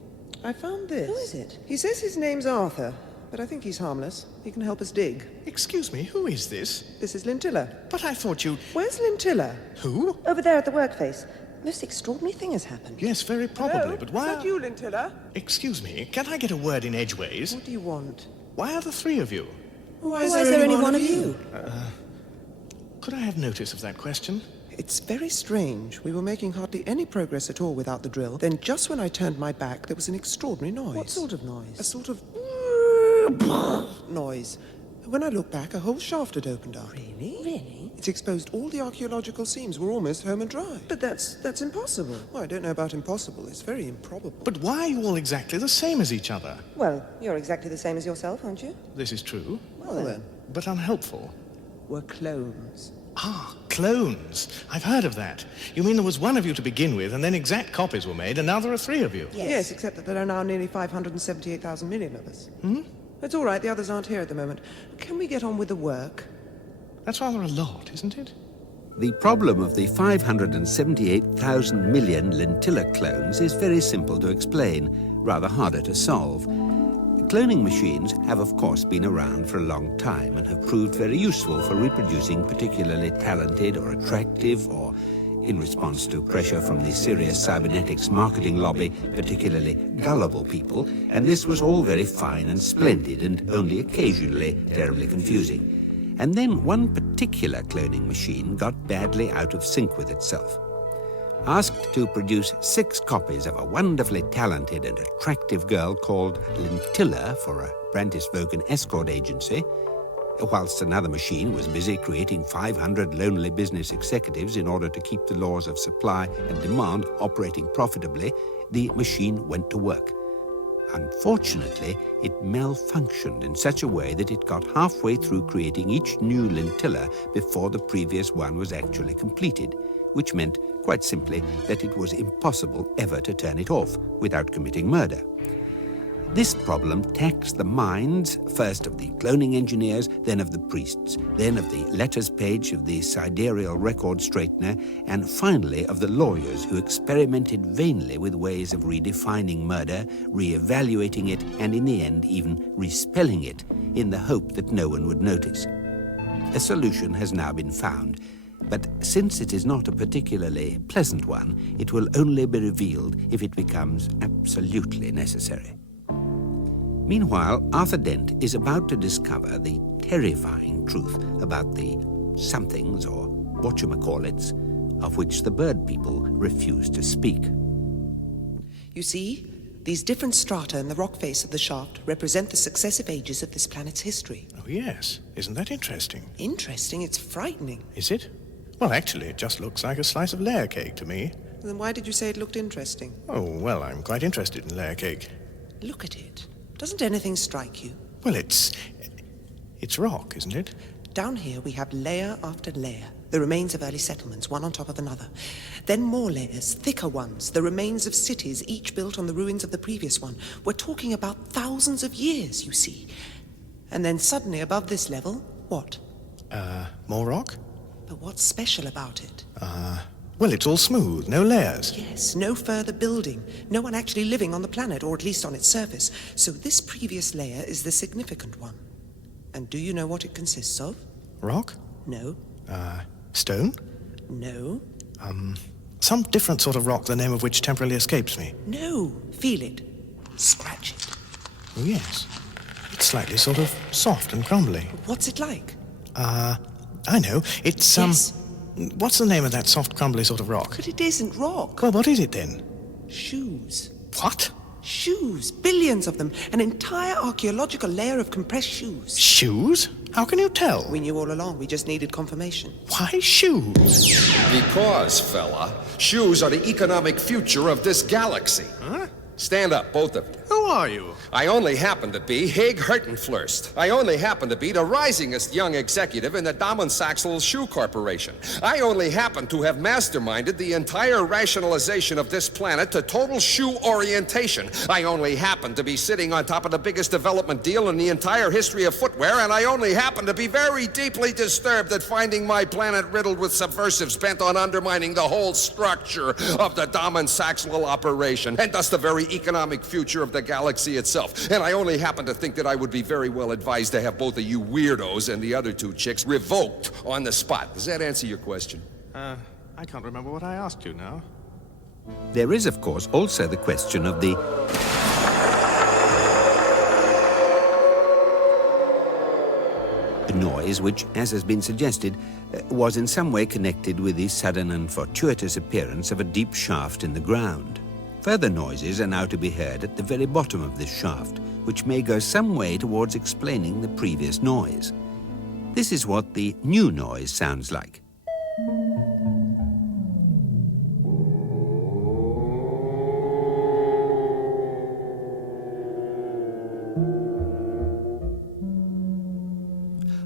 I found this. Who is it? He says his name's Arthur, but I think he's harmless. He can help us dig. Excuse me, who is this? This is Lintilla. But I thought you... Where's Lintilla? Who? Over there at the workface. Most extraordinary thing has happened. Yes, very probably, Hello? but why... Is that you, Lintilla? Excuse me, can I get a word in edgeways? What do you want? Why are the three of you? Why is there only one of you? Could I have notice of that question? It's very strange. We were making hardly any progress at all without the drill. Then just when I turned my back, there was an extraordinary noise. What sort of noise? A sort of noise. When I looked back, a whole shaft had opened up. Really? Really? It's exposed all the archaeological seams. We're almost home and dry. But that's impossible. Well, I don't know about impossible. It's very improbable. But why are you all exactly the same as each other? Well, you're exactly the same as yourself, aren't you? This is true. Well then. But unhelpful. We're clones. Ah, clones. I've heard of that. You mean there was one of you to begin with, and then exact copies were made, and now there are three of you? Yes, except that there are now nearly 578,000 million of us. Hmm? It's all right. The others aren't here at the moment. Can we get on with the work? That's rather a lot, isn't it? The problem of the 578,000 million Lintilla clones is very simple to explain, rather harder to solve. Cloning machines have, of course, been around for a long time and have proved very useful for reproducing particularly talented or attractive or, in response to pressure from the serious cybernetics marketing lobby, particularly gullible people, and this was all very fine and splendid and only occasionally terribly confusing. And then one particular cloning machine got badly out of sync with itself. Asked to produce 6 copies of a wonderfully talented and attractive girl called Lintilla for a Brantis Vogan escort agency, whilst another machine was busy creating 500 lonely business executives in order to keep the laws of supply and demand operating profitably, the machine went to work. Unfortunately, it malfunctioned in such a way that it got halfway through creating each new Lintilla before the previous one was actually completed, which meant, quite simply, that it was impossible ever to turn it off without committing murder. This problem taxed the minds, first of the cloning engineers, then of the priests, then of the letters page of the sidereal record straightener, and finally of the lawyers who experimented vainly with ways of redefining murder, re-evaluating it, and in the end even respelling it, in the hope that no one would notice. A solution has now been found, but since it is not a particularly pleasant one, it will only be revealed if it becomes absolutely necessary. Meanwhile, Arthur Dent is about to discover the terrifying truth about the somethings, or whatchamacallits, of which the bird people refuse to speak. You see, these different strata in the rock face of the shaft represent the successive ages of this planet's history. Oh, yes. Isn't that interesting? Interesting? It's frightening. Is it? Well, actually, it just looks like a slice of layer cake to me. Then why did you say it looked interesting? Oh, well, I'm quite interested in layer cake. Look at it. Doesn't anything strike you? Well, it's rock, isn't it? Down here we have layer after layer, the remains of early settlements, one on top of another. Then more layers, thicker ones, the remains of cities, each built on the ruins of the previous one. We're talking about thousands of years, you see. And then suddenly above this level, what? More rock? But what's special about it? Well, it's all smooth, no layers. Yes, no further building. No one actually living on the planet, or at least on its surface. So this previous layer is the significant one. And do you know what it consists of? Rock? No. Stone? No. Some different sort of rock, the name of which temporarily escapes me. No. Feel it. Scratch it. Oh, yes. It's slightly sort of soft and crumbly. What's it like? I know. It's, Yes. What's the name of that soft, crumbly sort of rock? But it isn't rock. Well, what is it then? Shoes. What? Shoes. Billions of them. An entire archaeological layer of compressed shoes. Shoes? How can you tell? We knew all along. We just needed confirmation. Why shoes? Because, fella, shoes are the economic future of this galaxy. Huh? Stand up, both of you. Who are you? I only happen to be Hig Hertenflurst. I only happen to be the risingest young executive in the Damen-Saxel Shoe Corporation. I only happen to have masterminded the entire rationalization of this planet to total shoe orientation. I only happen to be sitting on top of the biggest development deal in the entire history of footwear, and I only happen to be very deeply disturbed at finding my planet riddled with subversives bent on undermining the whole structure of the Damen-Saxel operation, and thus the very economic future of the galaxy itself. And I only happen to think that I would be very well advised to have both of you weirdos and the other 2 chicks revoked on the spot. Does that answer your question? I can't remember what I asked you now. There is, of course, also the question of the noise, which, as has been suggested, was in some way connected with the sudden and fortuitous appearance of a deep shaft in the ground. Further noises are now to be heard at the very bottom of this shaft, which may go some way towards explaining the previous noise. This is what the new noise sounds like.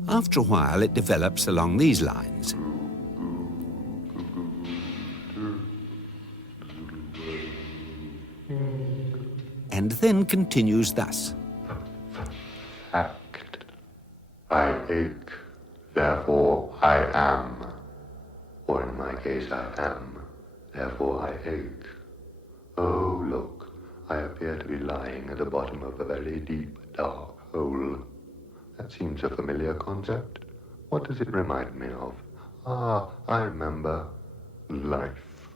After a while, it develops along these lines. And then continues thus. Fact. I ache, therefore I am. Or in my case, I am, therefore I ache. Oh, look, I appear to be lying at the bottom of a very deep, dark hole. That seems a familiar concept. What does it remind me of? Ah, I remember. Life.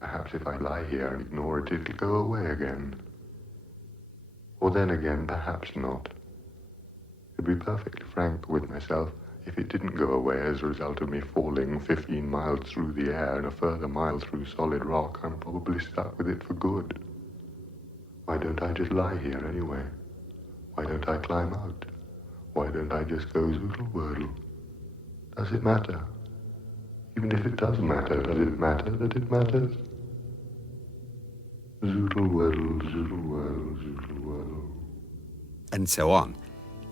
Perhaps if I lie here and ignore it, it'll go away again. Or then again, perhaps not. To be perfectly frank with myself, If it didn't go away as a result of me falling 15 miles through the air and a further mile through solid rock, I'm probably stuck with it for good. Why don't I just lie here anyway? Why don't I climb out? Why don't I just go zoodle wordle? Does it matter? Even if it does matter, does it matter that it matters? Zoodle wordle, zoodle wordle, zoodle wordle. And so on.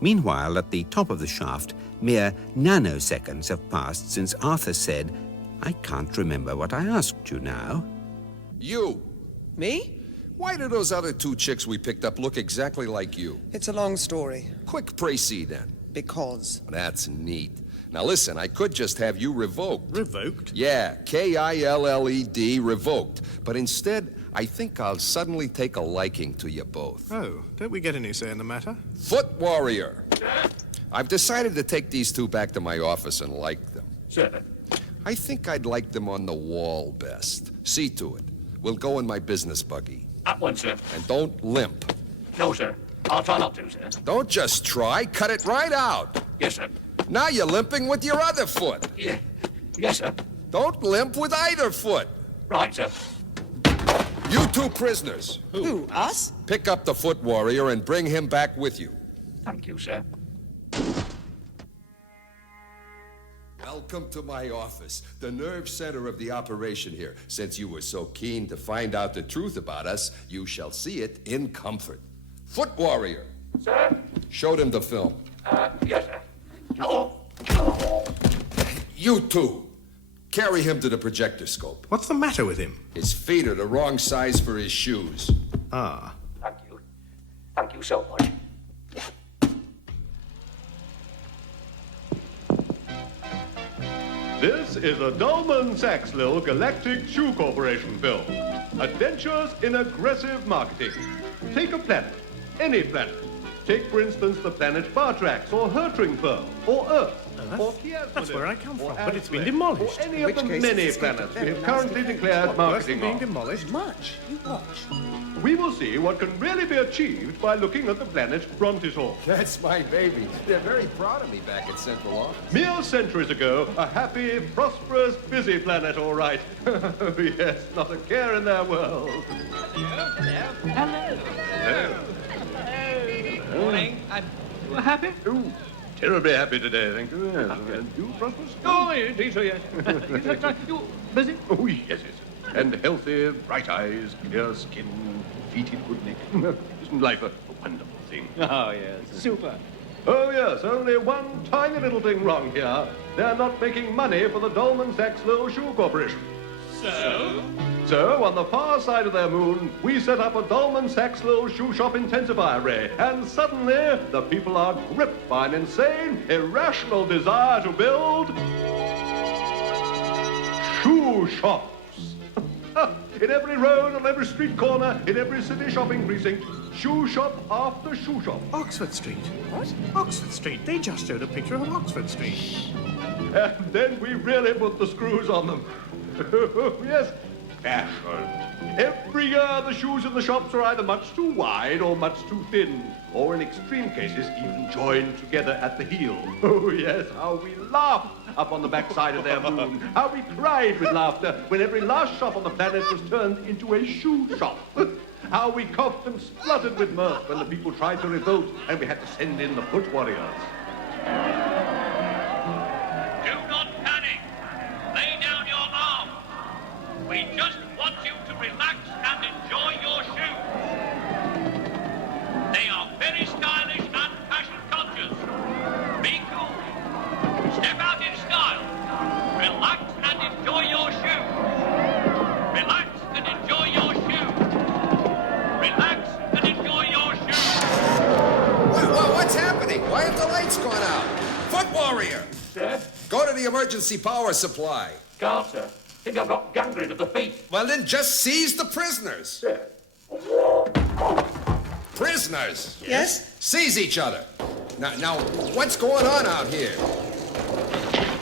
Meanwhile, at the top of the shaft, mere nanoseconds have passed since Arthur said, "I can't remember what I asked you now." You! Me? Why do those other two chicks we picked up look exactly like you? It's a long story. Quick précis, then. Because. That's neat. Now listen, I could just have you revoked. Revoked? Yeah, K-I-L-L-E-D, revoked. But instead, I think I'll suddenly take a liking to you both. Oh, don't we get any say in the matter? Foot Warrior! I've decided to take these two back to my office and like them. Sir. I think I'd like them on the wall best. See to it. We'll go in my business buggy. At once, sir. And don't limp. No, sir. I'll try not to, sir. Don't just try, cut it right out. Yes, sir. Now you're limping with your other foot. Yeah. Yes, sir. Don't limp with either foot. Right, sir. You two prisoners. Who, us? Pick up the Foot Warrior and bring him back with you. Thank you, sir. Welcome to my office, the nerve center of the operation here. Since you were so keen to find out the truth about us, you shall see it in comfort. Foot Warrior. Sir? Showed him the film. Yes, sir. Oh. You two. Carry him to the projector scope. What's the matter with him? His feet are the wrong size for his shoes. Ah. Thank you. Thank you so much. This is a Dolman Saxlil Galactic Shoe Corporation film. Adventures in aggressive marketing. Take a planet, any planet. Take, for instance, the planet Bartrax, or Hertringfur, or Earth, or Kiasmodus. That's where I come from, or but it's been Aslan, demolished. Or any of the many planets we have currently declared marketing being on. demolished? Much. You watch. We will see what can really be achieved by looking at the planet Brontosaurus. That's my baby. They're very proud of me back at Central Office. Mere centuries ago, a happy, prosperous, busy planet, all right. Yes, not a care in their world. Hello. Morning. You happy? Ooh, terribly happy today, thank you. Yes. And you, prosperous? Oh, indeed, sir, yes. You busy? Oh, yes, yes. And healthy, bright eyes, clear skin, feet in good nick. Isn't life a wonderful thing? Oh, yes. Super. Oh, yes, only one tiny little thing wrong here. They're not making money for the Dolman Saxlow Shoe Corporation. So? So, on the far side of their moon, we set up a Dolman Saxlow shoe shop intensifier array, and suddenly the people are gripped by an insane, irrational desire to build shoe shops. In every road, on every street corner, in every city shopping precinct, shoe shop after shoe shop. Oxford Street. What? Oxford Street. They just showed a picture of Oxford Street. And then we really put the screws on them. Yes, fashion. Every year the shoes in the shops are either much too wide or much too thin, or in extreme cases even joined together at the heel. Oh yes, how we laughed up on the backside of their moon. How we cried with laughter when every last shop on the planet was turned into a shoe shop. How we coughed and spluttered with mirth when the people tried to revolt and we had to send in the Foot Warriors. Do not panic. Lay down your arm. We just want you to relax and enjoy your shoes. They are very stylish and fashion conscious. Be cool. Step out in style. Relax and enjoy your shoes. Relax and enjoy your shoes. Relax and enjoy your shoes. What's happening? Why have the lights gone out? Foot Warrior! Sir? Go to the emergency power supply. Can't, sir. Think I've got gangrene of the feet. Well, then just seize the prisoners. Sir. Prisoners? Yes? Seize each other. Now, what's going on out here?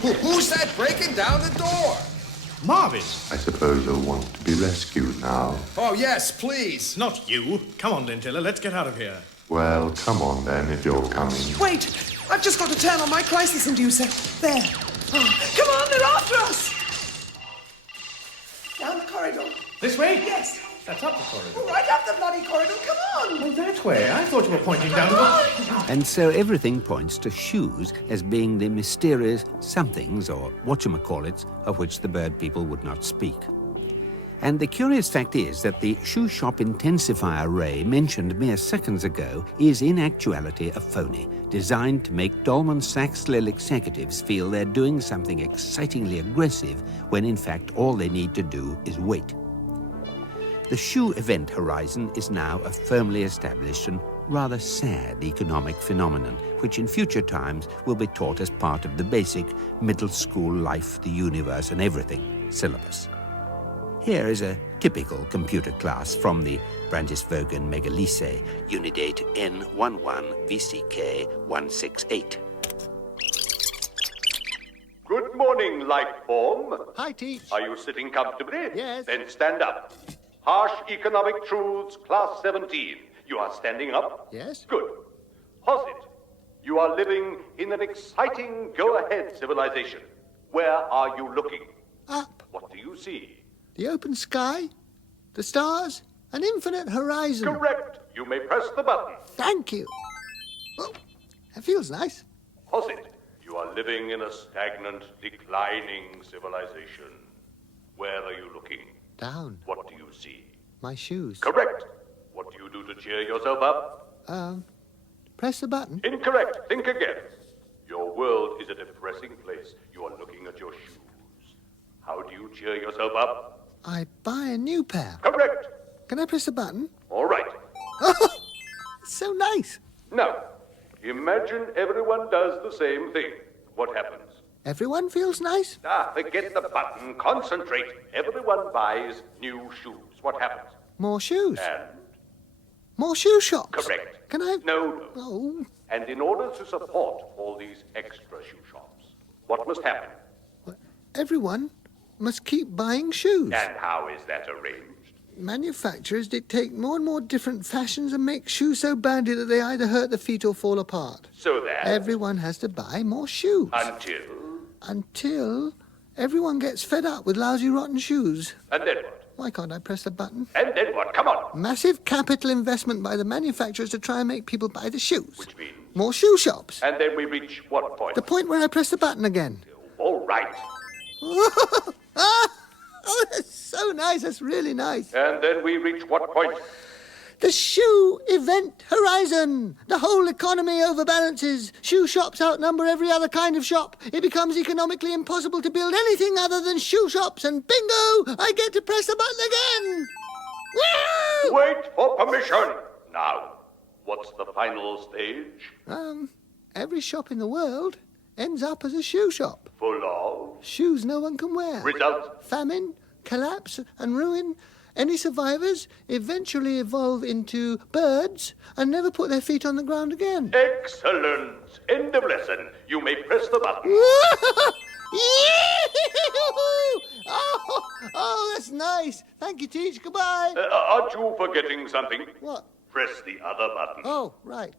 Who's that breaking down the door? Marvin! I suppose you'll want to be rescued now. Oh, yes, please. Not you. Come on, Lintilla, let's get out of here. Well, come on then, if you're coming. Wait! I've just got to turn on my crisis inducer. There. Oh, come on, they're after us! Down the corridor. This way? Yes. That's up the corridor. Right up the bloody corridor, come on! Oh, that way. I thought you were pointing down the... And so everything points to shoes as being the mysterious somethings, or whatchamacallits, of which the bird people would not speak. And the curious fact is that the shoe shop intensifier ray mentioned mere seconds ago is in actuality a phony, designed to make Dolman Sachs Lil executives feel they're doing something excitingly aggressive when in fact all they need to do is wait. The shoe event horizon is now a firmly established and rather sad economic phenomenon, which in future times will be taught as part of the basic middle school life, the universe and everything syllabus. Here is a typical computer class from the Brandisvogel Megalice, Unidate N11 VCK 168. Good morning, life form. Hi, Teach. Are you sitting comfortably? Yes. Then stand up. Harsh economic truths, class 17. You are standing up? Yes. Good. Posit. You are living in an exciting go-ahead civilization. Where are you looking? Up. What do you see? The open sky, the stars, an infinite horizon. Correct. You may press the button. Thank you. Oh, that feels nice. Posit. You are living in a stagnant, declining civilization. Where are you looking? Down. What do you see? My shoes. Correct. What do you do to cheer yourself up? Press the button. Incorrect. Think again. Your world is a depressing place. You are looking at your shoes. How do you cheer yourself up? I buy a new pair. Correct. Can I press the button? All right. Oh, it's so nice. Now, imagine everyone does the same thing. What happens? Everyone feels nice? Forget the button. Concentrate. Everyone buys new shoes. What happens? More shoes. And? More shoe shops. Correct. Can I? No. Oh. And in order to support all these extra shoe shops, what must happen? Everyone must keep buying shoes. And how is that arranged? Manufacturers dictate more and more different fashions and make shoes so badly that they either hurt the feet or fall apart. So that? Everyone has to buy more shoes. Until everyone gets fed up with lousy, rotten shoes. And then what? Why can't I press the button? And then what? Come on. Massive capital investment by the manufacturers to try and make people buy the shoes. Which means? More shoe shops. And then we reach what point? The point where I press the button again. All right. Oh, that's so nice. That's really nice. And then we reach what point? The shoe event horizon. The whole economy overbalances. Shoe shops outnumber every other kind of shop. It becomes economically impossible to build anything other than shoe shops. And bingo, I get to press the button again. Woo! Wait for permission. Now, what's the final stage? Every shop in the world ends up as a shoe shop. Full of? Shoes no one can wear. Result? Famine, collapse, and ruin. Any survivors eventually evolve into birds and never put their feet on the ground again. Excellent. End of lesson. You may press the button. Oh, that's nice. Thank you, Teach. Goodbye. Aren't you forgetting something? What? Press the other button. Oh, right.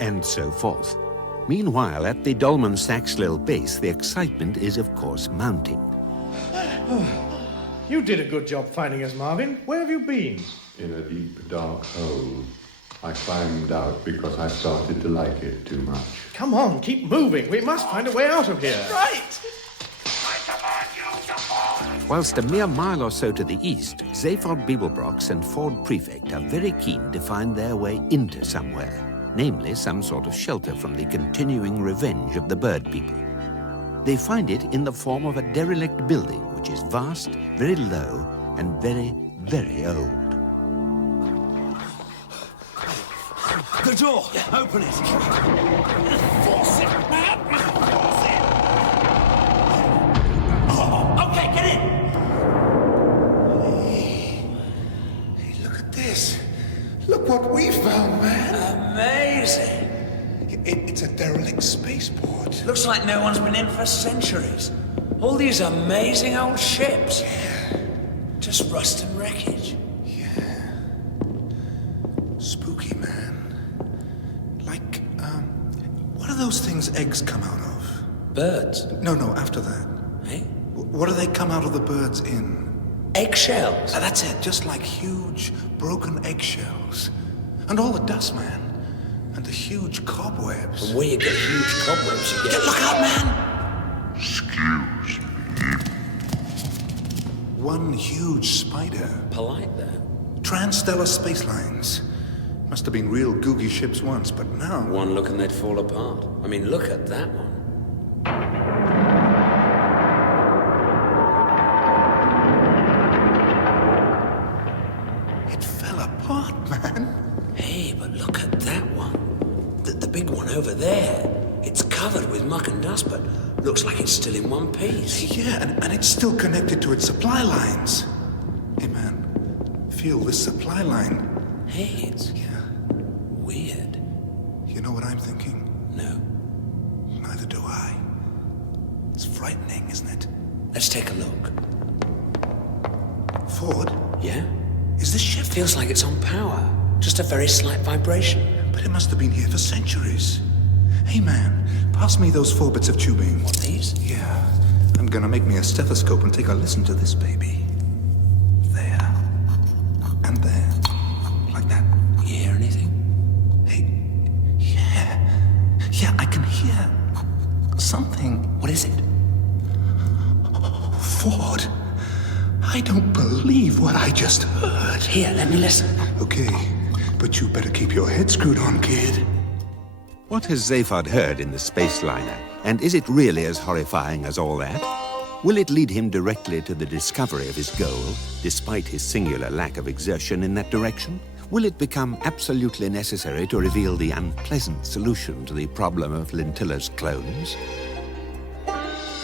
And so forth. Meanwhile, at the Dolman Sachs Lil base, the excitement is, of course, mounting. You did a good job finding us, Marvin. Where have you been? In a deep, dark hole. I climbed out because I started to like it too much. Come on, keep moving. We must find a way out of here. Right! Whilst a mere mile or so to the east, Zaphod Beeblebrox and Ford Prefect are very keen to find their way into somewhere, namely some sort of shelter from the continuing revenge of the bird people. They find it in the form of a derelict building, which is vast, very low, and very, very old. The door! Open it! Force it, man! Force it! Oh, okay, get in! Hey, look at this. Look what we found, man. Amazing! It's a derelict spaceport. Looks like no one's been in for centuries. All these amazing old ships. Just rust and wreckage. Spooky, man. Like, what are those things eggs come out of? Birds. No, after that. Eh? What do they come out of the birds in? Eggshells. That's it, just like huge, broken eggshells. And all the dust, man. And the huge cobwebs. And where you get huge cobwebs, you get... Look out, man! Excuse me. One huge spider. Polite there. Transstellar space lines. Must have been real googie ships once, but now... One look and they'd fall apart. I mean, look at that one. It fell apart, man. Hey, but look at that one. The big one over there. It's covered with muck and dust, but looks like it's still in one piece. Yeah, and it's still connected to its supply lines. Hey, man, feel this supply line. Hey, it's... weird. You know what I'm thinking? No. Neither do I. It's frightening, isn't it? Let's take a look. Ford? Yeah? Is this ship... Feels like it's on power. Just a very slight vibration. But it must have been here for centuries. Hey, man, pass me those 4 bits of tubing. What, these? Yeah. I'm gonna make me a stethoscope and take a listen to this baby. There. And there. Like that. You hear anything? Hey. Yeah, I can hear something. What is it? Ford, I don't believe what I just heard. Here, let me listen. Okay, but you better keep your head screwed on, kid. What has Zaphod heard in the space liner? And is it really as horrifying as all that? Will it lead him directly to the discovery of his goal, despite his singular lack of exertion in that direction? Will it become absolutely necessary to reveal the unpleasant solution to the problem of Lintilla's clones?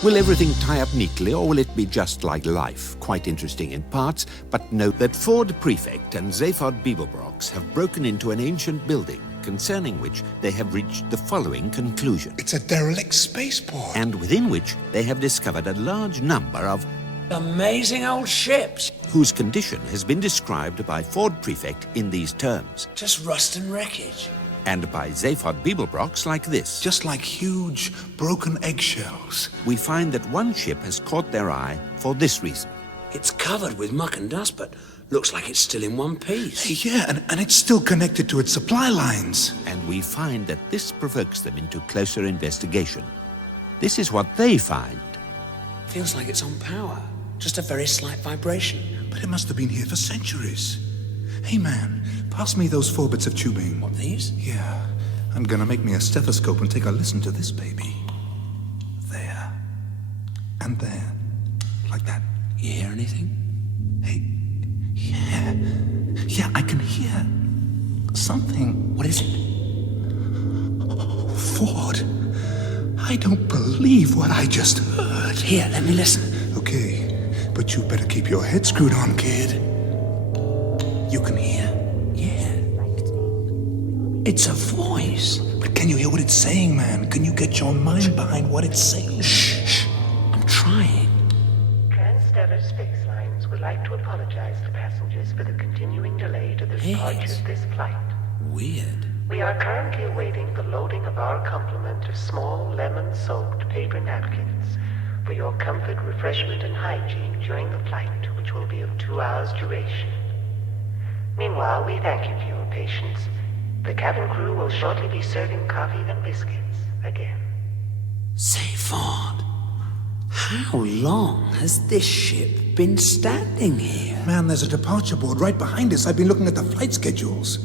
Will everything tie up neatly, or will it be just like life, quite interesting in parts, but note that Ford Prefect and Zaphod Beeblebrox have broken into an ancient building, concerning which they have reached the following conclusion. It's a derelict spaceport. And within which they have discovered a large number of amazing old ships, whose condition has been described by Ford Prefect in these terms. Just rust and wreckage. And by Zaphod Beeblebrox like this. Just like huge, broken eggshells. We find that one ship has caught their eye for this reason. It's covered with muck and dust, but looks like it's still in one piece. Yeah, and it's still connected to its supply lines. And we find that this provokes them into closer investigation. This is what they find. Feels like it's on power. Just a very slight vibration. But it must have been here for centuries. Hey, man, pass me those 4 bits of tubing. What, these? Yeah. I'm gonna make me a stethoscope and take a listen to this baby. There. And there. Like that. You hear anything? Hey. Yeah, I can hear something. What is it? Ford, I don't believe what I just heard. Here, let me listen. Okay, but you better keep your head screwed on, kid. You can hear? Yeah. It's a voice. But can you hear what it's saying, man? Can you get your mind behind what it's saying? Shh. I'm trying. Transstellar Space Lines would like to apologize to passengers for the continuing delay to the departure of this flight. Weird. We are currently awaiting the loading of our complement of small lemon-soaked paper napkins for your comfort, refreshment, and hygiene during the flight, which will be of 2 hours duration. Meanwhile, we thank you for your patience. The cabin crew will shortly be serving coffee and biscuits again. Say, Ford, how long has this ship been standing here? Man, there's a departure board right behind us. I've been looking at the flight schedules.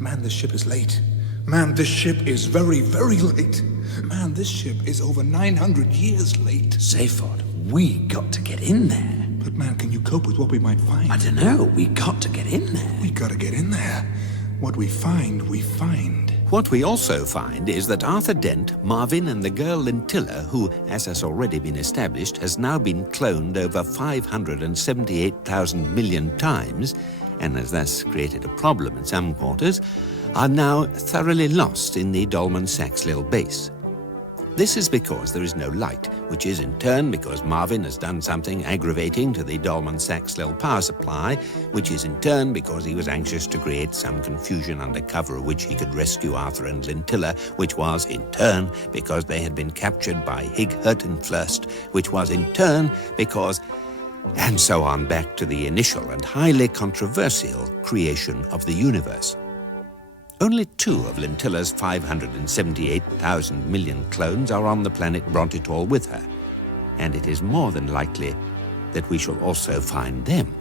Man, this ship is late. Man, this ship is very, very late. Man, this ship is over 900 years late. Say, Ford, we got to get in there. But man, can you cope with what we might find? I don't know. We got to get in there. We gotta get in there. What we find, we find. What we also find is that Arthur Dent, Marvin, and the girl Lintilla, who, as has already been established, has now been cloned over 578,000 million times, and has thus created a problem in some quarters, are now thoroughly lost in the Dolman Saxlil base. This is because there is no light, which is in turn because Marvin has done something aggravating to the Dolman-Saxlell power supply, which is in turn because he was anxious to create some confusion under cover of which he could rescue Arthur and Lintilla, which was in turn because they had been captured by Hig-Hurtenflurst, which was in turn because... and so on back to the initial and highly controversial creation of the universe. Only 2 of Lintilla's 578,000 million clones are on the planet Brontitor with her, and it is more than likely that we shall also find them.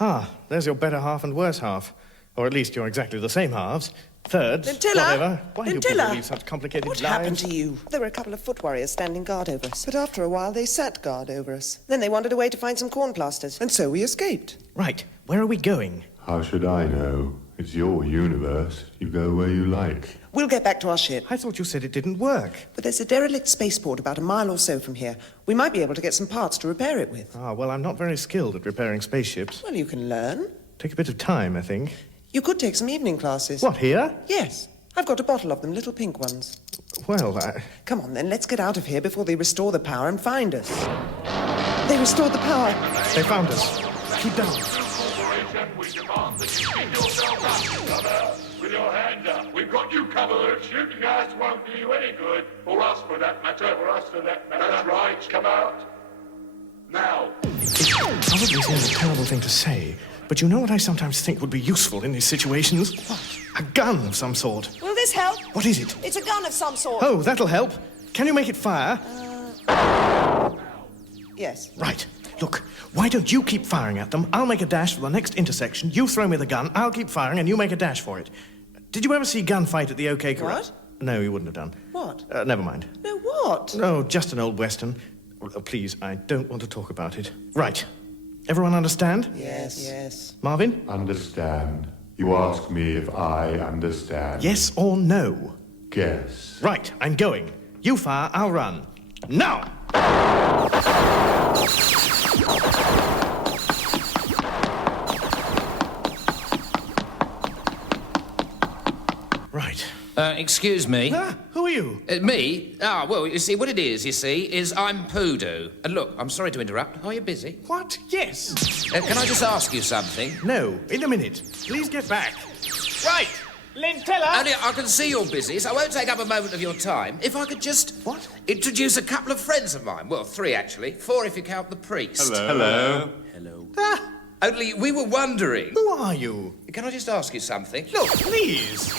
Ah, there's your better half and worse half. Or at least you're exactly the same halves. Thirds, Lintilla! whatever. Why do people Lintilla! leave such complicated What lives? happened to you? There were a couple of foot warriors standing guard over us, but after a while they sat guard over us. Then they wandered away to find some corn plasters, and so we escaped. Right, where are we going? How should I know? It's your universe. You go where you like. We'll get back to our ship. I thought you said it didn't work. But there's a derelict spaceport about a mile or so from here. We might be able to get some parts to repair it with. Ah, well, I'm not very skilled at repairing spaceships. Well, you can learn. Take a bit of time, I think. You could take some evening classes. What, here? Yes. I've got a bottle of them, little pink ones. Well, Come on, then, let's get out of here before they restore the power and find us. They restored the power. They found us. Keep down. We demand that you keep yourself up, brother. With your hand up. We've got you covered. Shooting us won't do you any good. Or us, for that matter. That's right. Come out. Now. It probably seems a terrible thing to say, but you know what I sometimes think would be useful in these situations? What? A gun of some sort. Will this help? What is it? It's a gun of some sort. Oh, that'll help. Can you make it fire? Yes. Right. Look, why don't you keep firing at them? I'll make a dash for the next intersection. You throw me the gun, I'll keep firing, and you make a dash for it. Did you ever see Gunfight at the OK Corral? What? No, you wouldn't have done. What? Never mind. No, what? No, just an old Western. Oh, please, I don't want to talk about it. Right. Everyone understand? Yes. Yes. Marvin? Understand. You ask me if I understand. Yes or no? Guess. Right, I'm going. You fire, I'll run. Now! Right. Excuse me. Who are you? Me? Ah, well, you see, what it is, is I'm Poodoo. And look, I'm sorry to interrupt. Are you busy? What? Yes. Can I just ask you something? No, in a minute. Please get back. Right. Lintilla! Only I can see you're busy, so I won't take up a moment of your time. If I could just... What? Introduce a couple of friends of mine. Well, 3, actually. 4 if you count the priest. Hello. Only we were wondering... Who are you? Can I just ask you something? Look, please.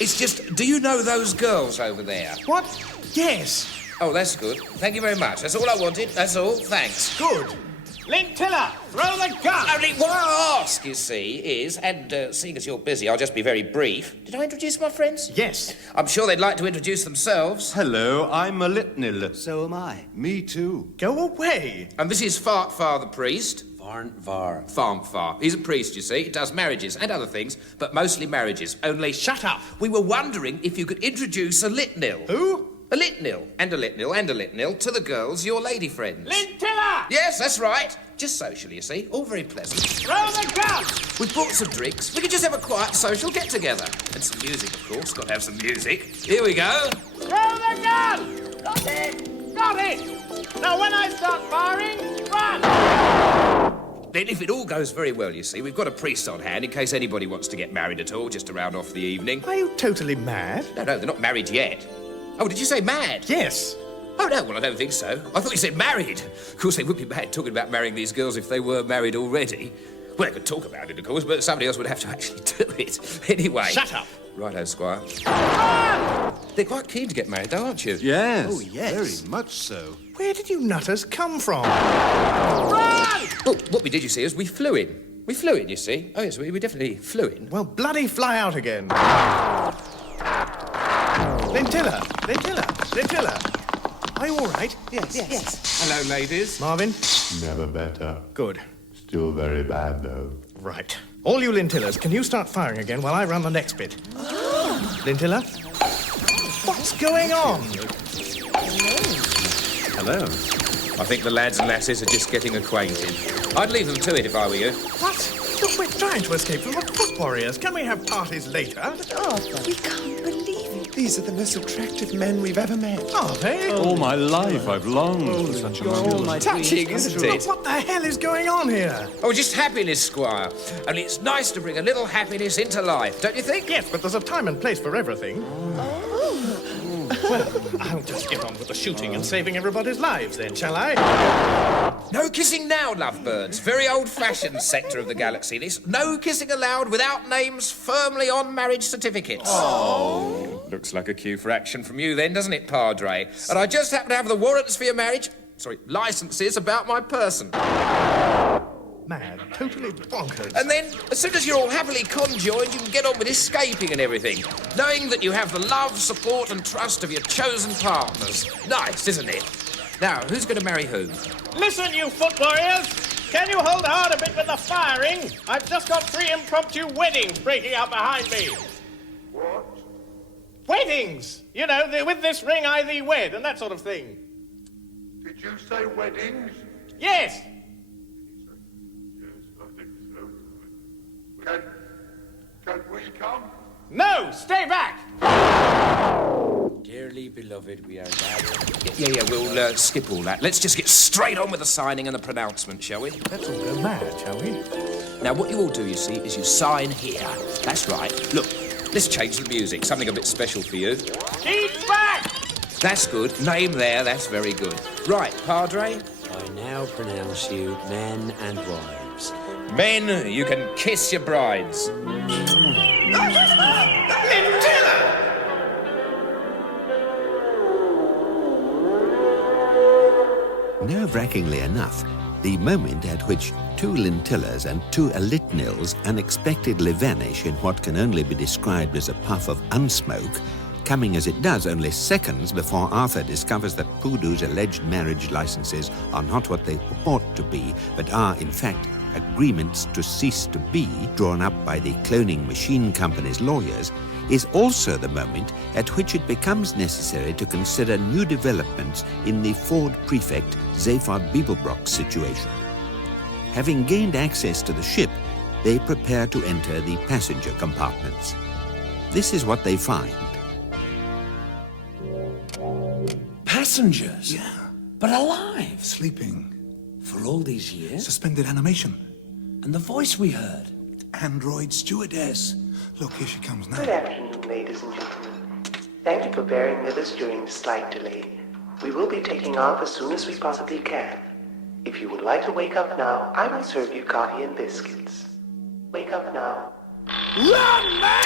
It's just, do you know those girls over there? What? Yes. Oh, that's good. Thank you very much. That's all I wanted. That's all. Thanks. Good. Lintilla, throw the gun! Only what I ask, you see, is, and seeing as you're busy, I'll just be very brief. Did I introduce my friends? Yes. I'm sure they'd like to introduce themselves. Hello, I'm a Litnil. So am I. Me too. Go away. And this is Fartfar the priest. Farnvar. Farmfar. He's a priest, you see. He does marriages and other things, but mostly marriages. Only... Shut up. We were wondering if you could introduce a Litnil. Who? A Litnil, and a Litnil, and a Litnil to the girls, your lady friends. Lintilla! Yes, that's right. Just social, you see. All very pleasant. Throw the gun! We've brought some drinks. We could just have a quiet social get-together. And some music, of course. Got to have some music. Here we go. Throw the gun! Got it! Got it! Now, when I start firing, run! Then if it all goes very well, you see, we've got a priest on hand in case anybody wants to get married at all, just to round off the evening. Are you totally mad? No, they're not married yet. Oh, did you say mad? Yes. Oh, no, well, I don't think so. I thought you said married. Of course, they would be mad talking about marrying these girls if they were married already. Well, they could talk about it, of course, but somebody else would have to actually do it. Anyway. Shut up. Righto, Squire. They're quite keen to get married, though, aren't you? Yes. Oh, yes. Very much so. Where did you nutters come from? Run! Oh, what we did, you see, is we flew in. We flew in, you see. Oh, yes, we definitely flew in. Well, bloody fly out again. Lintilla! Lintilla! Lintilla! Are you all right? Yes. Hello, ladies. Marvin? Never better. Good. Still very bad, though. Right. All you Lintillas, can you start firing again while I run the next bit? Lintilla? What's going on? Hello. I think the lads and lasses are just getting acquainted. I'd leave them to it if I were you. What? Look, we're trying to escape from the foot warriors. Can we have parties later? Arthur, we can't believe it. These are the most attractive men we've ever met. Are they? All my life I've longed for such a man. Touching, isn't it? What the hell is going on here? Oh, just happiness, Squire. Only it's nice to bring a little happiness into life, don't you think? Yes, but there's a time and place for everything. Well, I'll just get on with the shooting and saving everybody's lives then, shall I? No kissing now, lovebirds. Very old-fashioned sector of the galaxy, this. No kissing allowed without names firmly on marriage certificates. Oh. Looks like a cue for action from you then, doesn't it, Padre? And I just happen to have the warrants for your marriage... Sorry, licenses about my person. Mad, totally bonkers. And then, as soon as you're all happily conjoined, you can get on with escaping and everything, knowing that you have the love, support and trust of your chosen partners. Nice, isn't it? Now, who's going to marry who? Listen, you foot warriors! Can you hold hard a bit with the firing? I've just got 3 impromptu weddings breaking out behind me. What? Weddings! You know, with this ring I thee wed and that sort of thing. Did you say weddings? Yes! Can we come? No! Stay back! Dearly beloved, we are glad. Yeah, we'll skip all that. Let's just get straight on with the signing and the pronouncement, shall we? Let's all go mad, shall we? Now, what you all do, you see, is you sign here. That's right. Look, let's change the music. Something a bit special for you. Keep back! That's good. Name there, that's very good. Right, Padre? I now pronounce you men and wives. Men, you can kiss your brides. Nerve-wrackingly enough, the moment at which 2 Lintillas and 2 Elitnils unexpectedly vanish in what can only be described as a puff of unsmoke, coming as it does only seconds before Arthur discovers that Poodoo's alleged marriage licenses are not what they purport to be, but are, in fact, agreements to cease to be drawn up by the cloning machine company's lawyers, is also the moment at which it becomes necessary to consider new developments in the Ford Prefect Zaphod Beeblebrox situation. Having gained access to the ship, they prepare to enter the passenger compartments. This is what they find. Passengers? Yeah. But alive? Sleeping. For all these years? Suspended animation. And the voice we heard? Android stewardess. Look, here she comes now. Good afternoon, ladies and gentlemen. Thank you for bearing with us during the slight delay. We will be taking off as soon as we possibly can. If you would like to wake up now, I will serve you coffee and biscuits. Wake up now. Run, man!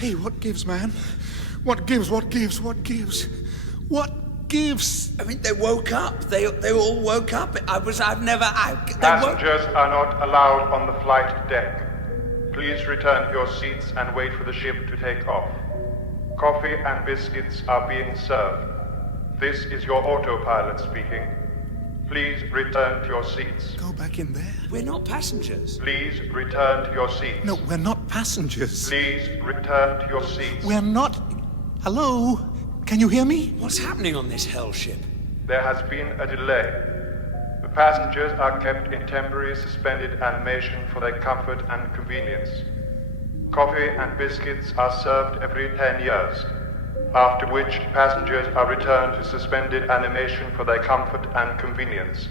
Hey, what gives, man? What gives? What gives? What gives? What gives? I mean, they woke up. They all woke up. I've never... Passengers are not allowed on the flight deck. Please return to your seats and wait for the ship to take off. Coffee and biscuits are being served. This is your autopilot speaking. Please return to your seats. Go back in there. We're not passengers. Please return to your seats. No, we're not passengers. Please return to your seats. We're not... Hello? Can you hear me? What's happening on this hell ship? There has been a delay. The passengers are kept in temporary suspended animation for their comfort and convenience. Coffee and biscuits are served every 10 years, after which passengers are returned to suspended animation for their comfort and convenience.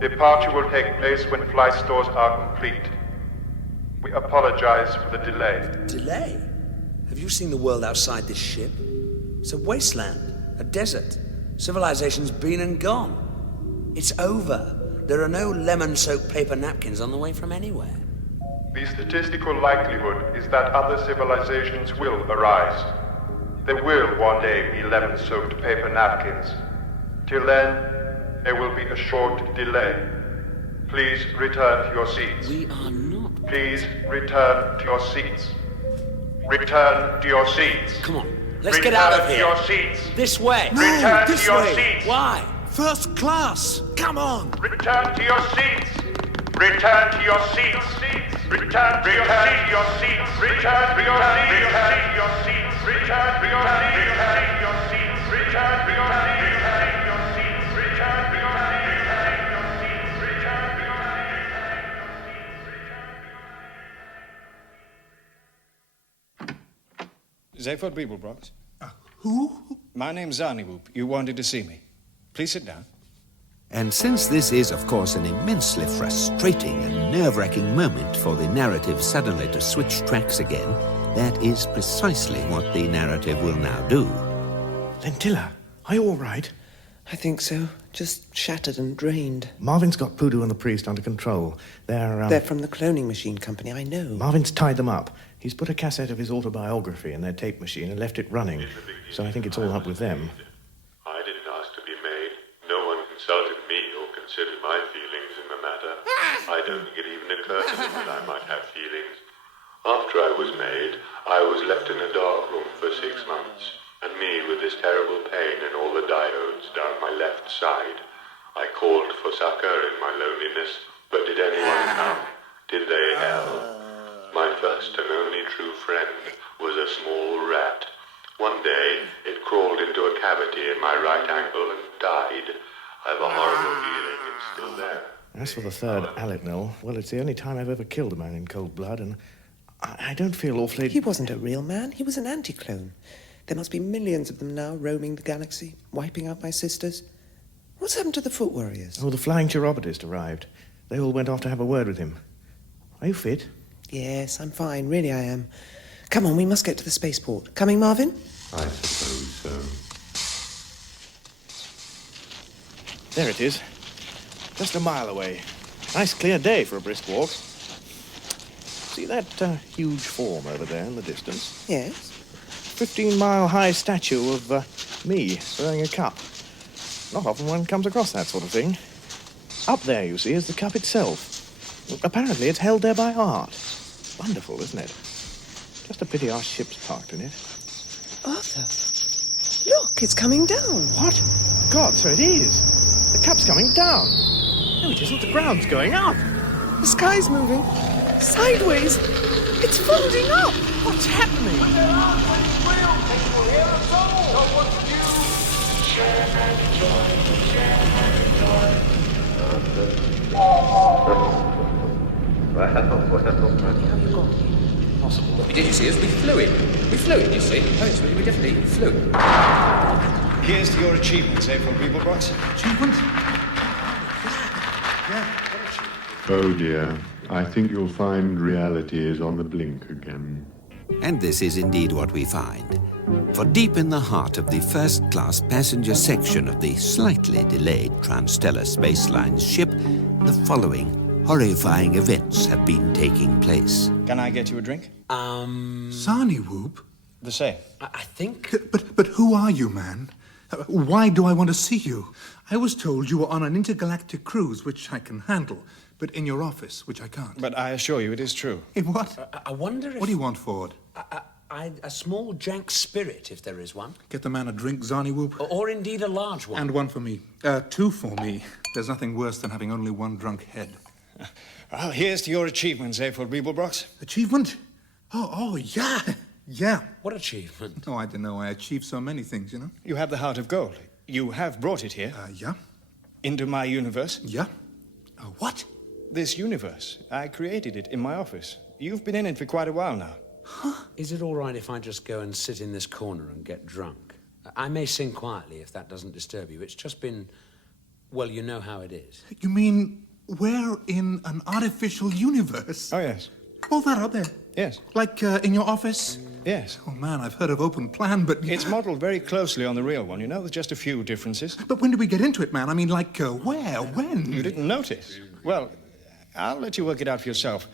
Departure will take place when flight stores are complete. We apologize for the delay. Delay? Have you seen the world outside this ship? It's a wasteland, a desert. Civilization's been and gone. It's over. There are no lemon-soaked paper napkins on the way from anywhere. The statistical likelihood is that other civilizations will arise. There will one day be lemon-soaked paper napkins. Till then, there will be a short delay. Please return to your seats. We are not. Please return to your seats. Return to your seats. Come on, let's get out of here. Return to your seats. This way. No, Return this to your way. seats. Why? First class. Come on. Return to your seats. Return to your seats. Return to your seat. Return to your seat. Return to your seat. Return to your seat. Ford Prefect. Who? My name's Zarniwoop. You wanted to see me. Please sit down. And since this is, of course, an immensely frustrating and nerve-wracking moment for the narrative suddenly to switch tracks again, that is precisely what the narrative will now do. Lentilla, are you all right? I think so. Just shattered and drained. Marvin's got Poodoo and the priest under control. They're from the cloning machine company, I know. Marvin's tied them up. He's put a cassette of his autobiography in their tape machine and left it running. So I think it's all up with them. I didn't ask to be made. No one consulted me or considered my feelings in the matter. I don't think it even occurred to them that I might have feelings. After I was made, I was left in a dark room for 6 months. And me with this terrible pain and all the diodes down my left side. I called for succor in my loneliness, but did anyone come? Did they help? My first and only true friend was a small rat. One day, it crawled into a cavity in my right ankle and died. I have a horrible feeling it's still there. As for the third Alitnil, well, it's the only time I've ever killed a man in cold blood, and I don't feel awfully... He wasn't a real man. He was an anti-clone. There must be millions of them now roaming the galaxy, wiping out my sisters. What's happened to the foot warriors? Oh, the flying chiropodist arrived. They all went off to have a word with him. Are you fit? Yes, I'm fine. Really, I am. Come on, we must get to the spaceport. Coming, Marvin? I suppose so. There it is. Just a mile away. Nice clear day for a brisk walk. See that huge form over there in the distance? Yes. 15-mile-high statue of me throwing a cup. Not often one comes across that sort of thing. Up there, you see, is the cup itself. Apparently, it's held there by art. Wonderful, isn't it? Just a pity our ship's parked in it. Arthur, look, it's coming down. What? God, so it is. The cup's coming down. No, it isn't. The ground's going up. The sky's moving. Sideways. It's folding up. What's happening? But there aren't any real people here at all. So what you share and joy, share and joy. Well. How you got here? Possible. What we did, you see, is we flew in. We flew in, you see. Oh, yes, we definitely flew. Here's to your achievements, Ford Prefect. Achievement? Oh dear, I think you'll find reality is on the blink again. And this is indeed what we find. For deep in the heart of the first-class passenger section of the slightly delayed Transstellar Spaceline's ship, the following horrifying events have been taking place. Can I get you a drink? Zarniwoop? The same. I think... But who are you, man? Why do I want to see you? I was told you were on an intergalactic cruise, which I can handle, but in your office, which I can't. But I assure you it is true. In what? I wonder if... What do you want, Ford? A small jank spirit, if there is one. Get the man a drink, Zarniwoop. Or indeed a large one. And one for me. 2 for me. There's nothing worse than having only one drunk head. Well, here's to your achievements, Ford Prefect. Achievement? Oh, yeah. Yeah. What achievement? Oh, I don't know. I achieved so many things, you know. You have the Heart of Gold. You have brought it here. Yeah. Into my universe. Yeah. What? This universe. I created it in my office. You've been in it for quite a while now. Huh? Is it all right if I just go and sit in this corner and get drunk? I may sing quietly if that doesn't disturb you. It's just been... Well, you know how it is. You mean we're in an artificial universe? Oh, yes. All that up there? Yes. Like in your office? Yes. Oh, man, I've heard of open plan, but... It's modeled very closely on the real one, you know, with just a few differences. But when did we get into it, man? I mean, like, where? When? You didn't notice. Well, I'll let you work it out for yourself.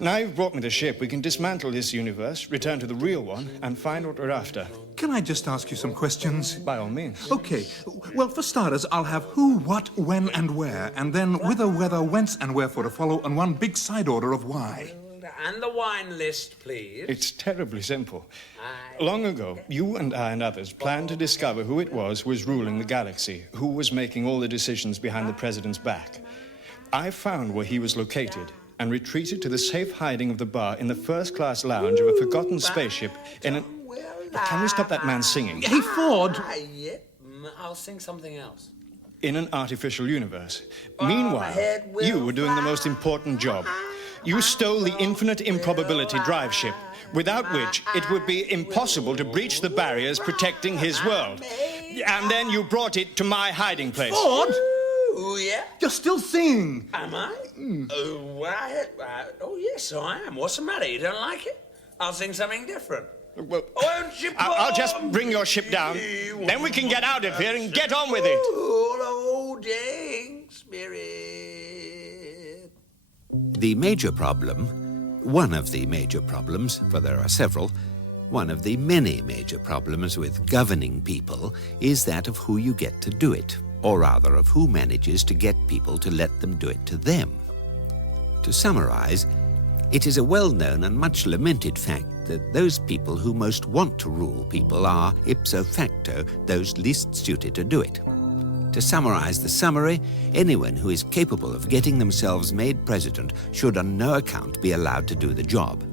Now you've brought me the ship, we can dismantle this universe, return to the real one, and find what we're after. Can I just ask you some questions? By all means. Okay. Well, for starters, I'll have who, what, when, and where, and then whither, whether, whence, and wherefore to follow, and one big side order of why. And the wine list, please. It's terribly simple. Long ago, you and I and others planned to discover who it was ruling the galaxy, who was making all the decisions behind the president's back. I found where he was located, and retreated to the safe hiding of the bar in the first-class lounge of a forgotten spaceship in an... Can we stop that man singing? Hey, Ford! I'll sing something else. In an artificial universe. Meanwhile, you were doing the most important job. You stole the infinite improbability drive ship, without which it would be impossible to breach the barriers protecting his world. And then you brought it to my hiding place. Ford! Oh, yeah? You're still singing. Am I? Oh, yes, I am. What's the matter? You don't like it? I'll sing something different. Well, Won't you I'll just bring your ship down. Then we can get out of here and get on with it. Holding spirit. The major problem, one of the major problems, for there are several, one of the many major problems with governing people is that of who you get to do it, or rather of who manages to get people to let them do it to them. To summarize, it is a well-known and much lamented fact that those people who most want to rule people are, ipso facto, those least suited to do it. To summarize the summary, anyone who is capable of getting themselves made president should on no account be allowed to do the job.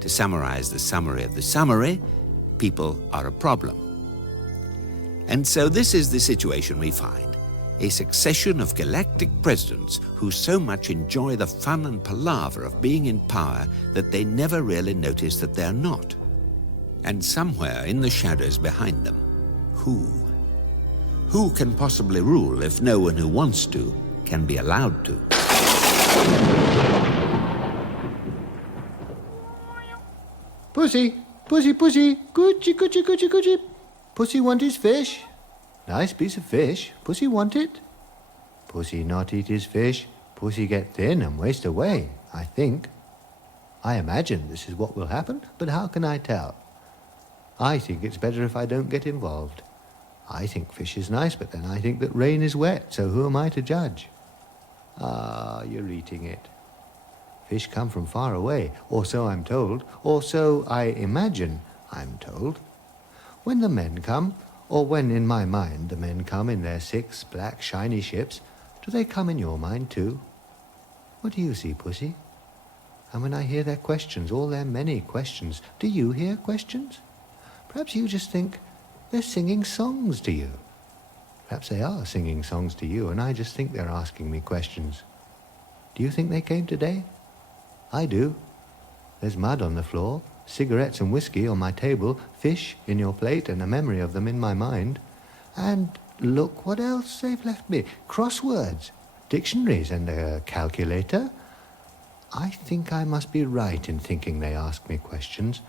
To summarize the summary of the summary, people are a problem. And so this is the situation we find. A succession of galactic presidents who so much enjoy the fun and palaver of being in power that they never really notice that they're not. And somewhere in the shadows behind them, who? Who can possibly rule if no one who wants to can be allowed to? Pussy, pussy, pussy, coochie, coochie, coochie, coochie. Pussy want his fish. Nice piece of fish. Pussy want it. Pussy not eat his fish. Pussy get thin and waste away, I think. I imagine this is what will happen, but how can I tell? I think it's better if I don't get involved. I think fish is nice, but then I think that rain is wet, so who am I to judge? Ah, you're eating it. Fish come from far away, or so I'm told, or so I imagine I'm told. When the men come, or when in my mind the men come in their 6 black shiny ships, do they come in your mind too? What do you see, Pussy? And when I hear their questions, all their many questions, do you hear questions? Perhaps you just think they're singing songs to you. Perhaps they are singing songs to you, and I just think they're asking me questions. Do you think they came today? I do. There's mud on the floor, cigarettes and whiskey on my table, fish in your plate, and a memory of them in my mind. And look what else they've left me. Crosswords, dictionaries, and a calculator. I think I must be right in thinking they ask me questions.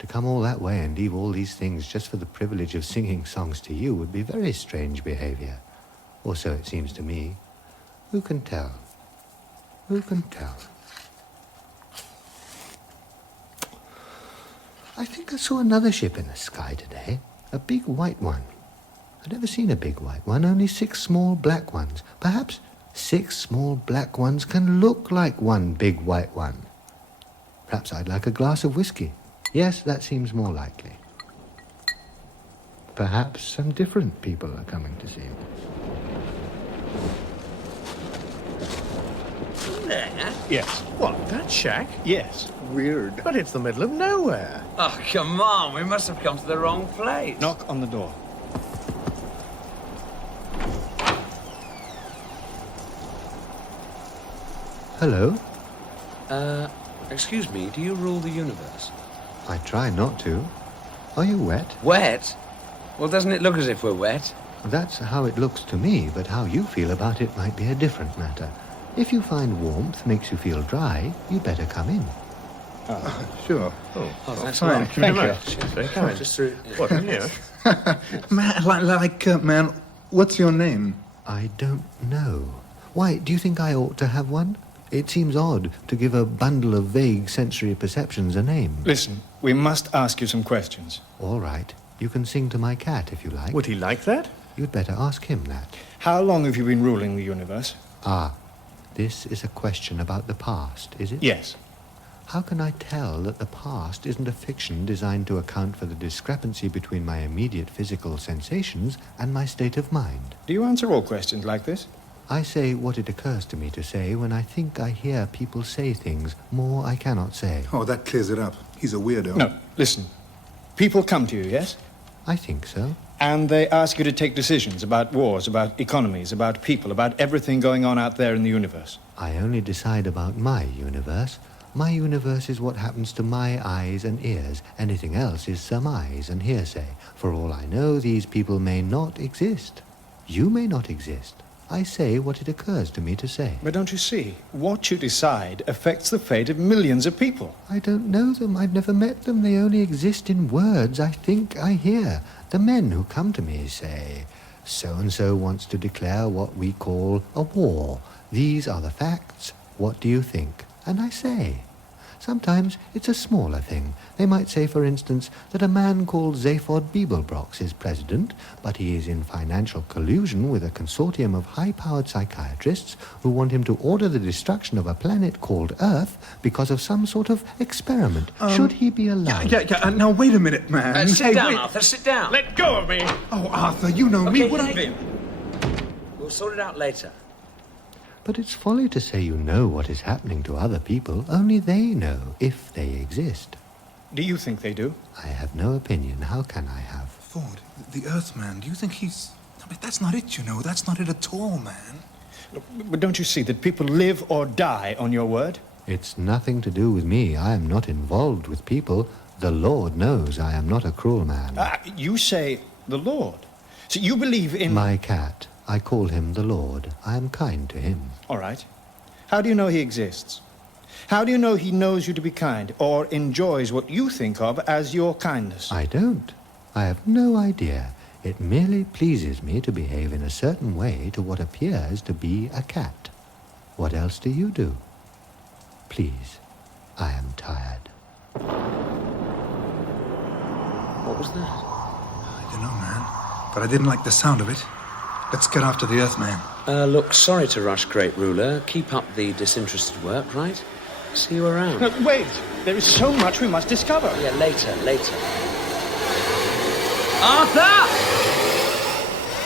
To come all that way and leave all these things just for the privilege of singing songs to you would be very strange behavior. Or so it seems to me. Who can tell? Who can tell? I think I saw another ship in the sky today. A big white one. I've never seen a big white one, only 6 small black ones. Perhaps 6 small black ones can look like one big white one. Perhaps I'd like a glass of whiskey. Yes, that seems more likely. Perhaps some different people are coming to see me. There? Yes. What, that shack? Yes. Weird. But it's the middle of nowhere. Oh, come on. We must have come to the wrong place. Knock on the door. Hello? Excuse me, do you rule the universe? I try not to. Are you wet? Wet? Well, doesn't it look as if we're wet? That's how it looks to me, but how you feel about it might be a different matter. If you find warmth makes you feel dry, you'd better come in. Sure. Oh, that's fine. nice. Thank you. It's very kind. Just through. What, here? Man, what's your name? I don't know. Why, do you think I ought to have one? It seems odd to give a bundle of vague sensory perceptions a name. Listen, we must ask you some questions. All right. You can sing to my cat if you like. Would he like that? You'd better ask him that. How long have you been ruling the universe? Ah, this is a question about the past, is it? Yes. How can I tell that the past isn't a fiction designed to account for the discrepancy between my immediate physical sensations and my state of mind? Do you answer all questions like this? I say what it occurs to me to say when I think I hear people say things more I cannot say. Oh, that clears it up. He's a weirdo. No, listen. People come to you, yes? I think so. And they ask you to take decisions about wars, about economies, about people, about everything going on out there in the universe. I only decide about my universe. My universe is what happens to my eyes and ears. Anything else is surmise and hearsay. For all I know, these people may not exist. You may not exist. I say what it occurs to me to say. But don't you see? What you decide affects the fate of millions of people. I don't know them. I've never met them. They only exist in words I think I hear. The men who come to me say, so-and-so wants to declare what we call a war. These are the facts. What do you think? And I say. Sometimes it's a smaller thing. They might say, for instance, that a man called Zaphod Beeblebrox is president, but he is in financial collusion with a consortium of high-powered psychiatrists who want him to order the destruction of a planet called Earth because of some sort of experiment. Should he be allowed? Yeah. Now, wait a minute, man. Sit down, Arthur, sit down. Let go of me! Oh, Arthur, you know me. Okay, leave him. We'll sort it out later. But it's folly to say you know what is happening to other people. Only they know, if they exist. Do you think they do? I have no opinion. How can I have? Ford, the Earthman, do you think he's... I mean, that's not it, you know. That's not it at all, man. But don't you see that people live or die on your word? It's nothing to do with me. I am not involved with people. The Lord knows I am not a cruel man. You say the Lord. So you believe in... My cat. I call him the Lord. I am kind to him. All right. How do you know he exists? How do you know he knows you to be kind, or enjoys what you think of as your kindness? I don't. I have no idea. It merely pleases me to behave in a certain way to what appears to be a cat. What else do you do? Please, I am tired. What was that? I don't know, man. But I didn't like the sound of it. Let's get after the Earthman. Look, sorry to rush, great ruler. Keep up the disinterested work, right? See you around. No, wait! There is so much we must discover. Yeah, later. Arthur!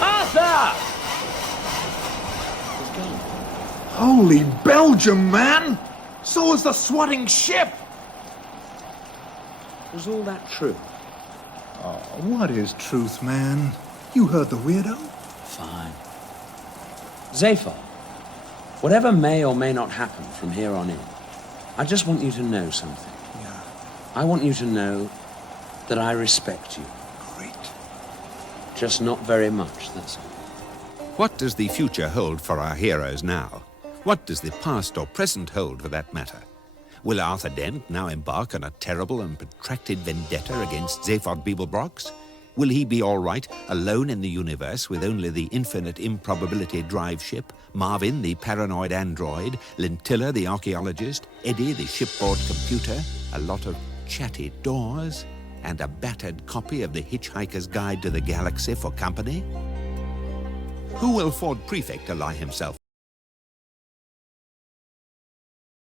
Arthur! He's gone. Holy Belgium, man! So is the swatting ship! Was all that true? Oh, what is truth, man? You heard the weirdo? Fine. Zaphod, whatever may or may not happen from here on in, I just want you to know something. Yeah. I want you to know that I respect you. Great. Just not very much, that's all. What does the future hold for our heroes now? What does the past or present hold, for that matter? Will Arthur Dent now embark on a terrible and protracted vendetta against Zaphod Beeblebrox? Will he be all right, alone in the universe with only the infinite improbability drive ship, Marvin the paranoid android, Lintilla the archaeologist, Eddie the shipboard computer, a lot of chatty doors, and a battered copy of the Hitchhiker's Guide to the Galaxy for company? Who will Ford Prefect ally himself